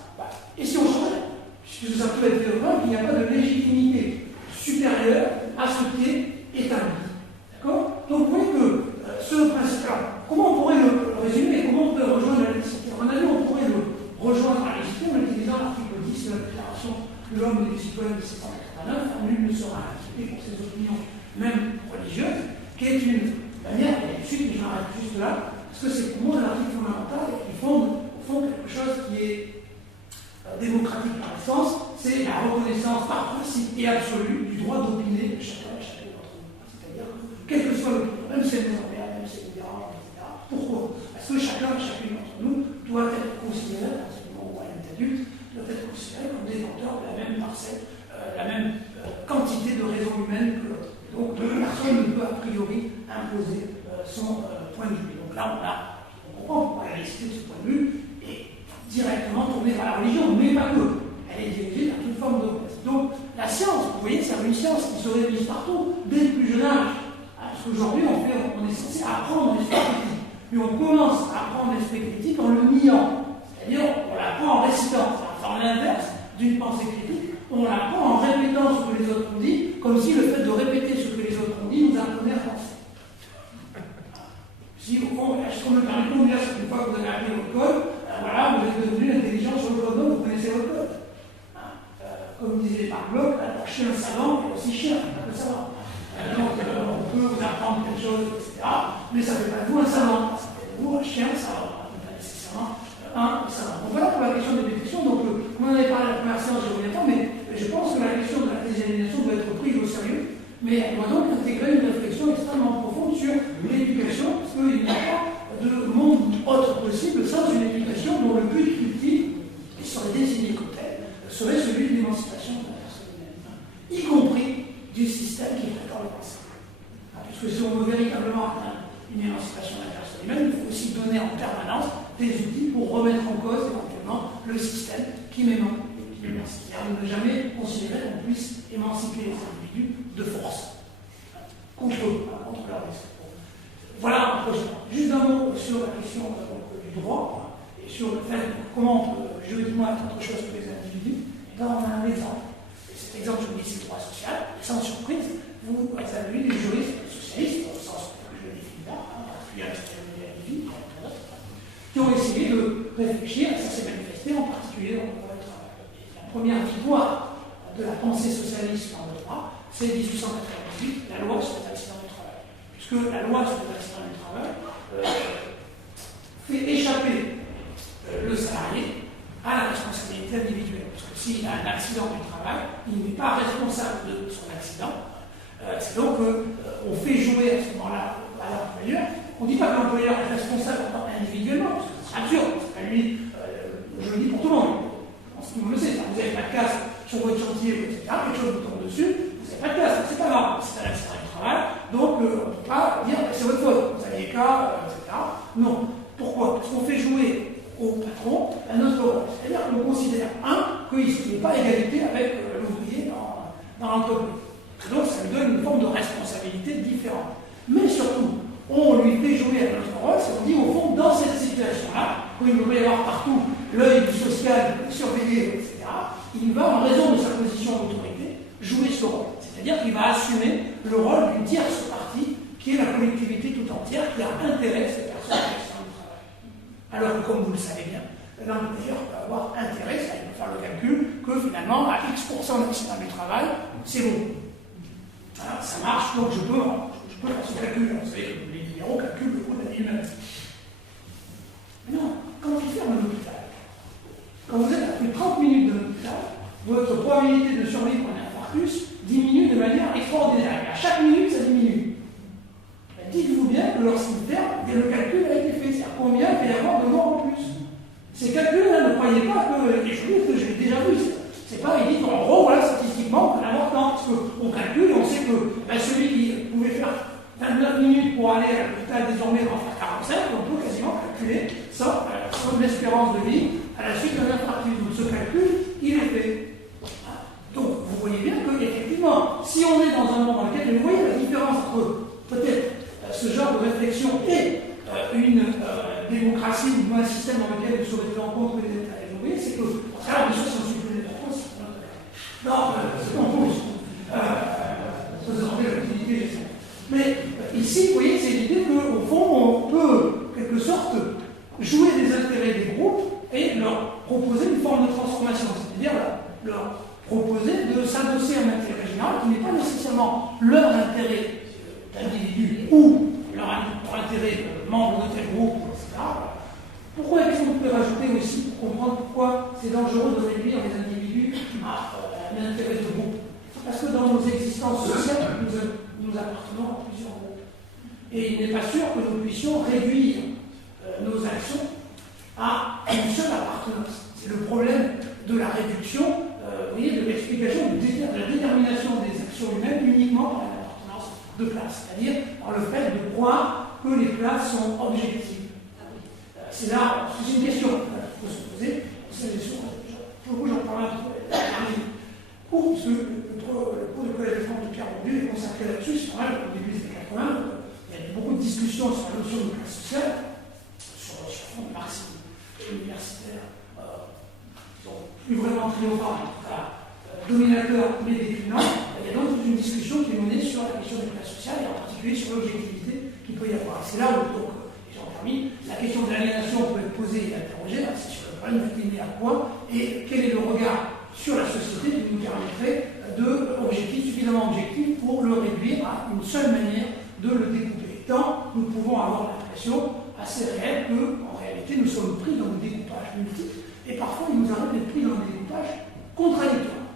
Et si on changeait, puisque ça peut être fait autrement, qu'il n'y a pas de légitimité supérieure à ce qui est établi. D'accord? Donc vous voyez que ce principe-là, comment on pourrait le résumer, comment on peut rejoindre la laïcité? À mon avis, on pourrait le rejoindre la laïcité en utilisant l'article 10 de la Déclaration de l'homme et des citoyens de 1789, nul ne sera inquiété pour ses opinions, même religieuses, qui est une manière, et ensuite je m'arrête juste là, parce que c'est pour moi un article fondamental et qui fonde au fond quelque chose qui est démocratique par essence, c'est la reconnaissance par principe et absolu du droit d'opiner de chacun et chacune d'entre nous. C'est-à-dire, quel que soit l'opinion, même si elle nous emmerde, même si elle nous dérange, etc. Pourquoi? Parce que chacun et chacune d'entre nous doit être considéré, à partir du moment où elle est adulte, doit être considéré comme détenteur de la même parcelle, la même quantité de raison humaine que l'autre. Donc, personne ne peut a priori imposer son point de vue. Donc là, on comprend pourquoi la laïcité de ce point de vue est directement tournée vers la religion, mais pas que. Elle est dirigée vers toute forme de. Donc, la science, vous voyez, c'est une science qui se réunit partout, dès le plus jeune âge. Parce qu'aujourd'hui, on est censé apprendre l'esprit critique. Mais on commence à apprendre l'esprit critique en le niant. C'est-à-dire, on l'apprend en récitant. C'est en l'inverse d'une pensée critique. On l'apprend en répétant ce que les autres ont dit, comme si le fait de répéter ce que les autres ont dit nous apprenait à penser. Si, au fond, est-ce qu'on me permet de vous dire qu'une fois que vous avez appris votre code, voilà, vous êtes devenu intelligent sur le code, donc vous connaissez votre code. Comme disait Marc Bloch, alors chien savant, mais aussi chien, pas que savant. Donc, on peut vous apprendre quelque chose, etc. Mais ça ne fait pas de vous un savant. Ça fait de vous un chien savant, pas nécessairement un savant. Donc voilà pour la question des détections. Donc, on en avait parlé à la première séance, je ne reviens pas, mais je pense que la question de la désélimination doit être prise au sérieux, mais elle doit donc intégrer une réflexion extrêmement profonde sur l'éducation, parce qu'il n'y a pas de monde autre possible sans une éducation dont le but ultime, qui serait désigné comme tel, serait celui de l'émancipation de la personne humaine, y compris du système qui prétend le penser. Puisque si on veut véritablement atteindre une émancipation de la personne humaine, il faut aussi donner en permanence des outils pour remettre en cause éventuellement le système qui m'émancipe. C'est-à-dire de ne jamais considérer qu'on puisse émanciper les individus de force, contre eux, contre leur esprit. Voilà un projet. Juste un mot sur la question du droit et sur le fait comment on peut juridiquement être autre chose que les individus. Et là, on a un exemple. Et cet exemple, je vous dis, c'est le droit social. Et sans surprise, vous avez vu des juristes socialistes, au sens que je le définis là, qui ont essayé de réfléchir, et ça s'est manifesté en particulier dans le droit du travail. La première victoire de la pensée socialiste dans le droit, c'est 1898, la loi sur les accidents du travail. Puisque la loi sur les accidents du travail fait échapper le salarié à la responsabilité individuelle. Parce que s'il a un accident du travail, il n'est pas responsable de son accident. C'est donc qu'on fait jouer à ce moment-là à l'employeur. On ne dit pas que l'employeur est responsable individuellement, parce que c'est absurde. C'est pas lui, je le dis pour tout le monde. En ce qui me le sait, vous n'avez pas de casque sur votre chantier, etc. Quelque chose vous tombe dessus, vous n'avez pas de casque, c'est pas grave, c'est un accident du travail, donc on ne peut pas dire que c'est votre faute, vous aviez cas, etc. Non. Pourquoi? Parce qu'on fait jouer au patron à notre rôle. C'est-à-dire qu'on considère, qu'il n'est pas égalité avec l'ouvrier dans l'entreprise. Donc ça lui donne une forme de responsabilité différente. Mais surtout, on lui fait jouer à notre rôle, c'est qu'on dit au fond, dans cette situation-là, où il devrait y avoir partout l'œil du social, surveillé, etc., il va, en raison de sa position d'autorité, jouer ce rôle. C'est-à-dire qu'il va assumer le rôle d'une tierce partie, qui est la collectivité tout entière, qui a intérêt à cette personne qui est du travail. Alors que, comme vous le savez bien, l'employeur peut avoir intérêt, ça il peut faire le calcul, que finalement, à X% d'accident du travail, c'est bon. Alors, ça marche, donc je peux faire ce calcul. Vous savez, les libéraux calculent le coût de la vie humaine. Mais non, quand on ferme un hôpital, quand vous êtes à plus de 30 minutes de l'hôpital, votre probabilité de survivre à un infarctus diminue de manière extraordinaire. À chaque minute, ça diminue. Dites-vous bien que lorsqu'il ferme, le calcul a été fait. C'est-à-dire combien il va y avoir de morts en plus. Ces calculs-là, ne croyez pas que les choses que j'ai déjà vues. C'est pas, il dit qu'en gros, voilà, statistiquement, c'est important, parce qu'on calcule et on sait que celui qui pouvait faire 29 minutes pour aller à l'hôpital désormais va en faire 45, on peut quasiment calculer son espérance de vie à la suite d'un infarctus. Donc ce calcul, il est fait. Donc vous voyez bien qu'effectivement, si on est dans un monde dans lequel, vous voyez la différence entre peut-être ce genre de réflexion et une démocratie ou un système dans lequel vous serez en compte que les États. Vous voyez, c'est que, alors bien sûr, si on suit les États, non, c'est pas en cause. Ça désormais l'utilité, mais ici, vous voyez, c'est l'idée qu'au fond, on peut, en quelque sorte, jouer des intérêts des groupes et leur proposer une forme de transformation, c'est-à-dire leur proposer de s'adosser à un intérêt général qui n'est pas nécessairement leur intérêt d'individu ou leur intérêt de membre de tel groupe, etc. Pourquoi est-ce qu'on peut rajouter aussi pour comprendre pourquoi c'est dangereux de réduire les individus à un intérêt de groupe? Parce que dans nos existences sociales, nous appartenons à plusieurs groupes. Et il n'est pas sûr que nous puissions réduire nos actions à une seule appartenance. C'est le problème de la réduction, vous voyez, de l'explication, de la détermination des actions humaines uniquement par l'appartenance de classe, c'est-à-dire par le fait de croire que les classes sont objectives. C'est là, c'est une question qu'il faut se poser. J'en parle un peu. Parce que le cours de Collège de France de Pierre Bourdieu est consacré là-dessus, c'est vrai, au début des années 80, il y a eu beaucoup de discussions sur la notion de classe sociale, sur le fond de marxisme universitaire, qui sont plus vraiment triomphants, en tout cas dominateurs, mais déclinants. Il y a donc une discussion qui est menée sur la question de la classe sociale, et en particulier sur l'objectivité qu'il peut y avoir. C'est là où, donc, j'en termine, la question de l'aliénation peut être posée et interrogée, c'est sur le problème d'aligner à quoi, et quel est le regard sur la société qui nous permettrait suffisamment objectif pour le réduire à une seule manière de le découper. Tant nous pouvons avoir l'impression assez réelle qu'en réalité nous sommes pris dans des découpages multiples et parfois il nous arrive d'être pris dans des découpages contradictoires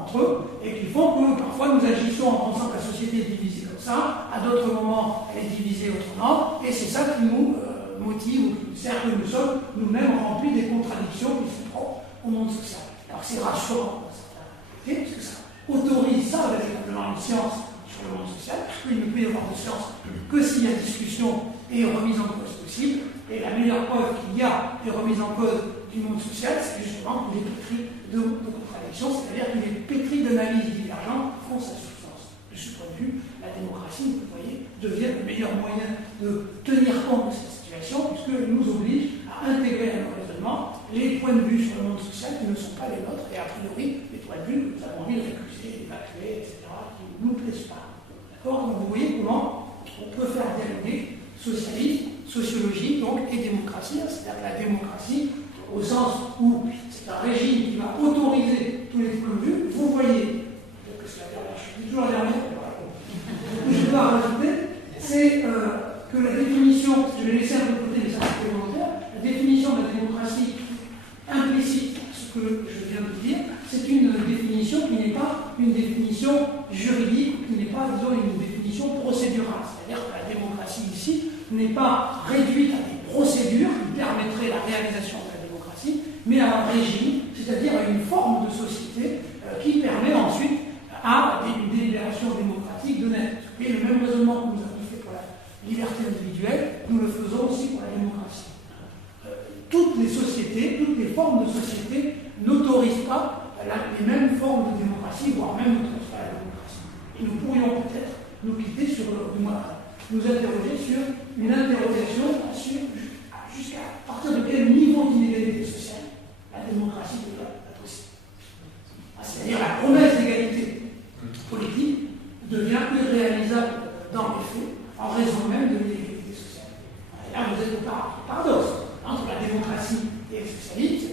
entre eux et qui font que parfois nous agissons en pensant que la société est divisée comme ça, à d'autres moments elle est divisée autrement et c'est ça qui nous motive ou qui sert que nous sommes nous-mêmes remplis des contradictions qui sont propres au monde social. Alors c'est rassurant dans certains côtés, parce que ça autorise ça véritablement une science sur le monde social, puisqu'il ne peut y avoir de science que s'il y a discussion et remise en cause possible. Et la meilleure preuve qu'il y a de remise en cause du monde social, c'est justement qu'il est pétri de contradictions, c'est-à-dire qu'il est pétri d'analyses divergentes qui font sa substance. De ce point de vue, la démocratie, vous voyez, devient le meilleur moyen de tenir compte de cette situation, puisqu'elle nous oblige à intégrer à nos raisonnements les points de vue sur le monde social qui ne sont pas les nôtres, et a priori, les points de vue que nous avons envie de récuser, d'évacuer, etc., qui ne nous plaisent pas. D'accord? Donc vous voyez comment on peut faire dialoguer socialisme, sociologie, donc, et démocratie. C'est-à-dire que la démocratie, au sens où c'est un régime qui va autoriser tous les points de vue, vous voyez, peut-être que c'est la dernière, je suis toujours la dernière, ce que je dois rajouter, c'est que la définition, je vais laisser un peu de côté les aspects volontaires, la définition de la démocratie implicite, ce que je viens de dire, c'est une définition qui n'est pas une définition juridique, qui n'est pas, disons, une définition procédurale. C'est-à-dire que la démocratie ici n'est pas réduite à des procédures qui permettraient la réalisation de la démocratie, mais à un régime, c'est-à-dire à une forme de société qui permet ensuite à une délibération démocratique de naître. Et le même raisonnement que nous avons fait pour la liberté individuelle, nous le faisons aussi pour la démocratie. Toutes les sociétés, toutes les formes de société n'autorisent pas les mêmes formes de démocratie, voire même n'autorisent pas la démocratie. Et nous pourrions peut-être nous quitter sur nous interroger sur une interrogation jusqu'à partir de quel niveau d'inégalité sociale la démocratie peut être possible. C'est-à-dire la promesse d'égalité politique devient irréalisable dans les faits en raison même de l'inégalité sociale. Et là, vous êtes au paradoxe entre la démocratie et le socialisme,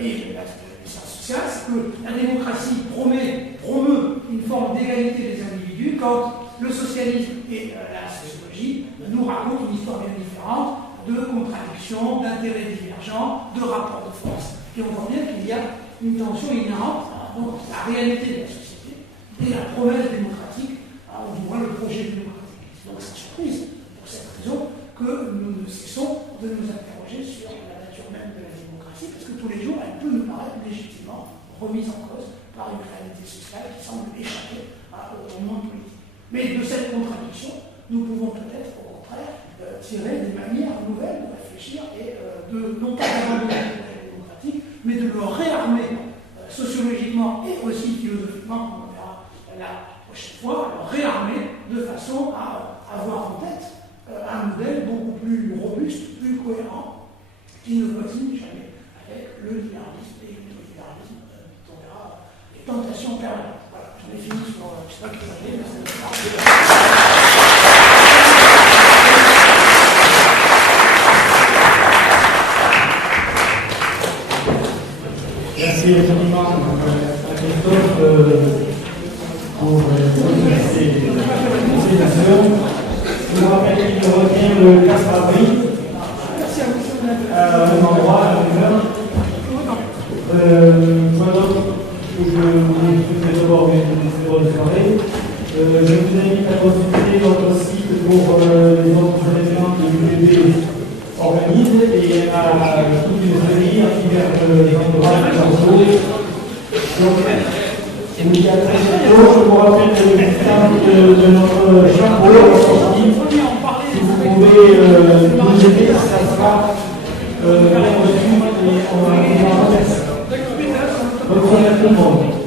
et la science sociale, c'est que la démocratie promeut une forme d'égalité des individus quand le socialisme et la sociologie nous racontent une histoire bien différente de contradictions, d'intérêts divergents, de rapports de force. Et on voit bien qu'il y a une tension inhérente entre la réalité de la société et la promesse démocratique, on voit le projet démocratique. Donc c'est surprise, pour cette raison, que nous ne cessons de nous interroger sur la nature même de la démocratie, parce que tous les jours, elle peut nous paraître légitimement remise en cause par une réalité sociale qui semble échapper au monde politique. Mais de cette contradiction, nous pouvons peut-être, au contraire, tirer des manières nouvelles de réfléchir et non pas d'abandonner le modèle démocratique, mais de le réarmer sociologiquement et aussi philosophiquement, comme on verra la prochaine fois, le réarmer de façon à avoir en tête un modèle beaucoup plus robuste, plus cohérent, qui ne voisine jamais avec le libéralisme et le libéralisme, dont on verra les tentations permanentes. Voilà, j'en ai fini sur, je ne sais pas qui ça mais c'est Merci infiniment à Christophe pour ces présentations. Je vous rappelle qu'il revient le 4 avril à un endroit, à 9h. Point d'autre où je vous d'abord une bonne soirée. Je vous invite à consulter notre site pour les autres événements que l'UPB organise et à toute une série à divers endroits de Bordeaux. Donc, je vous dis à très bientôt. Je vous rappelle le stand de notre chapeau sportif. Si vous pouvez nous aider, ça sera bien reçu et on va vous en remercier. Bonne soirée à tout le monde.